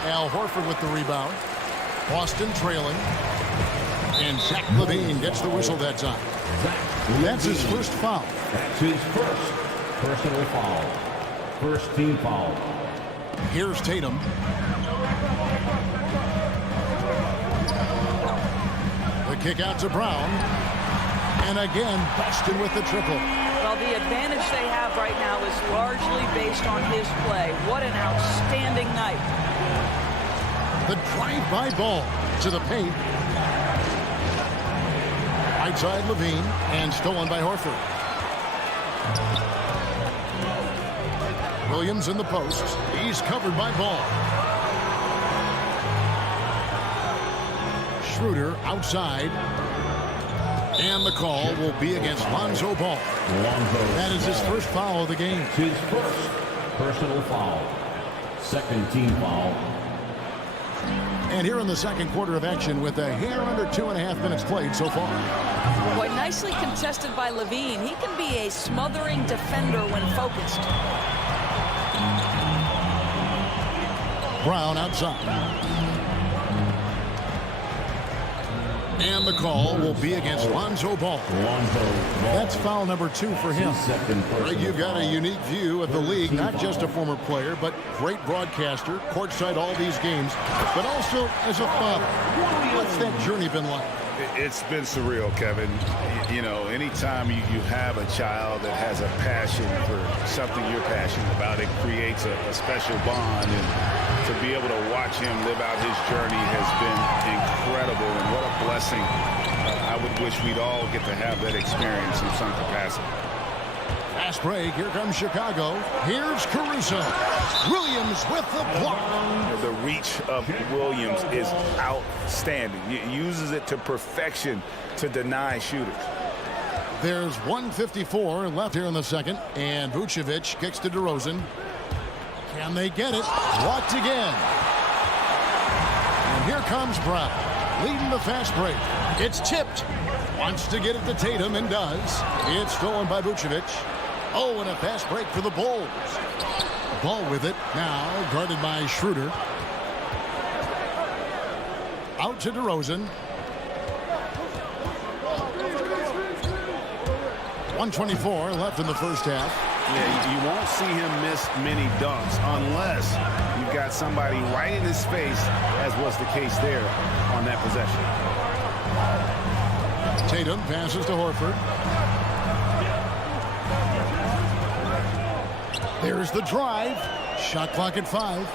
Al Horford with the rebound. Boston trailing. And Zach Levine gets the whistle that time. That's his first foul. That's his first personal foul. First team foul. Here's Tatum. The kick out to Brown. And again, Boston with the triple. Well, the advantage they have right now is largely based on his play. What an outstanding night. The drive-by Ball to the paint. Right side Levine, and stolen by Horford. Williams in the post. He's covered by Ball. Schroeder outside. And the call will be against Lonzo Ball. That is his first foul of the game. His first personal foul. Second team foul. And here in the second quarter of action with a hair under 2.5 minutes played so far. Boy, nicely contested by Levine. He can be a smothering defender when focused. Brown outside. And the call will be against Lonzo Ball. That's foul number 2 for him. Greg, you've got a unique view of the league, not just a former player, but great broadcaster, courtside all these games, but also as a father. What's that journey been like? It's been surreal, Kevin. You know, anytime you have a child that has a passion for something you're passionate about, it creates a special bond. And to be able to watch him live out his journey has been incredible. And what a blessing. I would wish we'd all get to have that experience in some capacity. Fast break. Here comes Chicago. Here's Caruso. Williams with the block. The reach of Williams is outstanding. He uses it to perfection to deny shooters. There's 1:54 left here in the second, and Vucevic kicks to DeRozan. Can they get it? Blocked again. And here comes Brown, leading the fast break. It's tipped. Wants to get it to Tatum and does. It's stolen by Vucevic. Oh, and a fast break for the Bulls. Ball with it now, guarded by Schroeder. Out to DeRozan. 1:24 left in the first half. Yeah, you won't see him miss many dunks unless you've got somebody right in his face, as was the case there on that possession. Tatum passes to Horford. There's the drive. Shot clock at 5.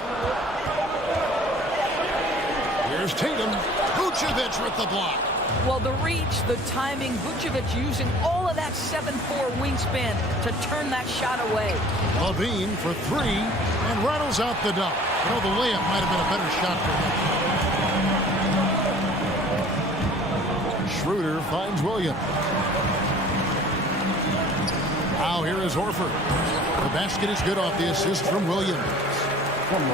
Here's Tatum. Vucevic with the block. Well, the reach, the timing, Vucevic using all of that 7'4" wingspan to turn that shot away. Levine for 3 and rattles out the dunk. You know, the layup might have been a better shot for him. Schroeder finds Williams. Now here is Horford. The basket is good off the assist from Williams.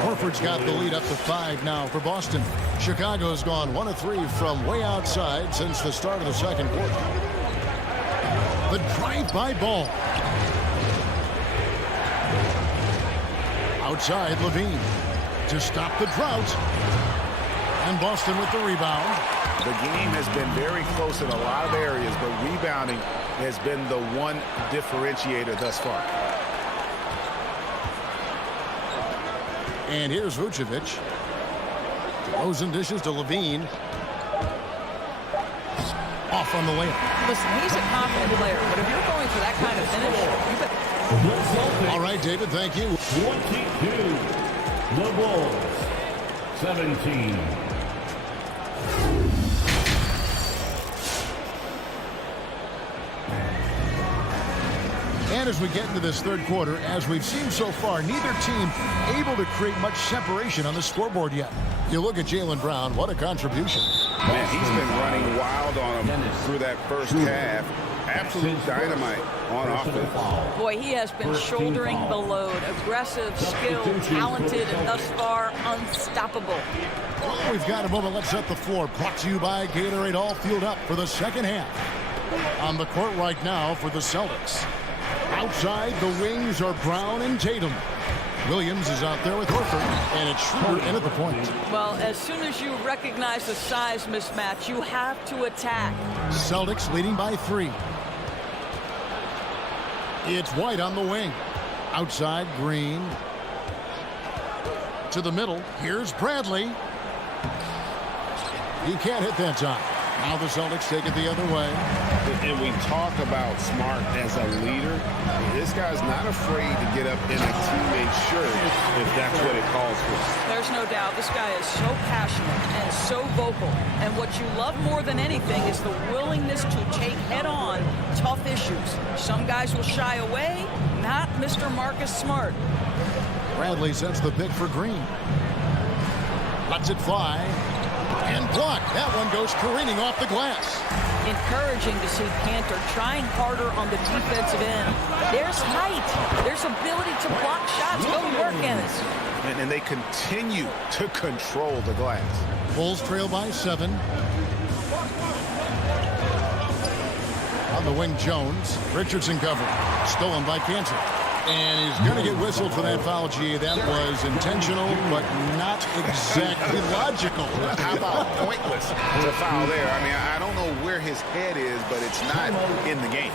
Horford's got the lead up to 5 now for Boston. Chicago's gone 1 of 3 from way outside since the start of the second quarter. The drive-by ball. Outside, Levine to stop the drought. And Boston with the rebound. The game has been very close in a lot of areas, but rebounding has been the one differentiator thus far. And here's Vucevic. DeRozan dishes to Levine. Off on the layup. Listen, he's a confident player, but if you're going for that kind of finish, you bet. All right, David, thank you. 22. The Bulls. 17. And as we get into this third quarter, as we've seen so far, neither team able to create much separation on the scoreboard yet. You look at Jaylen Brown, what a contribution. Man, he's been running wild on him through that first half. Absolute dynamite on offense. Boy, he has been shouldering the load. Aggressive, skilled, talented, and thus far unstoppable. Well, we've got a moment. Let's set the floor. Brought to you by Gatorade, all fueled up for the second half. On the court right now for the Celtics. Outside, the wings are Brown and Tatum. Williams is out there with Horford, and it's Schroeder in at the point. Well, as soon as you recognize the size mismatch, you have to attack. Celtics leading by 3. It's White on the wing. Outside, Green. To the middle. Here's Bradley. He can't hit that time. Now the Celtics take it the other way. And we talk about Smart as a leader. This guy's not afraid to get up in a teammate's shirt if that's what it calls for. There's no doubt this guy is so passionate and so vocal. And what you love more than anything is the willingness to take head-on tough issues. Some guys will shy away, not Mr. Marcus Smart. Bradley sets the pick for Green. Lets it fly. And blocked. That one goes careening off the glass. Encouraging to see Cantor trying harder on the defensive end. There's height. There's ability to block shots. Go to work, Ennis. And they continue to control the glass. Bulls trail by 7. On the wing, Jones. Richardson covered. Stolen by Cantor. And he's going to get whistled for that foul, G. That was intentional, but not exactly logical. How about pointless to foul there? I mean, I don't know where his head is, but it's not in the game.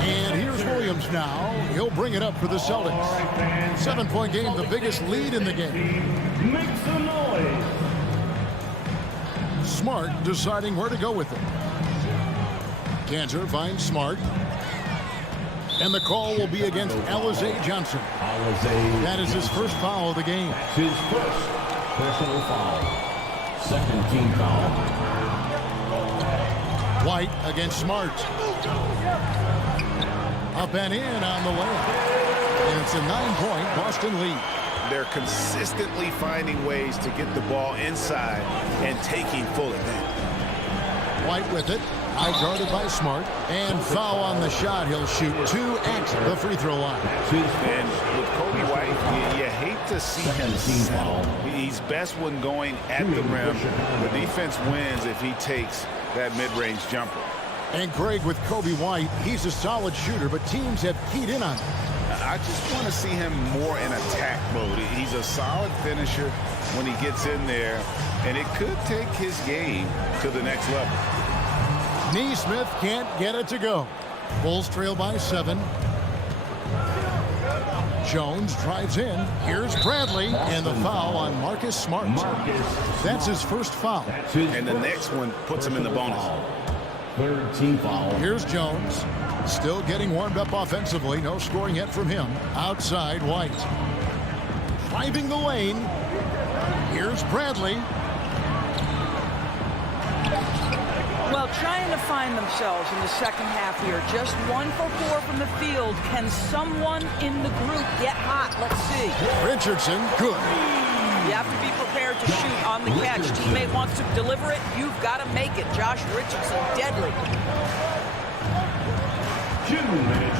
And here's Williams now. He'll bring it up for the Celtics. 7-point game, the biggest lead in the game. Make some noise. Smart deciding where to go with it. Cantor finds Smart. And the call will be against Alize Johnson. That is his first foul of the game. His first personal foul. Second team foul. White against Smart. Up and in on the layup. And it's a 9-point Boston lead. They're consistently finding ways to get the ball inside and taking full advantage. White with it. Out-guarded by Smart. And foul on the shot. He'll shoot 2 at the free throw line. And with Kobe White, you hate to see him settle. He's best when going at the rim. The defense wins if he takes that mid-range jumper. And Greg, with Kobe White, he's a solid shooter, but teams have keyed in on him. I just want to see him more in attack mode. He's a solid finisher when he gets in there, and it could take his game to the next level. Neesmith can't get it to go. Bulls trail by 7. Jones drives in. Here's Bradley, and the foul on Marcus Smart. That's his first foul. And the next one puts him in the bonus. Third team foul. Here's Jones. Still getting warmed up offensively. No scoring yet from him. Outside, White. Driving the lane. Here's Bradley. Well, trying to find themselves in the second half here. Just 1 for 4 from the field. Can someone in the group get hot? Let's see. Richardson, good. You have to be prepared to shoot on the catch. Teammate wants to deliver it. You've got to make it. Josh Richardson, deadly.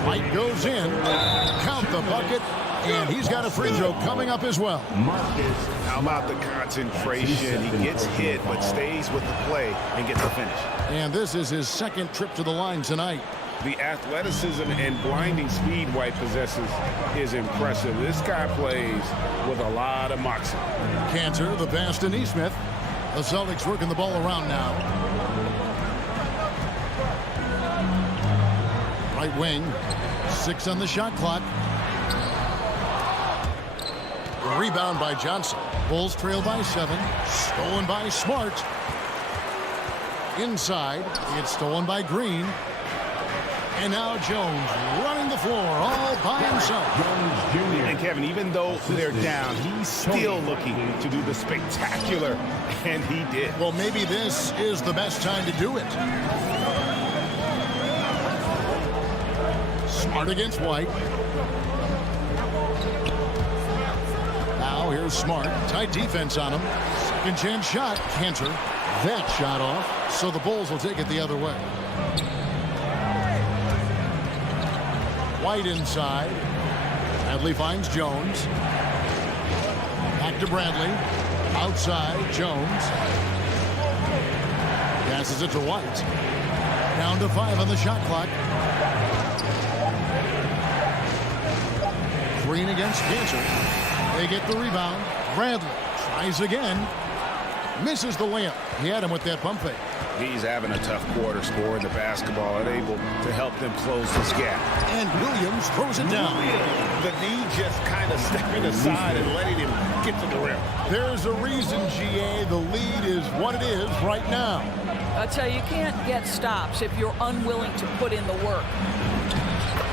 White goes in. Count the bucket. And he's got a free throw coming up as well. How about the concentration? He gets hit, but stays with the play and gets the finish. And this is his second trip to the line tonight. The athleticism and blinding speed White possesses is impressive. This guy plays with a lot of moxie. Cantor, the pass to Neesmith. The Celtics working the ball around now. Right wing. 6 on the shot clock. Rebound by Johnson. Bulls trail by 7. Stolen by Smart. Inside. It's stolen by Green. And now Jones running the floor all by himself. And Kevin, even though they're down, he's still looking to do the spectacular, and he did. Well, maybe this is the best time to do it. Smart against White. Now here's Smart. Tight defense on him. Second chance shot. Cantor. That shot off. So the Bulls will take it the other way. White inside. Bradley finds Jones. Back to Bradley. Outside, Jones. Passes it to White. Down to 5 on the shot clock. Green against Cantor. They get the rebound. Bradley tries again. Misses the layup. He had him with that pump fake. He's having a tough quarter, scoring the basketball and able to help them close this gap. And Williams throws it down. The knee just kind of stepping aside and letting him get to the rim. There's a reason, GA, the lead is what it is right now. I tell you, you can't get stops if you're unwilling to put in the work.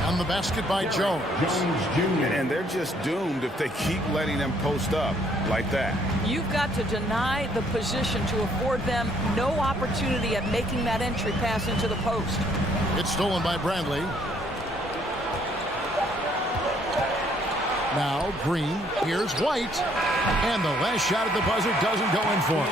On the basket by Jones. And they're just doomed if they keep letting them post up like that. You've got to deny the position to afford them no opportunity at making that entry pass into the post. It's stolen by Bradley. Now Green. Here's White. And the last shot at the buzzer doesn't go in for him.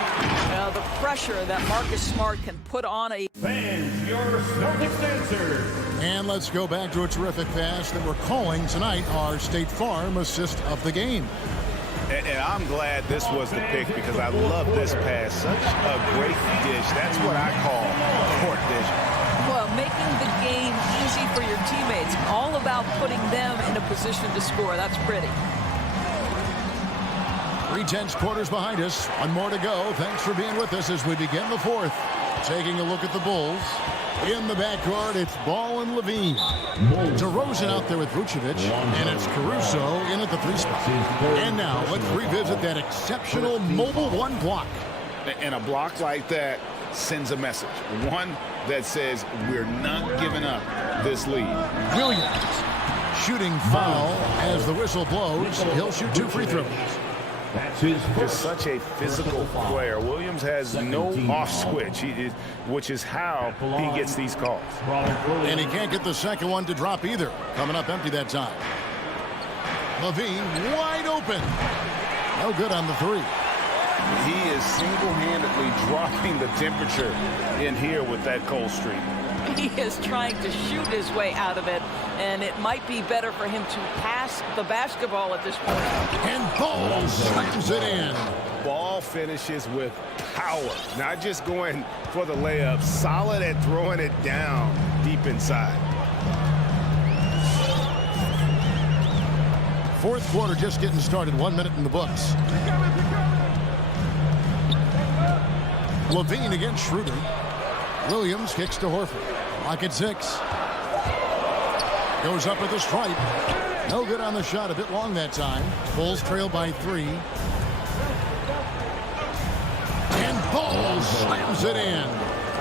Now the pressure that Marcus Smart can put on a... Fans, your Celtics answer. And let's go back to a terrific pass that we're calling tonight our State Farm assist of the game. And I'm glad this was the pick because I love this pass. Such a great dish. That's what I call court vision. Well, making the game easy for your teammates. All about putting them in a position to score. That's pretty. 3/10 quarters behind us. One more to go. Thanks for being with us as we begin the fourth. Taking a look at the Bulls. In the backcourt, it's Ball and Levine. DeRozan out there with Vucevic, and it's Caruso in at the 3 spot. And now let's revisit that exceptional mobile 1 block. And a block like that sends a message. One that says we're not giving up this lead. Williams shooting foul as the whistle blows. He'll shoot 2 free throws. Just such a physical player. Williams has no off switch, which is how he gets these calls. And he can't get the second one to drop either. Coming up empty that time. Levine wide open. No good on the 3. He is single-handedly dropping the temperature in here with that cold streak. He is trying to shoot his way out of it, and it might be better for him to pass the basketball at this point. And Ball slams it in. Ball finishes with power, not just going for the layup, solid at throwing it down deep inside. Fourth quarter just getting started. 1 minute in the books. Levine against Schroeder. Williams kicks to Horford. Lock at 6. Goes up with the stripe. No good on the shot. A bit long that time. Bulls trail by 3. And Ball slams it in.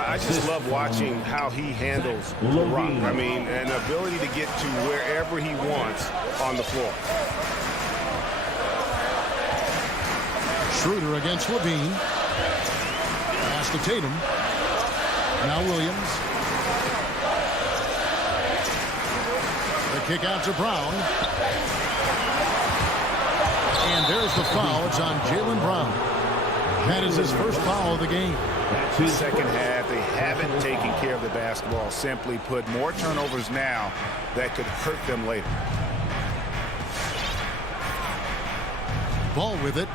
I just love watching how he handles the rock. I mean, an ability to get to wherever he wants on the floor. Schroeder against Levine. Pass to Tatum. Now Williams. The kick out to Brown. And there's the foul. It's on Jaylen Brown. That is his first foul of the game. Second half, they haven't taken care of the basketball. Simply put, more turnovers now that could hurt them later. Ball with it.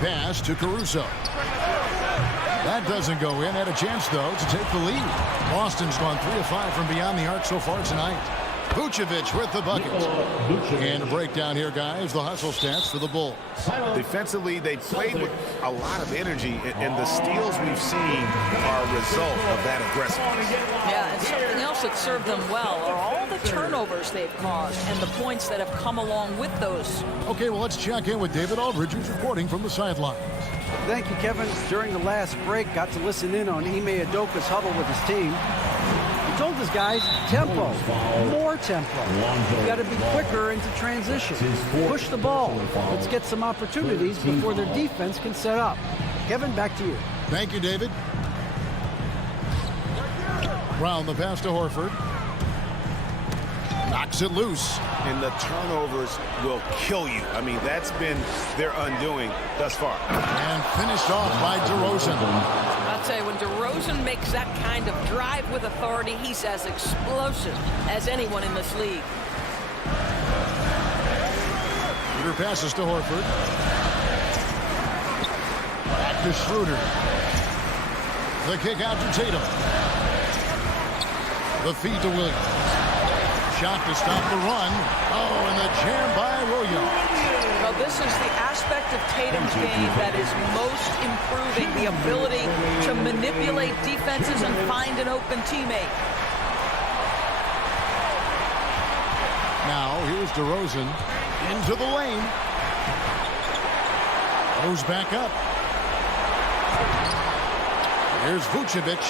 Pass to Caruso. That doesn't go in. Had a chance, though, to take the lead. Boston's gone 3 of 5 from beyond the arc so far tonight. Vucevic with the bucket. And a breakdown here, guys. The hustle stats for the Bulls. Defensively, they played with a lot of energy, and the steals we've seen are a result of that aggressiveness. Yeah, and something else that served them well are all the turnovers they've caused and the points that have come along with those. Okay, well, let's check in with David Aldridge, who's reporting from the sidelines. Thank you, Kevin. During the last break, got to listen in on Ime Udoka's huddle with his team. He told his guys, tempo, more tempo. You got to be quicker into transition. Push the ball. Let's get some opportunities before their defense can set up. Kevin, back to you. Thank you, David. Brown, the pass to Horford. Knocks it loose. And the turnovers will kill you. I mean, that's been their undoing thus far. And finished off by DeRozan. I'll tell you, when DeRozan makes that kind of drive with authority, he's as explosive as anyone in this league. Schroeder passes to Horford. Back to Schroeder. The kick out to Tatum. The feed to Williams. Shot to stop the run. Oh, and the jam by Williams. Well, this is the aspect of Tatum's game that is most improving, the ability to manipulate defenses and find an open teammate. Now, here's DeRozan into the lane. Goes back up. Here's Vucevic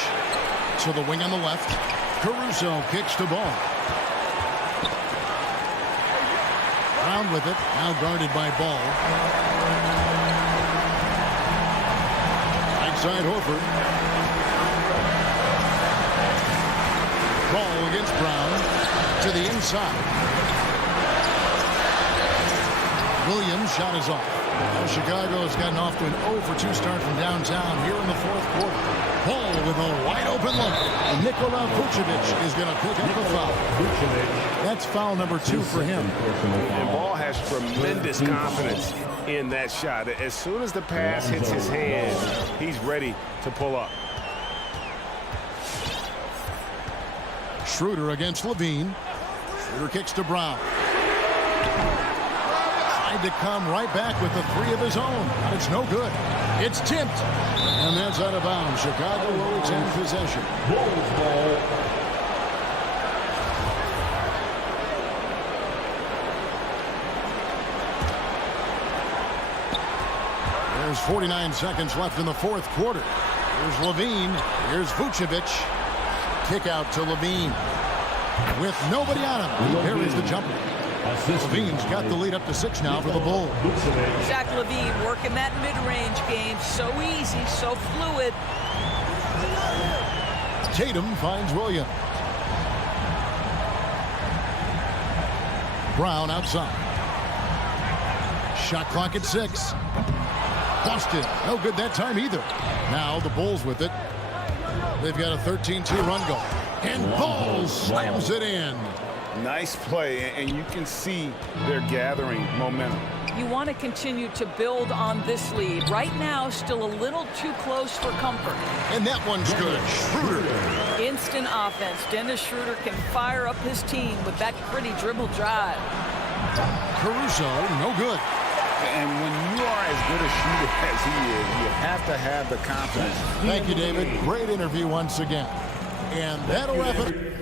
to the wing on the left. Caruso kicks to Ball. Brown with it, now guarded by Ball. Right side Horford. Ball against Brown to the inside. Williams' shot is off. Now Chicago has gotten off to an 0-for-2 start from downtown here in the fourth quarter. Ball with a wide open look. And Nikola Vucevic is going to pick up the foul. That's foul number 2 for him. And Ball has tremendous confidence in that shot. As soon as the pass hits his hand, he's ready to pull up. Schroeder against Levine. Schroeder kicks to Brown. Tried to come right back with the 3 of his own, but it's no good. It's tipped, and that's out of bounds. Chicago will retain possession. Bulls ball. There's 49 seconds left in the fourth quarter. Here's Levine. Here's Vucevic. Kick out to Levine. With nobody on him, he parries the jumper. Levine's got the lead up to 6 now for the Bulls. Zach Levine working that mid-range game. So easy, so fluid. Tatum finds Williams. Brown outside. Shot clock at 6. Busted. No good that time either. Now the Bulls with it. They've got a 13-2 run going. And Bulls slams it in. Nice play, and you can see they're gathering momentum. You want to continue to build on this lead. Right now, still a little too close for comfort. And that one's good. Schroeder. Instant offense. Dennis Schroeder can fire up his team with that pretty dribble drive. Caruso, no good. And when you are as good a shooter as he is, you have to have the confidence. Thank you, David. Great interview once again. And that'll wrap it.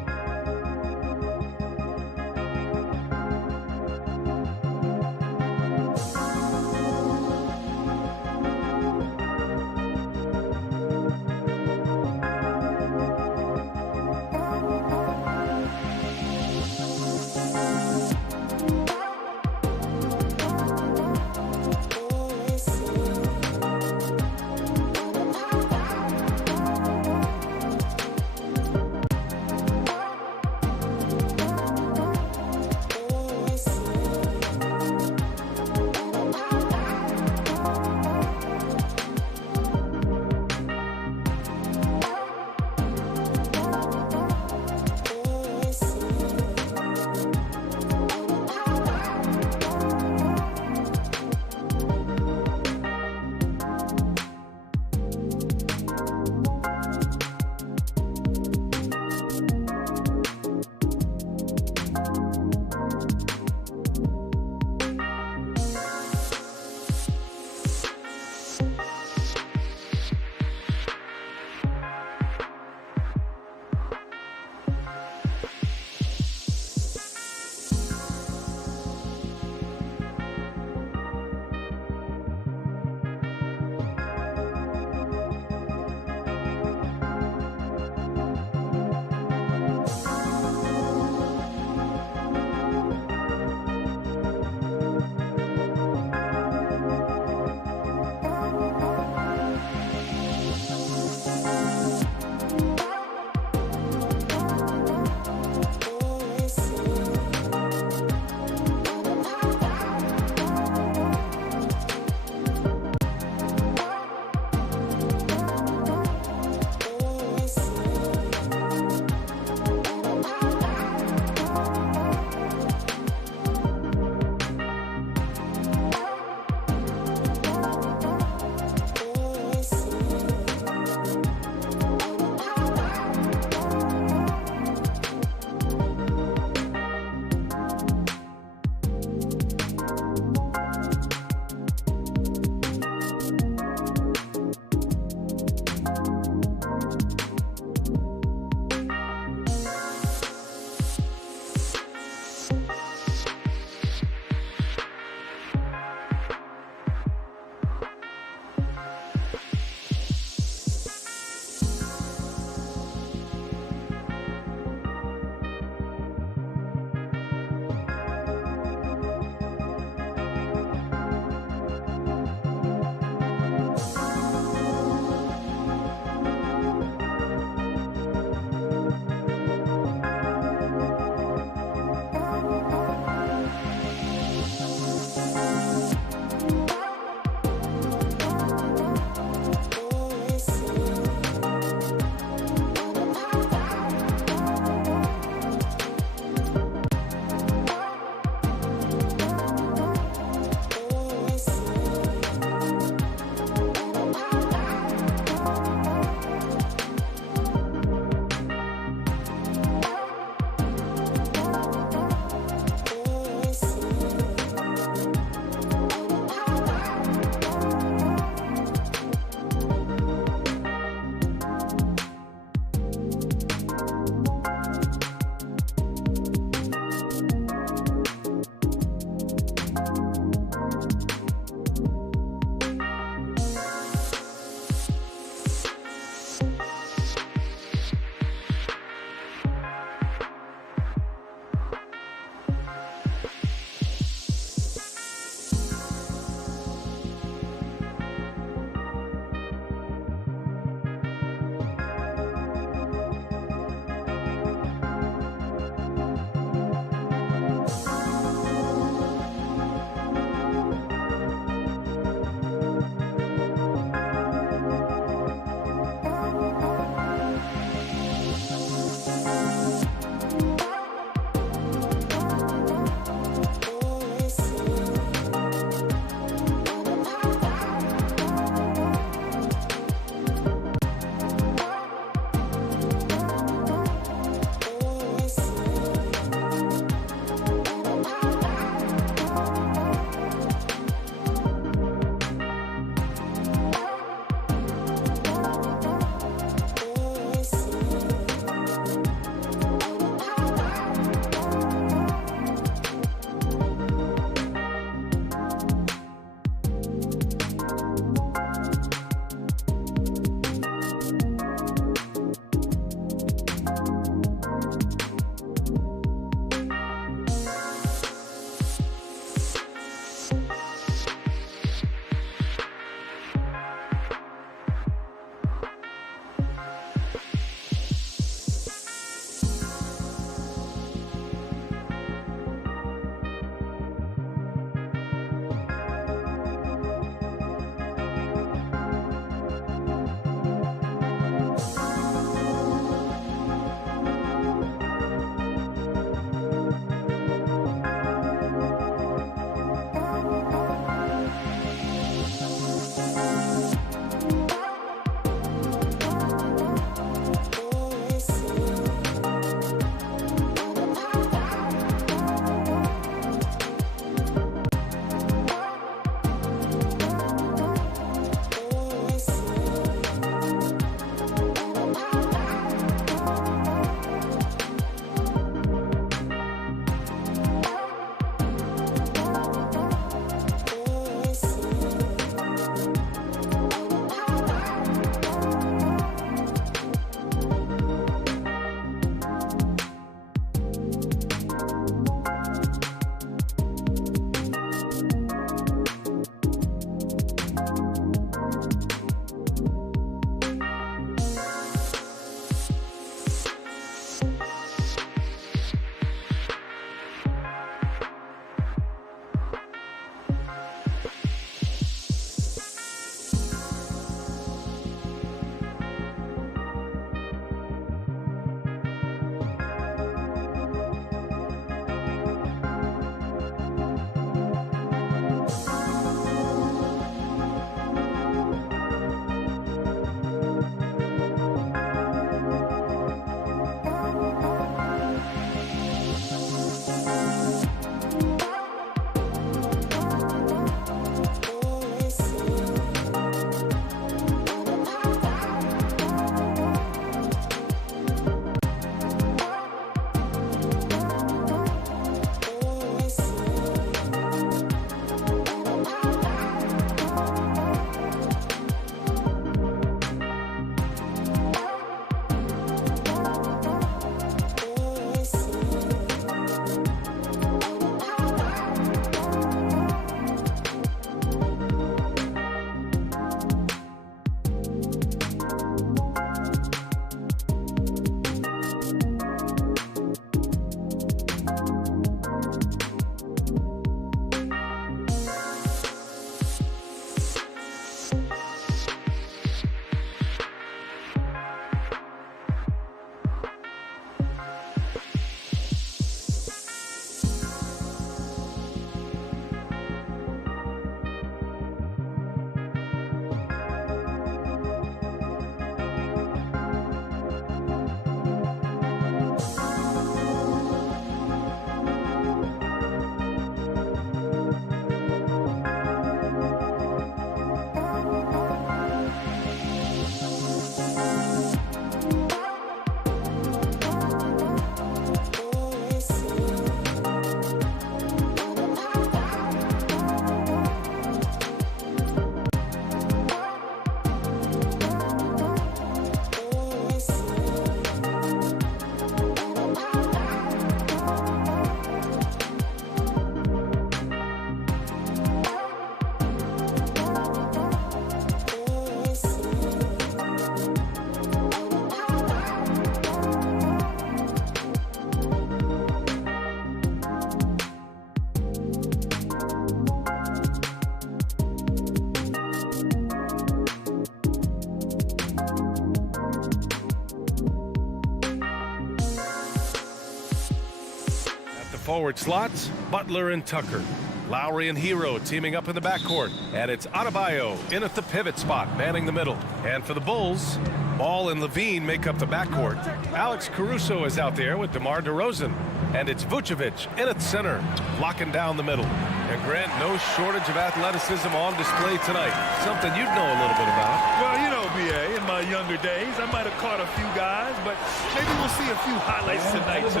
forward slots, Butler and Tucker. Lowry and Hero teaming up in the backcourt. And it's Adebayo in at the pivot spot, manning the middle. And for the Bulls, Ball and Levine make up the backcourt. Alex Caruso is out there with DeMar DeRozan. And it's Vucevic in at center, locking down the middle. And Grant, no shortage of athleticism on display tonight. Something you'd know a little bit about. Well, you know, B.A., in my younger days, I might have caught a few guys, but maybe we'll see a few highlights tonight, too.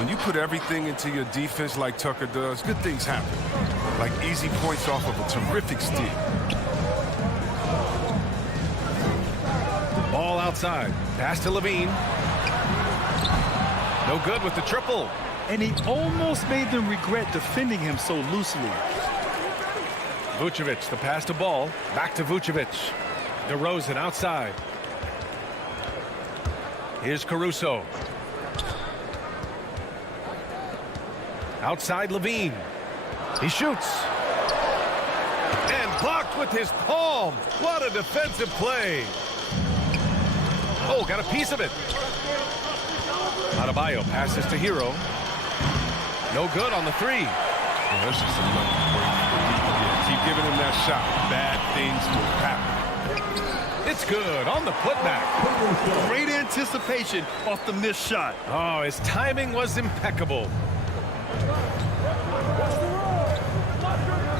When you put everything into your defense like Tucker does, good things happen. Like easy points off of a terrific steal. Ball outside. Pass to Levine. No good with the triple. And he almost made them regret defending him so loosely. Vucevic, the pass to Ball. Back to Vucevic. DeRozan outside. Here's Caruso. Outside Levine. He shoots. And blocked with his palm. What a defensive play. Oh, got a piece of it. Adebayo passes to Hero. No good on the three. Well, that's just another break. Keep giving him that shot. Bad things will happen. It's good on the putback. Great anticipation off the missed shot. Oh, his timing was impeccable.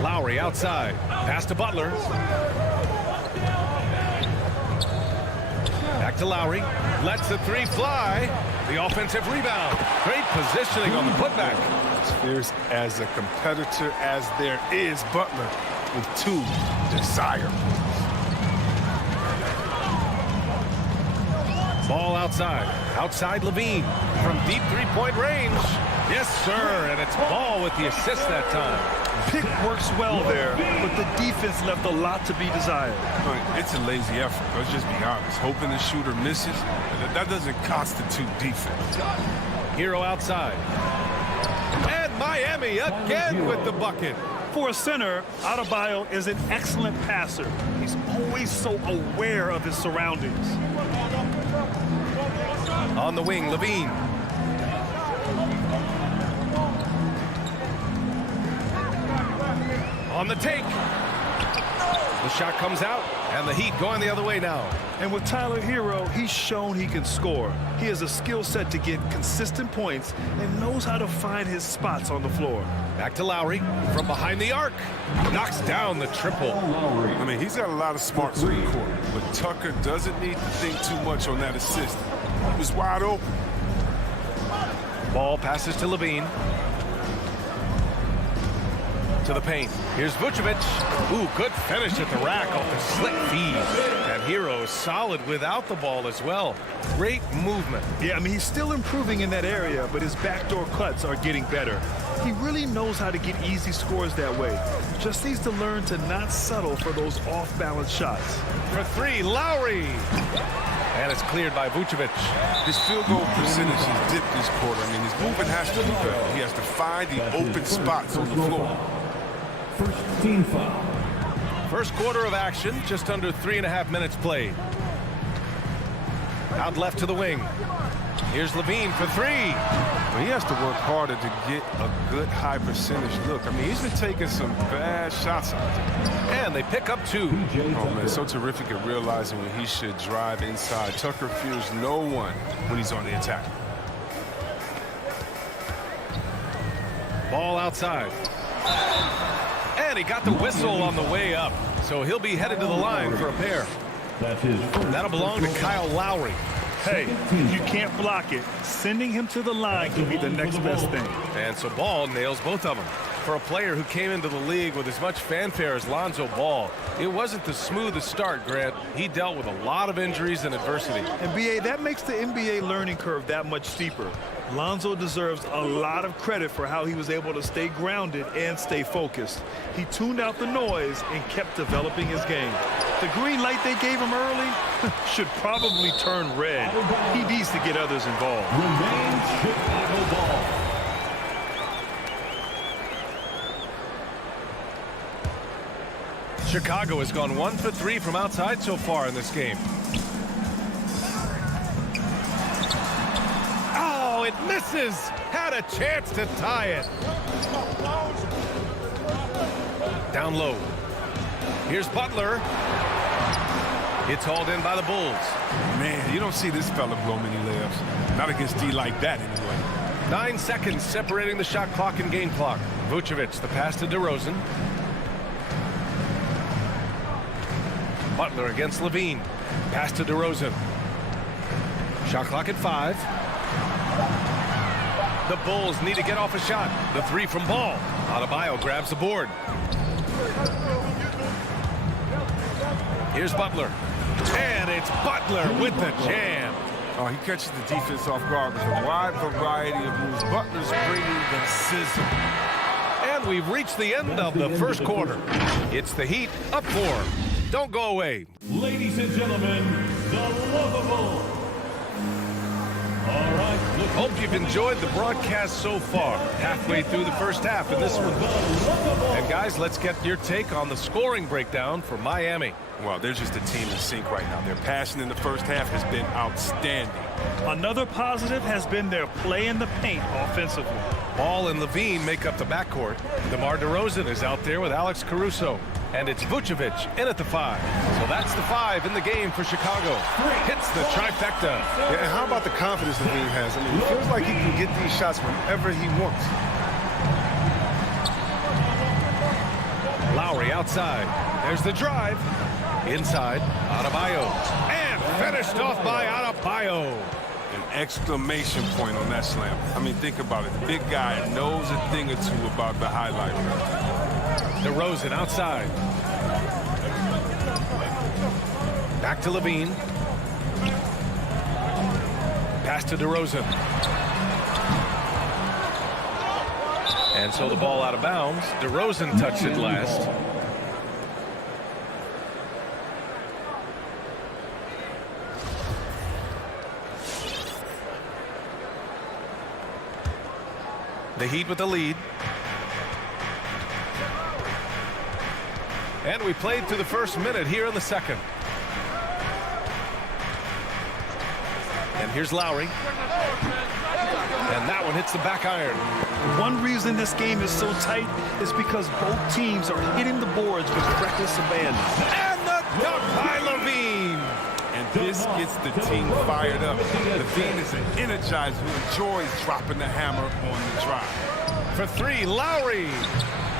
Lowry outside. Pass to Butler. Back to Lowry. Lets the three fly. The offensive rebound. Great positioning on the putback. As fierce as a competitor as there is, Butler with two desire. Ball outside. Outside Levine. From deep three-point range. Yes, sir. And it's Ball with the assist that time. Pick works well there, but the defense left a lot to be desired. It's a lazy effort. Let's just be honest. Hoping the shooter misses, that doesn't constitute defense. Hero outside. And Miami again with the bucket. For a center, Adebayo is an excellent passer. He's always so aware of his surroundings. On the wing, Levine. On the take. The shot comes out, and the Heat going the other way now. And with Tyler Hero, he's shown he can score. He has a skill set to get consistent points and knows how to find his spots on the floor. Back to Lowry from behind the arc. Knocks down the triple. I mean, he's got a lot of smarts on the court, but Tucker doesn't need to think too much on that assist. He was wide open. Ball passes to Levine. To the paint. Here's Vucevic. Ooh, good finish at the rack off the slick feed. And Hero is solid without the ball as well. Great movement. Yeah, I mean, he's still improving in that area, but his backdoor cuts are getting better. He really knows how to get easy scores that way. Just needs to learn to not settle for those off-balance shots. For three, Lowry. And it's cleared by Vucevic. His field goal percentage has dipped this quarter. I mean, his movement has to be better. He has to find the open spots on the floor. First team foul. First quarter of action, just under 3.5 minutes played. Out left to the wing. Here's Levine for three. Well, he has to work harder to get a good high percentage look. I mean, he's been taking some bad shots out there. And they pick up two. Oh, man, so terrific at realizing when he should drive inside. Tucker fears no one when he's on the attack. Ball outside. And he got the whistle on the way up. So he'll be headed to the line for a pair. That'll belong to Kyle Lowry. Hey, if you can't block it, sending him to the line can be the next best thing. And so Ball nails both of them. For a player who came into the league with as much fanfare as Lonzo Ball, it wasn't the smoothest start, Grant. He dealt with a lot of injuries and adversity. And B.A., that makes the NBA learning curve that much steeper. Lonzo deserves a lot of credit for how he was able to stay grounded and stay focused. He tuned out the noise and kept developing his game. The green light they gave him early should probably turn red. He needs to get others involved. Remains Chicago ball. Chicago has gone 1 for 3 from outside so far in this game. it misses. Had a chance to tie it. Down low. Here's Butler. It's hauled in by the Bulls. Man, you don't see this fella blow many layups. Not against D like that, anyway. 9 seconds separating the shot clock and game clock. Vucevic, the pass to DeRozan. Butler against Levine. Pass to DeRozan. Shot clock at 5. The Bulls need to get off a shot. The 3 from Ball. Adebayo grabs the board. Here's Butler. And it's Butler with the jam. Oh, he catches the defense off guard with a wide variety of moves. Butler's bringing the sizzle. And we've reached the end of the first quarter. It's the Heat up 4. Don't go away. Ladies and gentlemen, the lovable. All right. Hope you've enjoyed the broadcast so far. Halfway through the first half in this one. And guys, let's get your take on the scoring breakdown for Miami. Well, they're just a team in sync right now. Their passing in the first half has been outstanding. Another positive has been their play in the paint offensively. Ball and Levine make up the backcourt. DeMar DeRozan is out there with Alex Caruso. And it's Vucevic in at the 5. So that's the 5 in the game for Chicago. Hits the trifecta. Yeah, and how about the confidence Levine has? I mean, it feels like he can get these shots whenever he wants. Lowry outside. There's the drive. Inside, Adebayo. And finished off by Adebayo. An exclamation point on that slam. I mean, think about it. The big guy knows a thing or two about the highlight. DeRozan outside. Back to Levine. Pass to DeRozan. And so the ball out of bounds. DeRozan touched it last. The Heat with the lead. And we played through the first minute here in the second. And here's Lowry. And that one hits the back iron. One reason this game is so tight is because both teams are hitting the boards with reckless abandon. And the dunk by Levine. And this gets the team fired up. Levine is an energizer who enjoys dropping the hammer on the drive. For 3, Lowry.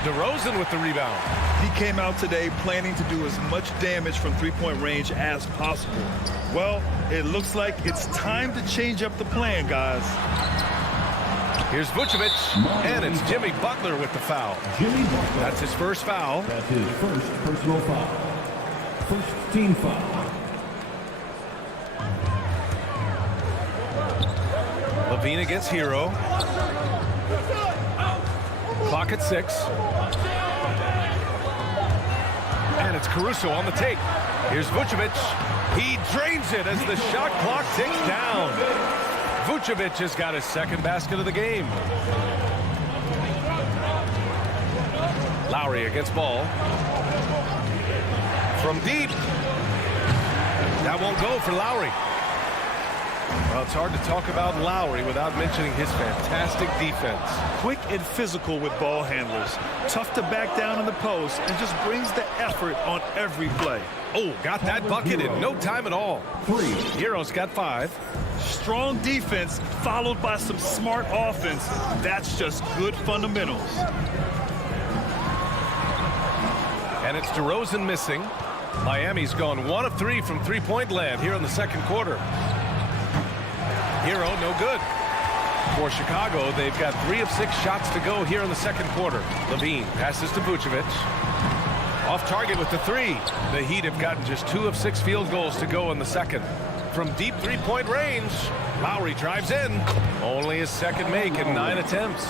DeRozan with the rebound. He came out today planning to do as much damage from three-point range as possible. Well, it looks like it's time to change up the plan, guys. Here's Vucevic, and it's Jimmy Butler with the foul. That's his first foul. That's his first personal foul. First team foul. Levine against Hero. Clock at 6. And it's Caruso on the take. Here's Vucevic. He drains it as the shot clock ticks down. Vucevic has got his second basket of the game. Lowry against Ball. From deep. That won't go for Lowry. Well, it's hard to talk about Lowry without mentioning his fantastic defense. Quick and physical with ball handlers. Tough to back down in the post and just brings the effort on every play. Oh, got that bucket in no time at all. 3. Hero's got 5. Strong defense followed by some smart offense. That's just good fundamentals. And it's DeRozan missing. Miami's gone 1 of 3 from three-point land here in the second quarter. Hero, no good. For Chicago, they've got 3 of 6 shots to go here in the second quarter. Levine passes to Vucevic. Off target with the 3. The Heat have gotten just 2 of 6 field goals to go in the second. From deep three-point range, Lowry drives in. Only his second make in 9 attempts.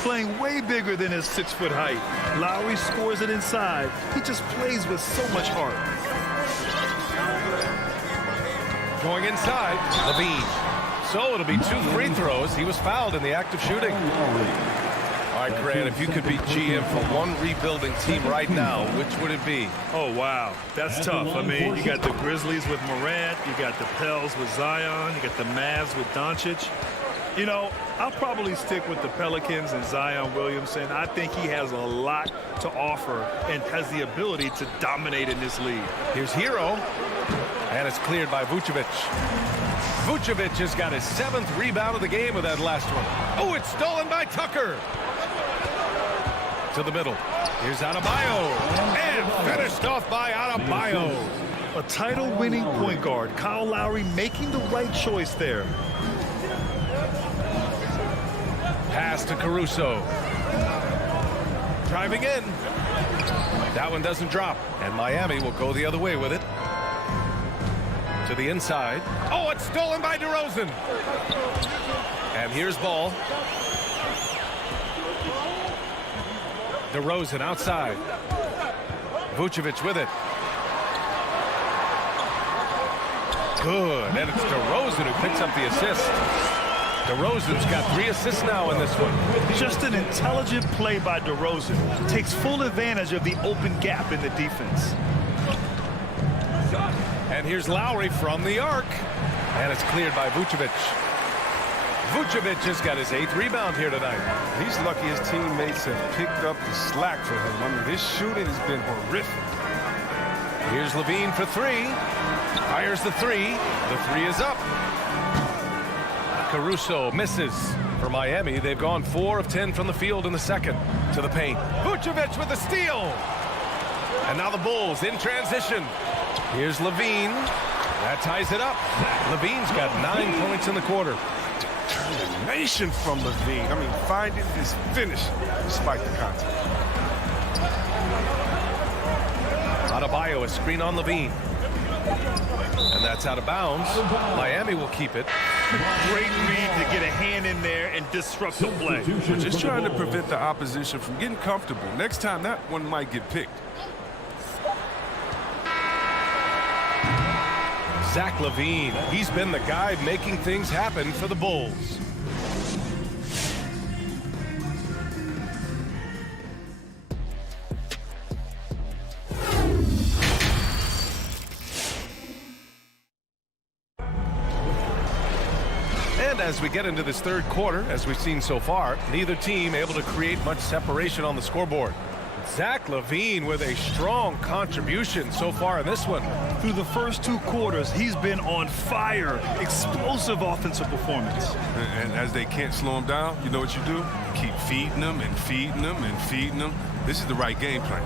Playing way bigger than his 6-foot height. Lowry scores it inside. He just plays with so much heart. Going inside, Levine. So it'll be 2 free throws. He was fouled in the act of shooting. All right, Grant, if you could be GM for one rebuilding team right now, which would it be? Oh, wow. That's tough. I mean, you got the Grizzlies with Morant. You got the Pels with Zion. You got the Mavs with Doncic. You know, I'll probably stick with the Pelicans and Zion Williamson. I think he has a lot to offer and has the ability to dominate in this league. Here's Hero, and it's cleared by Vucevic. Vucevic has got his 7th rebound of the game with that last one. Oh, it's stolen by Tucker. To the middle. Here's Adebayo, and finished off by Adebayo. A title-winning point guard, Kyle Lowry making the right choice there. Pass to Caruso. Driving in. That one doesn't drop, and Miami will go the other way with it. To the inside. Oh, it's stolen by DeRozan. And here's Ball. DeRozan outside. Vucevic with it. Good, and it's DeRozan who picks up the assist. DeRozan's got 3 assists now in this one. Just an intelligent play by DeRozan. Takes full advantage of the open gap in the defense. And here's Lowry from the arc. And it's cleared by Vucevic. Vucevic has got his 8th rebound here tonight. He's lucky his teammates have picked up the slack for him. I mean, his shooting has been horrific. Here's Levine for 3. Fires the 3. The 3 is up. Caruso misses. For Miami, they've gone 4 of 10 from the field in the second. To the paint. Vucevic with the steal. And now the Bulls in transition. Here's Levine. That ties it up. Levine's got 9 points in the quarter. Determination from Levine. I mean, finding his finish despite the contact. Adebayo, a screen on Levine. And that's out of bounds. Miami will keep it. Great read to get a hand in there and disrupt the play. We're just trying to prevent the opposition from getting comfortable. Next time, that one might get picked. Zach LaVine, he's been the guy making things happen for the Bulls. And as we get into this third quarter, as we've seen so far, neither team able to create much separation on the scoreboard. Zach LaVine with a strong contribution so far in this one. Through the first 2 quarters, he's been on fire. Explosive offensive performance. And as they can't slow him down, you know what you do? You keep feeding them and feeding them and feeding them. This is the right game plan.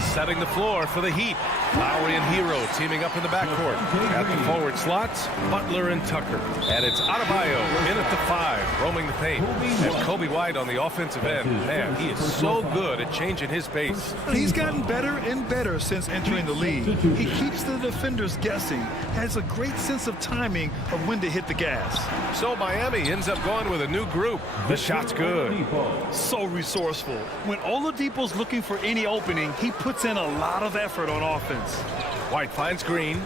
Setting the floor for the Heat. Lowry and Hero teaming up in the backcourt. At the forward slots, Butler and Tucker. And it's Adebayo in at the 5, roaming the paint. And Kobe White on the offensive end. Man, he is so good at changing his pace. He's gotten better and better since entering the league. He keeps the defenders guessing, has a great sense of timing of when to hit the gas. So Miami ends up going with a new group. The shot's good. So resourceful. When Oladipo's looking for any opening, he puts in a lot of effort on offense. White finds Green.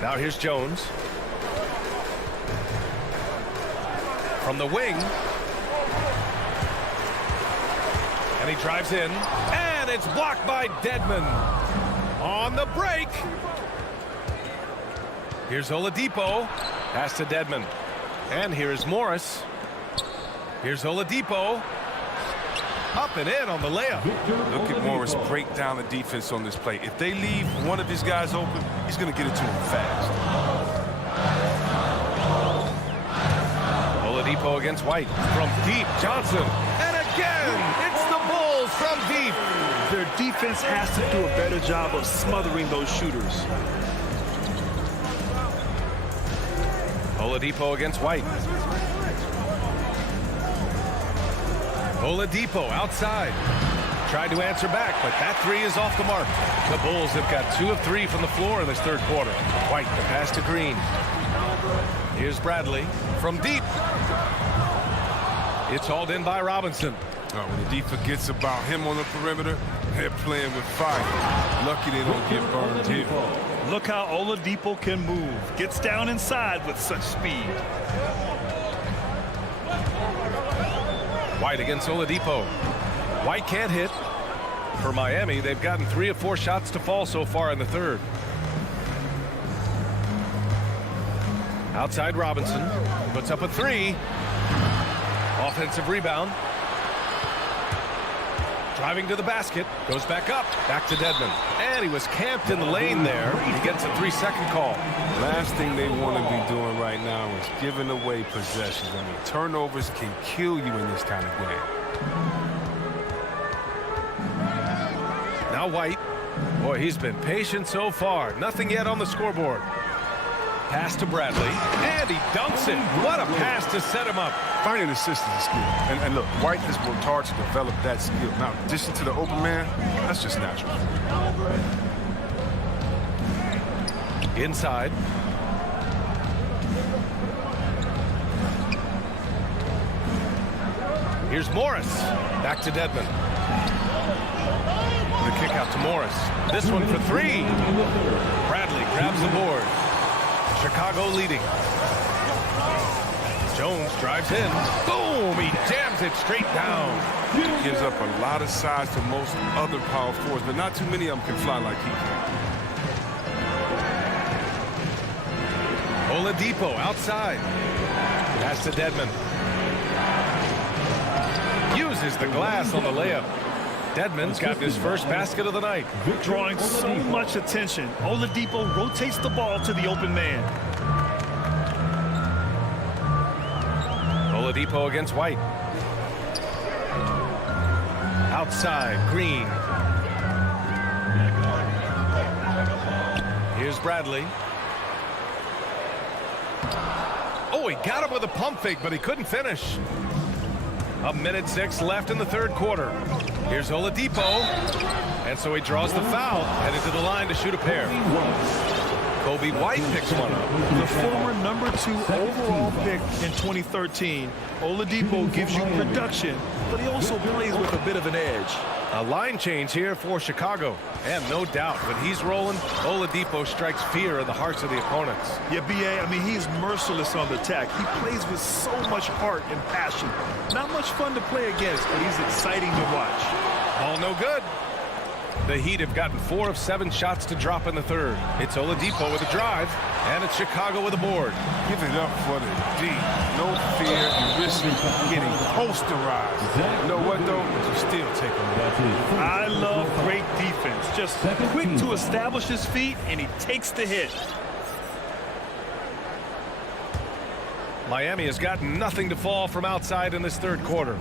Now here's Jones. From the wing. And he drives in. And it's blocked by Dedmon. On the break. Here's Oladipo. Pass to Dedmon. And here's Morris. Here's Oladipo. Up and in on the layup. Look at Morris break down the defense on this play. If they leave one of his guys open, he's going to get it to him fast. Oladipo against White. From deep, Johnson. And again, it's the Bulls from deep. Their defense has to do a better job of smothering those shooters. Oladipo against White. Oladipo outside. Tried to answer back, but that 3 is off the mark. The Bulls have got 2 of 3 from the floor in this third quarter. White, the pass to Green. Here's Bradley from deep. It's hauled in by Robinson. When the D forgets about him on the perimeter, they're playing with fire. Lucky they don't get burned here. Look how Oladipo can move. Gets down inside with such speed. White against Oladipo. White can't hit. For Miami, they've gotten 3 of 4 shots to fall so far in the third. Outside Robinson. Puts up a three. Offensive rebound. Driving to the basket. Goes back up. Back to Dedmon. And he was camped in the lane there. He gets a 3-second call. Last thing they want to be doing right now is giving away possessions. I mean, turnovers can kill you in this kind of game. Now White. Boy, he's been patient so far. Nothing yet on the scoreboard. Pass to Bradley. And he dunks it. What a pass to set him up. Finding assists is a skill. And look, White has worked hard to develop that skill. Now, in addition to the open man, that's just natural. Inside. Here's Morris. Back to Dedmon. The kick out to Morris. This one for three. Bradley grabs the board. Chicago leading. Jones drives in. Boom! He jams it straight down. He gives up a lot of size to most other power forwards, but not too many of them can fly like he can. Oladipo outside. Pass to Dedmon. Uses the glass on the layup. Dedmon's got his first basket of the night. Drawing so much attention. Oladipo rotates the ball to the open man. Oladipo against White. Outside, Green. Here's Bradley. Oh, he got him with a pump fake, but he couldn't finish. 1:06 left in the third quarter. Here's Oladipo. And so he draws the foul, headed to the line to shoot a pair. Kobe White picks one up. The former #2 overall pick in 2013, Oladipo gives you production, but he also plays with a bit of an edge. A line change here for Chicago. And no doubt, when he's rolling, Oladipo strikes fear in the hearts of the opponents. Yeah, B.A., I mean, he's merciless on the attack. He plays with so much heart and passion. Not much fun to play against, but he's exciting to watch. Ball no good. The Heat have gotten 4 of 7 shots to drop in the third. It's Oladipo with a drive, and it's Chicago with a board. Give it up for the D. No fear. You risk getting posterized. You know what, though? But you still take them. I love great defense. Just quick to establish his feet, and he takes the hit. Miami has got nothing to fall from outside in this third quarter.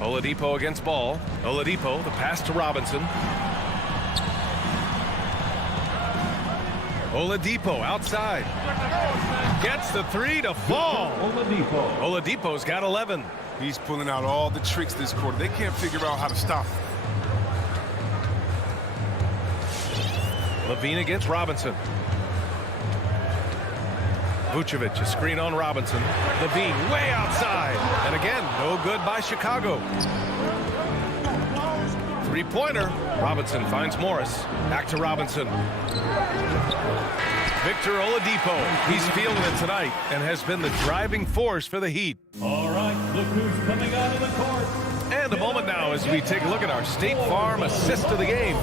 Oladipo against Ball. Oladipo, the pass to Robinson. Oladipo outside. Gets the three to fall. Oladipo's got 11. He's pulling out all the tricks this quarter. They can't figure out how to stop him. Levine against Robinson. Vucevic, a screen on Robinson. Levine way outside. And again, no good by Chicago. Three-pointer. Robinson finds Morris. Back to Robinson. Victor Oladipo. He's feeling it tonight and has been the driving force for the Heat. All right, look who's coming out of the court. And a moment now as we take a look at our State Farm assist of the game.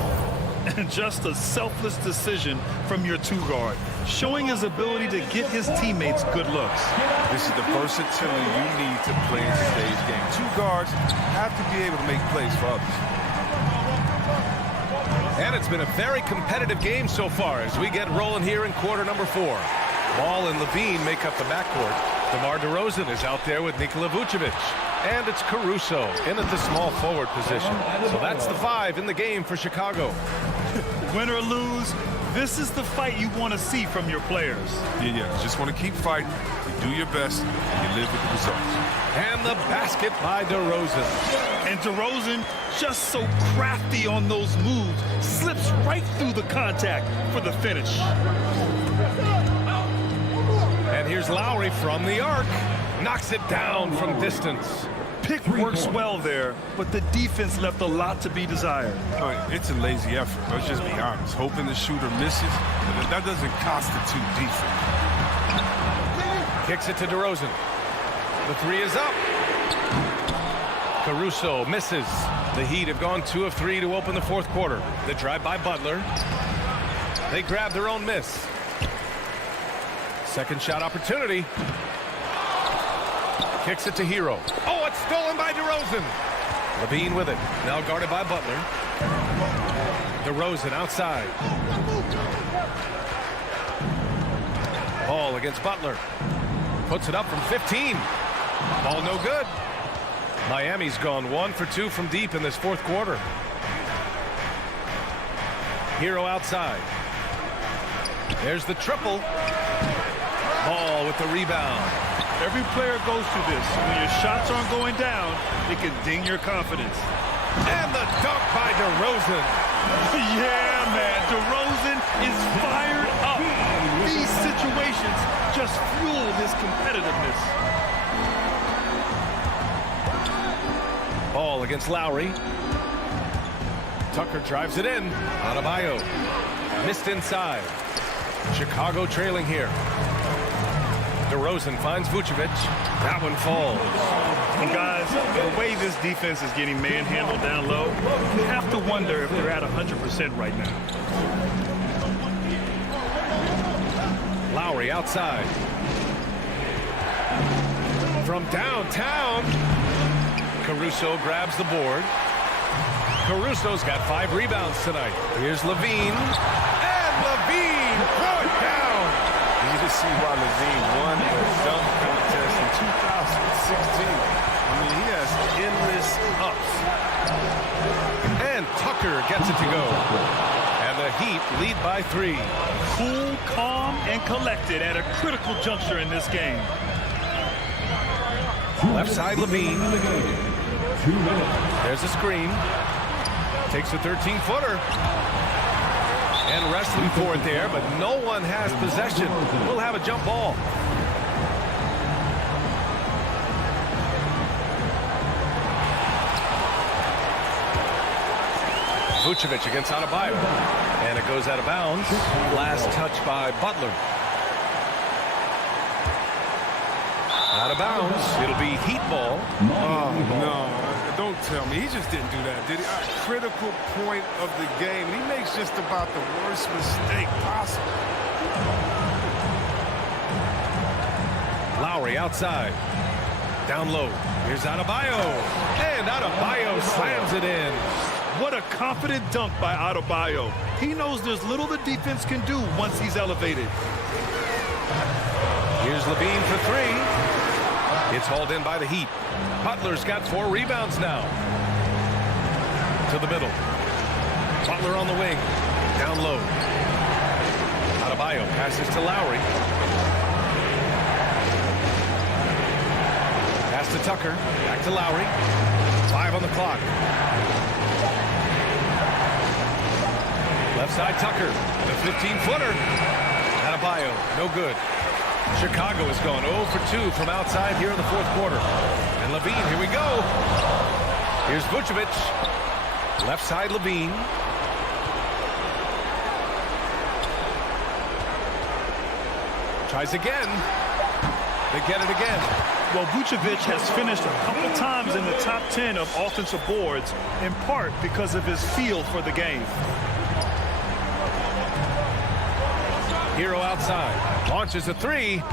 And just a selfless decision from your two-guard, showing his ability to get his teammates good looks. This is the versatility you need to play in today's game. Two guards have to be able to make plays for others. And it's been a very competitive game so far as we get rolling here in quarter number 4. Ball and Levine make up the backcourt. DeMar DeRozan is out there with Nikola Vucevic. And it's Caruso in at the small forward position. So that's the 5 in the game for Chicago. Win or lose, this is the fight you want to see from your players. Yeah, you just want to keep fighting. You do your best, and you live with the results. And the basket by DeRozan. And DeRozan, just so crafty on those moves, slips right through the contact for the finish. And here's Lowry from the arc. Knocks it down from distance. Pick works well there, but the defense left a lot to be desired. It's a lazy effort. Let's just be honest. Hoping the shooter misses, but that doesn't constitute defense. Kicks it to DeRozan. The 3 is up. Caruso misses. The Heat have gone 2 of 3 to open the fourth quarter. The drive by Butler. They grab their own miss. Second shot opportunity. Kicks it to Hero. Oh, it's stolen by DeRozan. Levine with it. Now guarded by Butler. DeRozan outside. Ball against Butler. Puts it up from 15. Ball no good. Miami's gone 1 for 2 from deep in this fourth quarter. Hero outside. There's the triple. Ball with the rebound. Every player goes through this. When your shots aren't going down, it can ding your confidence. And the dunk by DeRozan. Yeah, man. DeRozan is fired up. These situations just fuel his competitiveness. Ball against Lowry. Tucker drives it in. Adebayo. Missed inside. Chicago trailing here. DeRozan finds Vucevic. That one falls. And guys, the way this defense is getting manhandled down low, you have to wonder if they're at 100% right now. Lowry outside. From downtown. Caruso grabs the board. Caruso's got 5 rebounds tonight. Here's Levine. And Levine throw it down. You can see why Levine won the dunk contest in 2016. I mean, he has endless ups. And Tucker gets it to go. And the Heat lead by 3. Cool, calm, and collected at a critical juncture in this game. Left side Levine. There's a screen. Takes a 13-footer. And wrestling for it there, but no one has possession. We'll have a jump ball. Vucevic against Adebayo. And it goes out of bounds. Last touch by Butler. Out of bounds. It'll be Heat ball. Oh, no. Don't tell me. He just didn't do that, did he? A critical point of the game. He makes just about the worst mistake possible. Lowry outside. Down low. Here's Adebayo. And Adebayo slams it in. What a confident dunk by Adebayo. He knows there's little the defense can do once he's elevated. Here's Levine for 3. It's hauled in by the Heat. Butler's got 4 rebounds now. To the middle. Butler on the wing. Down low. Adebayo passes to Lowry. Pass to Tucker. Back to Lowry. 5 on the clock. Left side Tucker. The 15-footer. Adebayo. No good. Chicago has gone 0 for 2 from outside here in the fourth quarter. And Levine, here we go. Here's Vucevic. Left side Levine. Tries again. They get it again. Well, Vucevic has finished a couple times in the top 10 of offensive boards, in part because of his feel for the game. Hero outside. Launches a 3.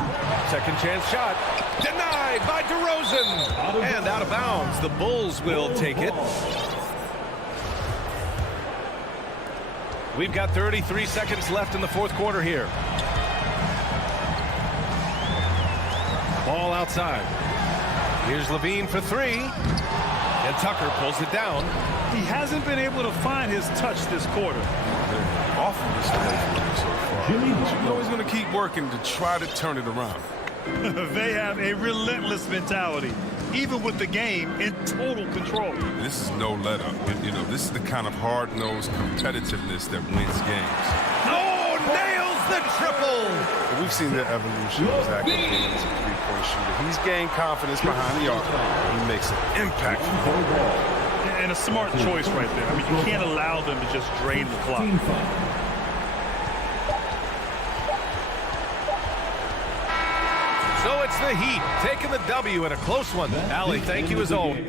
Second chance shot. Denied by DeRozan. And out of bounds. The Bulls will take it. We've got 33 seconds left in the fourth quarter here. Ball outside. Here's Levine for 3. And Tucker pulls it down. He hasn't been able to find his touch this quarter. Awful mistake so far. You know he's going to keep working to try to turn it around. They have a relentless mentality, even with the game in total control. This is no let-up. You know, this is the kind of hard-nosed competitiveness that wins games. Oh, nails the triple! We've seen the evolution of Zach LaVine as a three-point shooter. He's gained confidence behind the arc. He makes an impact from the ball. And a smart choice right there. I mean, you can't allow them to just drain the clock. So it's the Heat taking the W in a close one. Allie, thank you as always.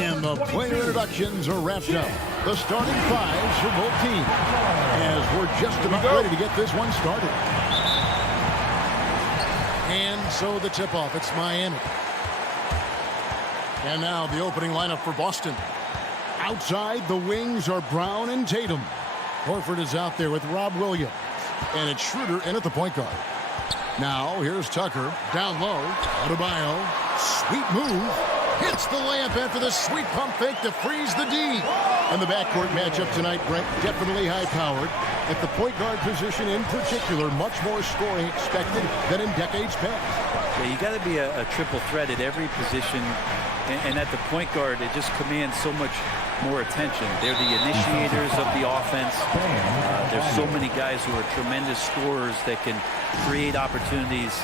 And the player introductions are wrapped up. The starting fives for both teams as we're just about ready to get this one started. And so the tip-off, it's Miami. And now the opening lineup for Boston. Outside, the wings are Brown and Tatum. Horford is out there with Rob Williams. And it's Schroeder in at the point guard. Now, here's Tucker. Down low. Adebayo. Sweet move. Hits the layup after the sweet pump fake to freeze the D. And the backcourt matchup tonight, Brent, definitely high-powered. At the point guard position in particular, much more scoring expected than in decades past. Yeah, you got to be a triple threat at every position. And at the point guard, it just commands so much more attention. They're the initiators of the offense. There's so many guys who are tremendous scorers that can create opportunities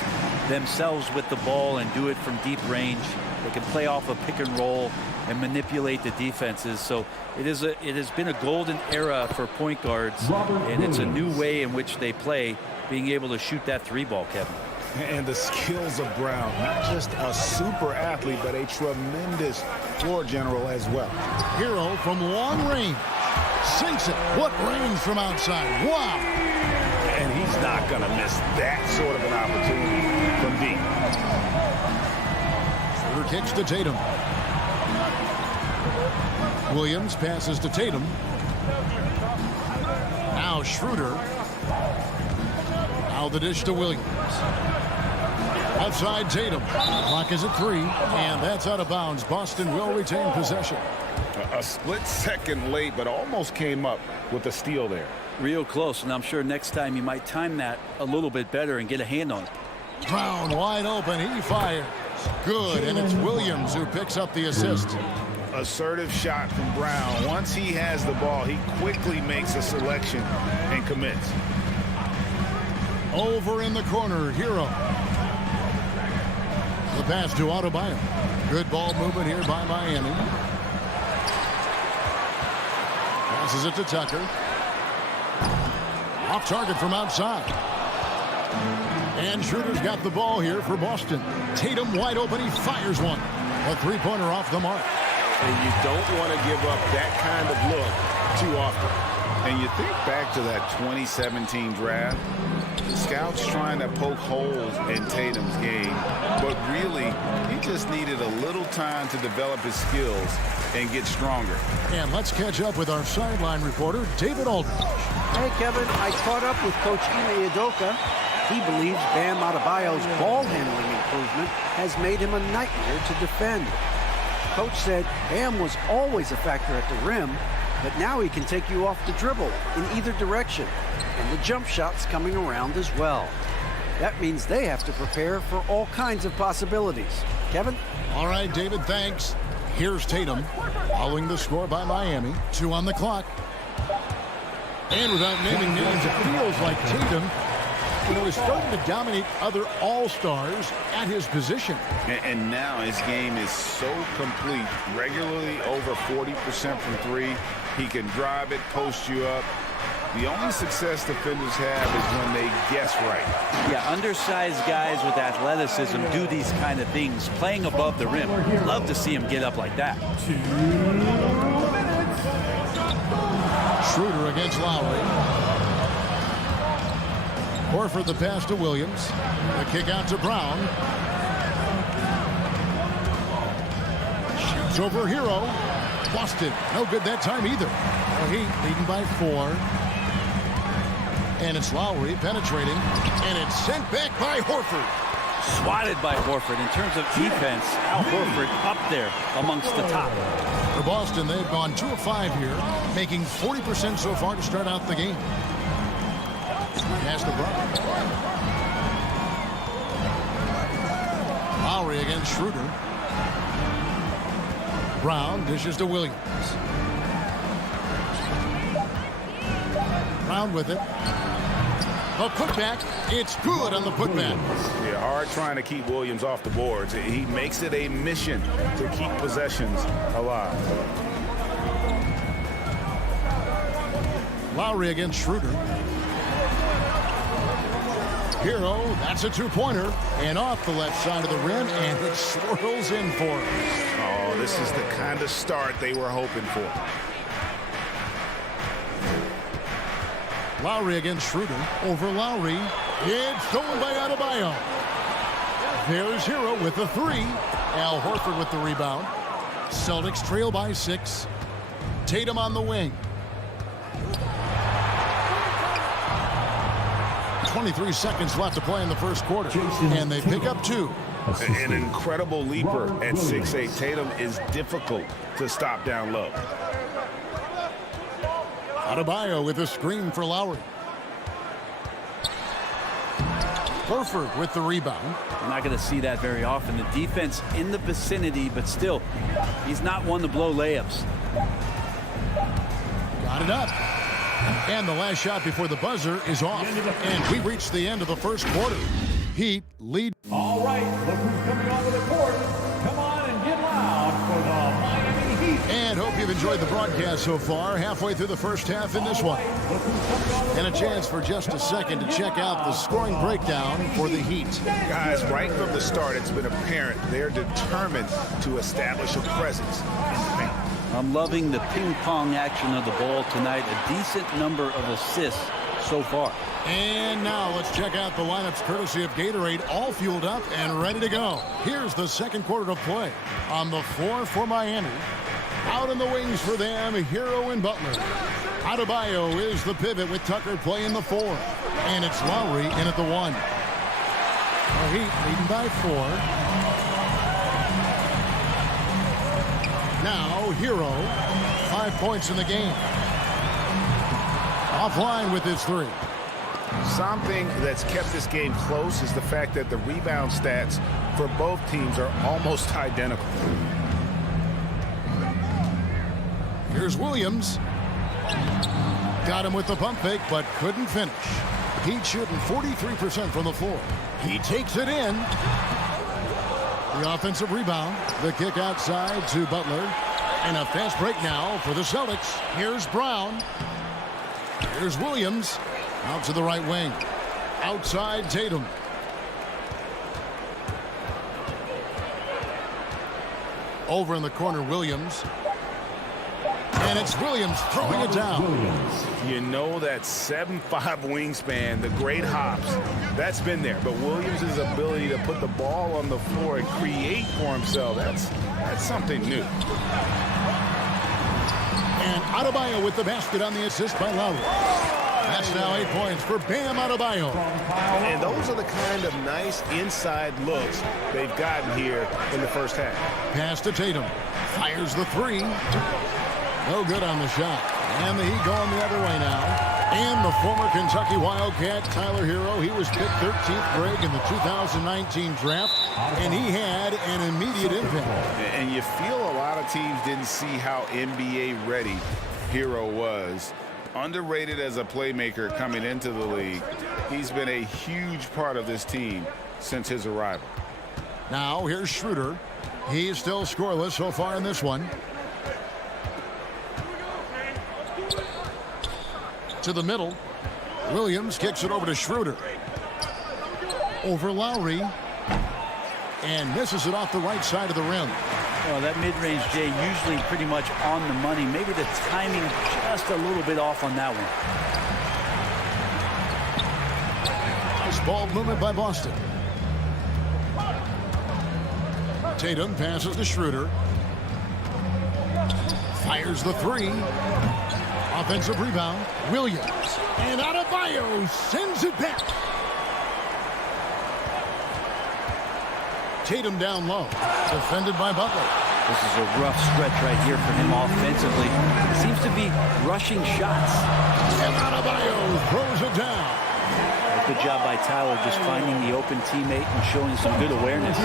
themselves with the ball and do it from deep range. They can play off a pick and roll and manipulate the defenses. So it has been a golden era for point guards, and it's a new way in which they play, being able to shoot that three ball, Kevin. And the skills of Brown, not just a super athlete, but a tremendous floor general as well. Hero from long range. Sinks it. What range from outside. Wow. And he's not going to miss that sort of an opportunity from deep. Schroeder kicks to Tatum. Williams passes to Tatum. Now Schroeder. Now the dish to Williams. Outside Tatum. Clock is at 3, and that's out of bounds. Boston will retain possession. A split second late, but almost came up with a steal there. Real close, and I'm sure next time you might time that a little bit better and get a hand on it. Brown wide open. He fires. Good, and it's Williams who picks up the assist. Assertive shot from Brown. Once he has the ball, he quickly makes a selection and commits. Over in the corner, Hero. The pass to Adebayo. Good ball movement here by Miami. Passes it to Tucker. Off target from outside. And Schroeder's got the ball here for Boston. Tatum wide open. He fires one. A three-pointer off the mark. And you don't want to give up that kind of look too often. And you think back to that 2017 draft. Scouts trying to poke holes in Tatum's game, but really, he just needed a little time to develop his skills and get stronger. And let's catch up with our sideline reporter, David Aldridge. Hey, Kevin, I caught up with Coach Ime Udoka. He believes Bam Adebayo's ball handling improvement has made him a nightmare to defend. Coach said Bam was always a factor at the rim, but now he can take you off the dribble in either direction. And the jump shot's coming around as well. That means they have to prepare for all kinds of possibilities. Kevin? All right, David, thanks. Here's Tatum, following the score by Miami. 2 on the clock. And without naming names, it feels like Tatum, is starting to dominate other all-stars at his position. And now his game is so complete. Regularly over 40% from three. He can drive it, post you up. The only success defenders have is when they guess right. Yeah, undersized guys with athleticism do these kind of things, playing above the rim. Love to see him get up like that. Schroeder against Lowry. Horford the pass to Williams. The kick out to Brown. Shoots over Hero. Boston. No good that time either. The Heat leading by 4. And it's Lowry penetrating. And it's sent back by Horford. Swatted by Horford. In terms of defense, Al Horford up there amongst the top. For Boston, they've gone 2 of 5 here, making 40% so far to start out the game. Pass to Brown. Lowry against Schroeder. Brown dishes to Williams. Brown with it. A putback. It's good on the putback. Yeah, hard trying to keep Williams off the boards. He makes it a mission to keep possessions alive. Lowry against Schroeder. Hero, that's a two-pointer. And off the left side of the rim, and it swirls in for him. Oh, this is the kind of start they were hoping for. Lowry against Schroeder. Over Lowry. It's stolen by Adebayo. There's Hero with the three. Al Horford with the rebound. Celtics trail by 6. Tatum on the wing. 23 seconds left to play in the first quarter. And they pick up 2. An incredible leaper at 6'8". Tatum is difficult to stop down low. Adebayo with a screen for Lowry. Horford with the rebound. I'm not going to see that very often. The defense in the vicinity, but still, he's not one to blow layups. Got it up. And the last shot before the buzzer is off. And we reach the end of the first quarter. Heat lead. All right, look who's coming onto the court. Come on and get loud for the Miami Heat. And hope you've enjoyed the broadcast so far. Halfway through the first half in this one. And a chance for just a second to check out the scoring breakdown for the Heat. Guys, right from the start, it's been apparent they're determined to establish a presence in the paint. I'm loving the ping-pong action of the ball tonight. A decent number of assists so far. And now let's check out the lineups courtesy of Gatorade, all fueled up and ready to go. Here's the second quarter of play. On the floor for Miami. Out in the wings for them, Hero and Butler. Adebayo is the pivot with Tucker playing the 4. And it's Lowry in at the 1. The Heat leading by 4. Now Hero, 5 points in the game. Offline with his 3. Something that's kept this game close is the fact that the rebound stats for both teams are almost identical. Here's Williams. Got him with the pump fake, but couldn't finish. Heat shooting 43% from the floor. He takes it in. The offensive rebound. The kick outside to Butler. And a fast break now for the Celtics. Here's Brown. Here's Williams. Out to the right wing. Outside Tatum. Over in the corner, Williams. And it's Williams throwing it down. You know that 7'5" wingspan, the great hops, that's been there. But Williams' ability to put the ball on the floor and create for himself, that's something new. And Adebayo with the basket on the assist by Lowry. That's now 8 points for Bam Adebayo. And those are the kind of nice inside looks they've gotten here in the first half. Pass to Tatum. Fires the 3. No good on the shot. And the Heat going the other way now. And the former Kentucky Wildcat, Tyler Hero, he was picked 13th grade in the 2019 draft, and he had an immediate impact. And you feel a lot of teams didn't see how NBA ready Hero was. Underrated as a playmaker coming into the league. He's been a huge part of this team since his arrival. Now here's Schroeder. He's still scoreless so far in this one. To the middle. Williams kicks it over to Schroeder. Over Lowry. And misses it off the right side of the rim. Well, that mid-range, Jay, usually pretty much on the money. Maybe the timing just a little bit off on that one. Nice ball movement by Boston. Tatum passes to Schroeder. Fires the 3. Offensive rebound. Williams. And Adebayo sends it back. Tatum down low. Defended by Butler. This is a rough stretch right here for him offensively. Seems to be rushing shots. And Adebayo throws it down. Good job by Tyler just finding the open teammate and showing some good awareness.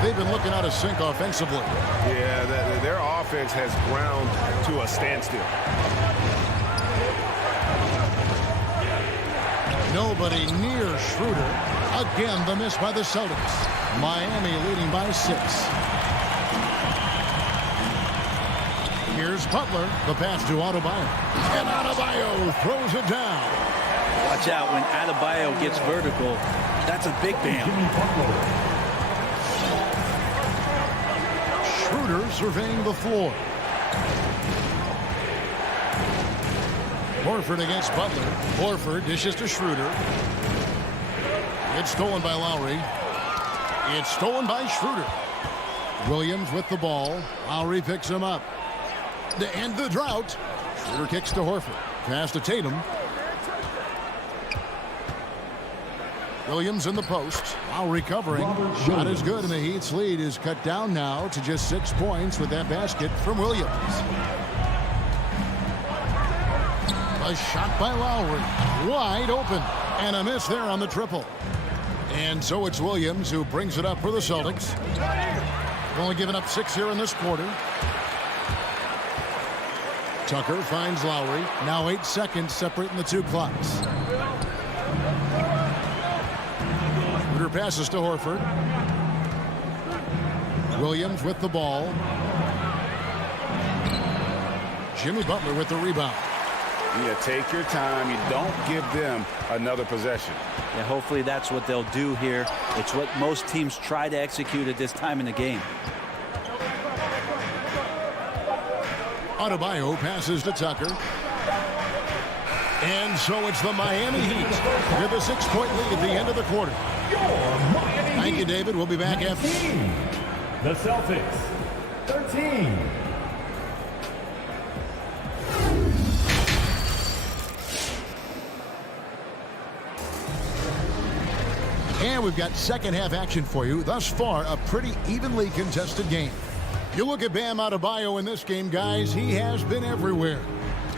They've been looking out of sync offensively. Yeah, their offense has ground to a standstill. Nobody near Schroeder. Again, the miss by the Celtics. Miami leading by 6. Here's Butler. The pass to Adebayo. And Adebayo throws it down. Watch out when Adebayo gets vertical. That's a big bam. Schroeder surveying the floor. Horford against Butler. Horford dishes to Schroeder. It's stolen by Lowry. It's stolen by Schroeder. Williams with the ball. Lowry picks him up. To end the drought, Schroeder kicks to Horford. Pass to Tatum. Williams in the post. Lowry covering. Shot is good, and the Heat's lead is cut down now to just 6 points with that basket from Williams. A shot by Lowry. Wide open. And a miss there on the triple. And so it's Williams who brings it up for the Celtics. Only given up 6 here in this quarter. Tucker finds Lowry. Now 8 seconds separating the two clocks. Schroeder passes to Horford. Williams with the ball. Jimmy Butler with the rebound. Yeah, take your time. You don't give them another possession. Yeah, hopefully that's what they'll do here. It's what most teams try to execute at this time in the game. Adebayo passes to Tucker. And so it's the Miami Heat with a 6-point lead at the end of the quarter. Thank you, David. We'll be back after. The Celtics, 13. And we've got second half action for you. Thus far, a pretty evenly contested game. You look at Bam Adebayo in this game, guys. He has been everywhere.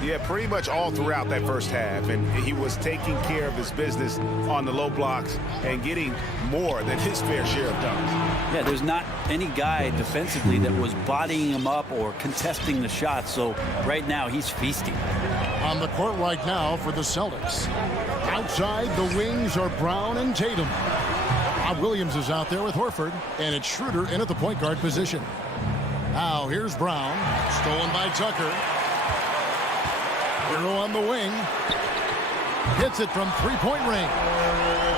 Yeah, pretty much all throughout that first half. And he was taking care of his business on the low blocks and getting more than his fair share of dunks. Yeah, there's not any guy defensively that was bodying him up or contesting the shot. So right now he's feasting. On the court right now for the Celtics. Outside, the wings are Brown and Tatum. Bob Williams is out there with Horford, and it's Schroeder in at the point guard position. Now here's Brown, stolen by Tucker. Hero on the wing. Hits it from three-point range.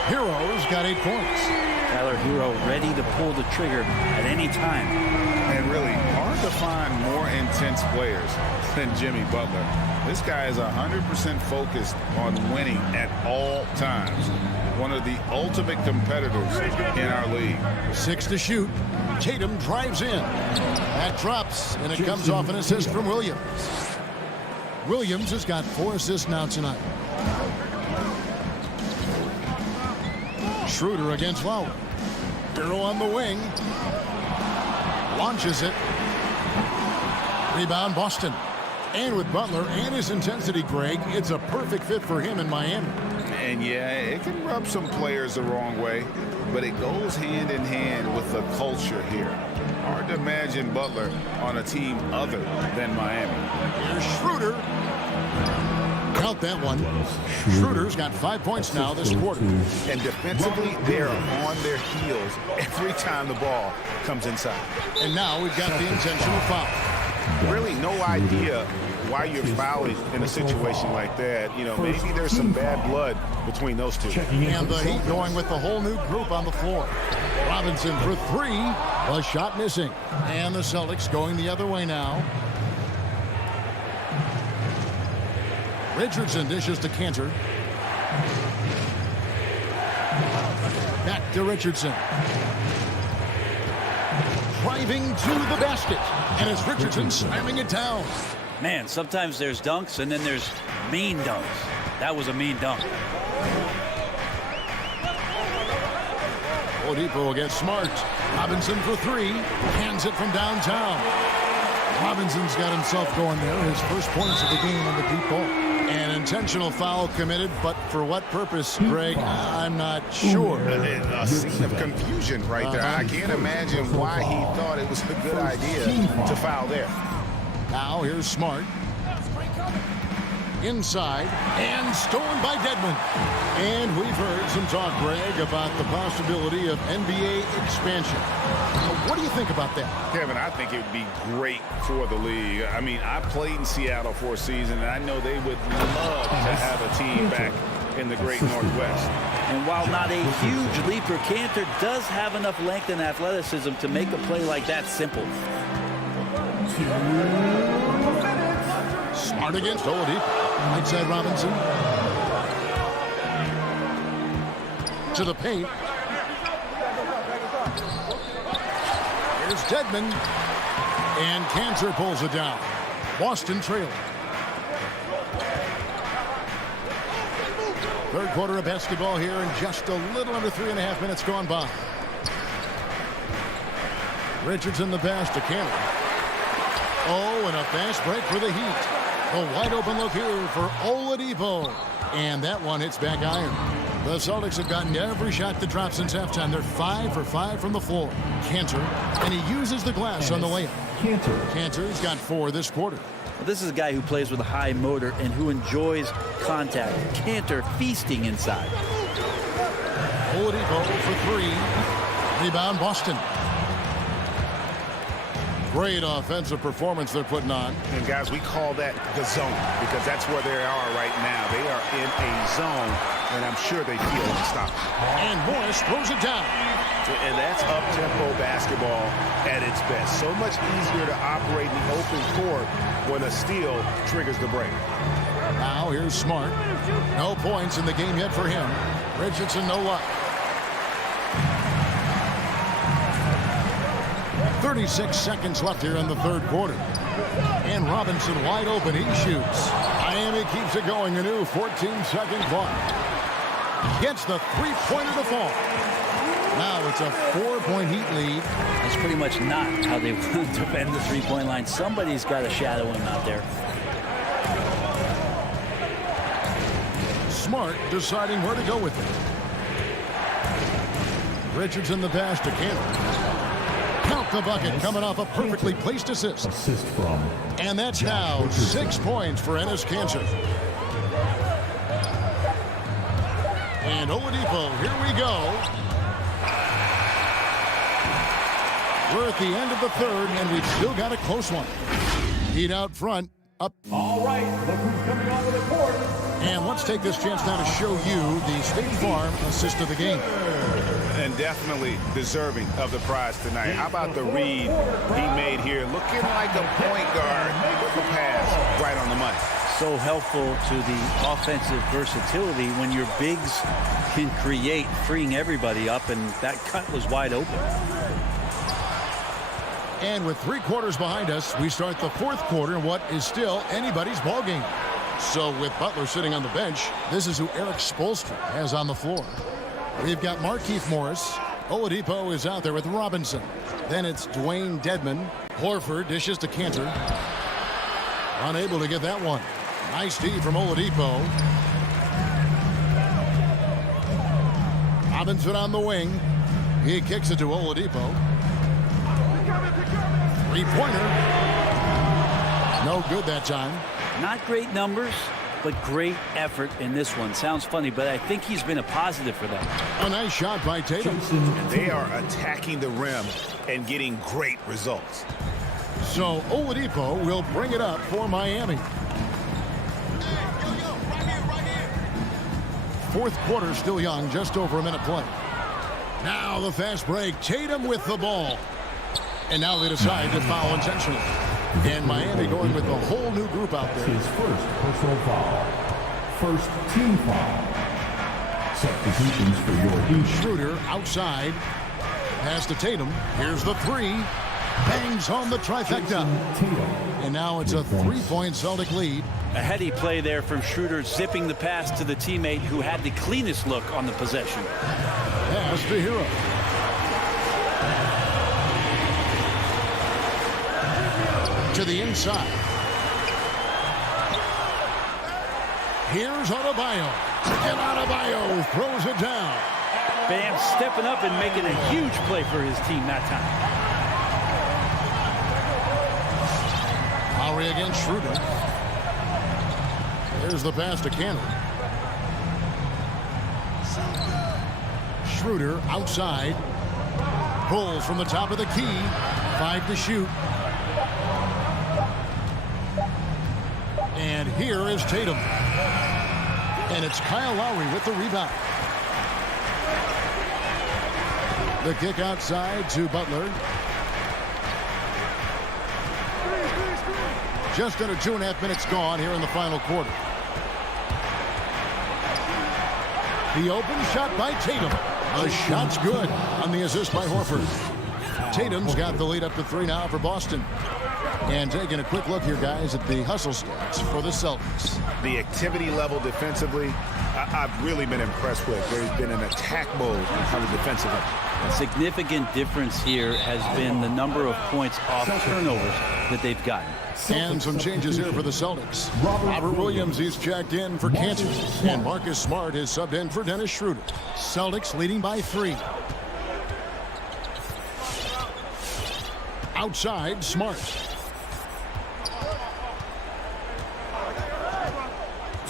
Hero's got 8 points. Tyler Hero ready to pull the trigger at any time. And really hard to find more intense players than Jimmy Butler. This guy is 100% focused on winning at all times. One of the ultimate competitors in our league. 6 to shoot. Tatum drives in. That drops, and it comes off an assist from Williams. Williams has got 4 assists now tonight. Schroeder against Lowry. Hero on the wing. Launches it. Rebound Boston. And with Butler and his intensity, Greg, it's a perfect fit for him in Miami. And yeah, it can rub some players the wrong way, but it goes hand in hand with the culture here. Hard to imagine Butler on a team other than Miami. Here's Schroeder. Count that one. Schroeder's got 5 points now this quarter. And defensively, they're on their heels every time the ball comes inside. And now we've got the intentional foul. Really no idea why you're fouling in a situation like that. You know, maybe there's some bad blood between those two. And the Heat going with the whole new group on the floor. Robinson for 3. A shot missing. And the Celtics going the other way now. Richardson dishes to Cantor. Back to Richardson. Driving to the basket. And it's Richardson slamming it down. Man, sometimes there's dunks and then there's mean dunks. That was a mean dunk. Oladipo against Smart. Robinson for 3. Hands it from downtown. Robinson's got himself going there. His first points of the game on the deep ball. An intentional foul committed, but for what purpose, Greg? I'm not sure. A scene of confusion right there. I can't imagine why he thought it was a good idea to foul there. Now here's Smart. Inside and stolen by Dedmon. And we've heard some talk, Greg, about the possibility of NBA expansion. What do you think about that? Kevin, I think it would be great for the league. I mean, I played in Seattle for a season, and I know they would love to have a team back in the great Northwest. And while not a huge leaper, Cantor does have enough length and athleticism to make a play like that simple. Smart against Oladipo. Right side Robinson. To the paint. Here's Dedmon. And Cantor pulls it down. Boston trailing. Third quarter of basketball here, and just a little under 3.5 minutes gone by. Richardson the pass to Cantor. Oh, and a fast break for the Heat. A wide open look here for Oladipo. And that one hits back iron. The Celtics have gotten every shot that dropped since halftime. They're 5 for 5 from the floor. Cantor, and he uses the glass on the layup. Cantor's got 4 this quarter. Well, this is a guy who plays with a high motor and who enjoys contact. Cantor feasting inside. Oladipo for 3. Rebound Boston. Great offensive performance they're putting on. And guys, we call that the zone because that's where they are right now. They are in a zone, and I'm sure they feel unstoppable. And Morris throws it down. And that's up-tempo basketball at its best. So much easier to operate in the open court when a steal triggers the break. Now here's Smart. No points in the game yet for him. Richardson, no luck. 36 seconds left here in the third quarter. And Robinson wide open. He shoots. Miami keeps it going. A new 14-second clock. Gets the three-pointer to fall. Now it's a 4-point Heat lead. That's pretty much not how they want to defend the three-point line. Somebody's got to shadow him out there. Smart deciding where to go with it. Richardson the pass to Cantor. Count the bucket, coming off a perfectly placed assist. And that's now 6 points for Enes Kanter. And Oladipo, here we go. We're at the end of the third, and we've still got a close one. Heat out front, up. All right, look who's coming onto the court. And let's take this chance now to show you the State Farm assist of the game. And definitely deserving of the prize tonight. How about the read he made here? Looking like a point guard with the pass right on the money. So helpful to the offensive versatility when your bigs can create, freeing everybody up, and that cut was wide open. And with 3 quarters behind us, we start the fourth quarter in what is still anybody's ball game. So with Butler sitting on the bench, this is who Eric Spoelstra has on the floor. We've got Markieff Morris. Oladipo is out there with Robinson. Then it's Dwayne Dedmon. Horford dishes to Cantor. Unable to get that one. Nice D from Oladipo. Robinson on the wing. He kicks it to Oladipo. Three-pointer. No good that time. Not great numbers, but great effort in this one. Sounds funny, but I think he's been a positive for them. A nice shot by Tatum. And they are attacking the rim and getting great results. So Oladipo will bring it up for Miami. Fourth quarter still young, just over a minute play. Now the fast break. Tatum with the ball. And now they decide to foul intentionally. And Miami going with a whole new group out there. His first personal foul. First team foul. Substitutions for your defense. Schroeder outside. Pass to Tatum. Here's the three. Bangs home the trifecta. And now it's a 3-point Celtic lead. A heady play there from Schroeder, zipping the pass to the teammate who had the cleanest look on the possession. Pass to Hero. To the inside. Here's Adebayo. And Adebayo throws it down. Bam stepping up and making a huge play for his team that time. Lowry against Schroeder. There's the pass to Cantor. Schroeder outside. Pulls from the top of the key. 5 to shoot. And here is Tatum. And it's Kyle Lowry with the rebound. The kick outside to Butler. Just under 2.5 minutes gone here in the final quarter. The open shot by Tatum. The shot's good on the assist by Horford. Tatum's got the lead up to 3 now for Boston. And taking a quick look here, guys, at the hustle stats for the Celtics. The activity level defensively, I've really been impressed with. There's been an attack mode on the defensive end. A significant difference here has been the number of points off turnovers that they've gotten. And some changes here for the Celtics. Robert Williams, he's checked in for Cantor. And Marcus Smart is subbed in for Dennis Schroeder. Celtics leading by 3. Outside, Smart.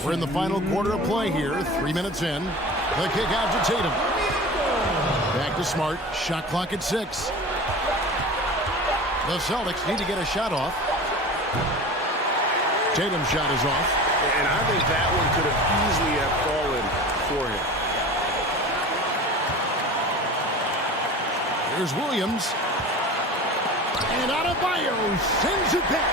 We're in the final quarter of play here. 3 minutes in. The kick out to Tatum. Back to Smart. Shot clock at 6. The Celtics need to get a shot off. Tatum's shot is off. And I think that one could have easily have fallen for him. Here's Williams. And Adebayo sends it back.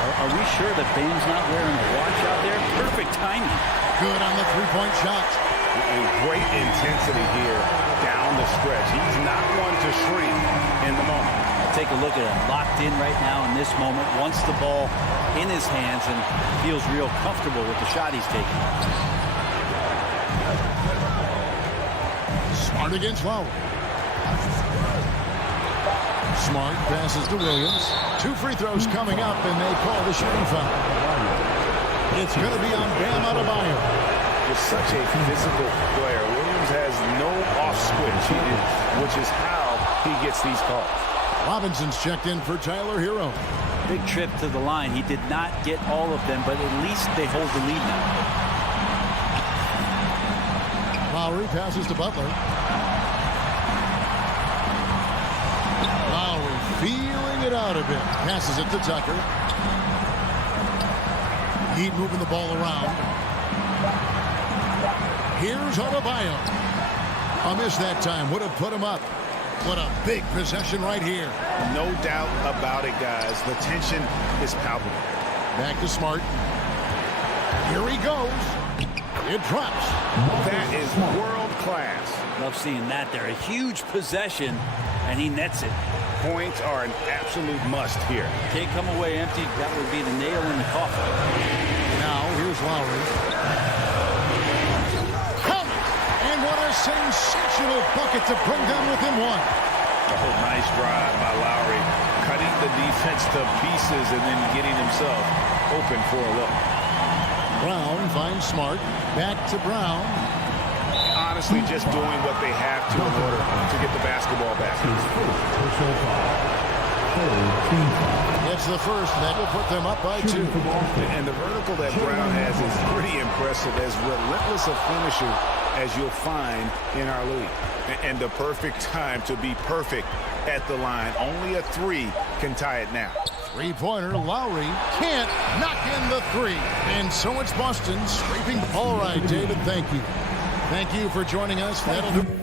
Are we sure that Bane's not wearing a watch out there? Perfect timing. Good on the three-point shot. And great intensity here down the stretch. He's not one to shrink in the moment. Take a look at him, locked in right now in this moment. Wants the ball in his hands and feels real comfortable with the shot he's taking. Smart against Lowry. Smart passes to Williams. 2 free throws coming up, and they call the shooting foul. It's going to be on Bam Adebayo. He's such a physical player. Williams has no off switch, which is how he gets these calls. Robinson's checked in for Tyler Hero. Big trip to the line. He did not get all of them, but at least they hold the lead now. Lowry passes to Butler. Lowry feeling it out a bit. Passes it to Tucker. Heat moving the ball around. Here's Adebayo. A miss that time. Would have put him up. What a big possession right here. No doubt about it, guys. The tension is palpable. Back to Smart. Here he goes. It drops. That is world class. Love seeing that there. A huge possession, and he nets it. Points are an absolute must here. Can't come away empty. That would be the nail in the coffin. Now, here's Lowry. And what a sensational bucket to bring them within 1. Oh, nice drive by Lowry. Cutting the defense to pieces and then getting himself open for a look. Brown finds Smart. Back to Brown. Honestly, just doing what they have to in order to get the basketball back. It's the first. That will put them up by 2. And the vertical that Brown has is pretty impressive, as relentless a finisher as you'll find in our league. And the perfect time to be perfect at the line. Only a 3 can tie it now. Three-pointer. Lowry can't knock in the 3. And so it's Boston scraping. All right, David, thank you. Thank you for joining us. That'll do.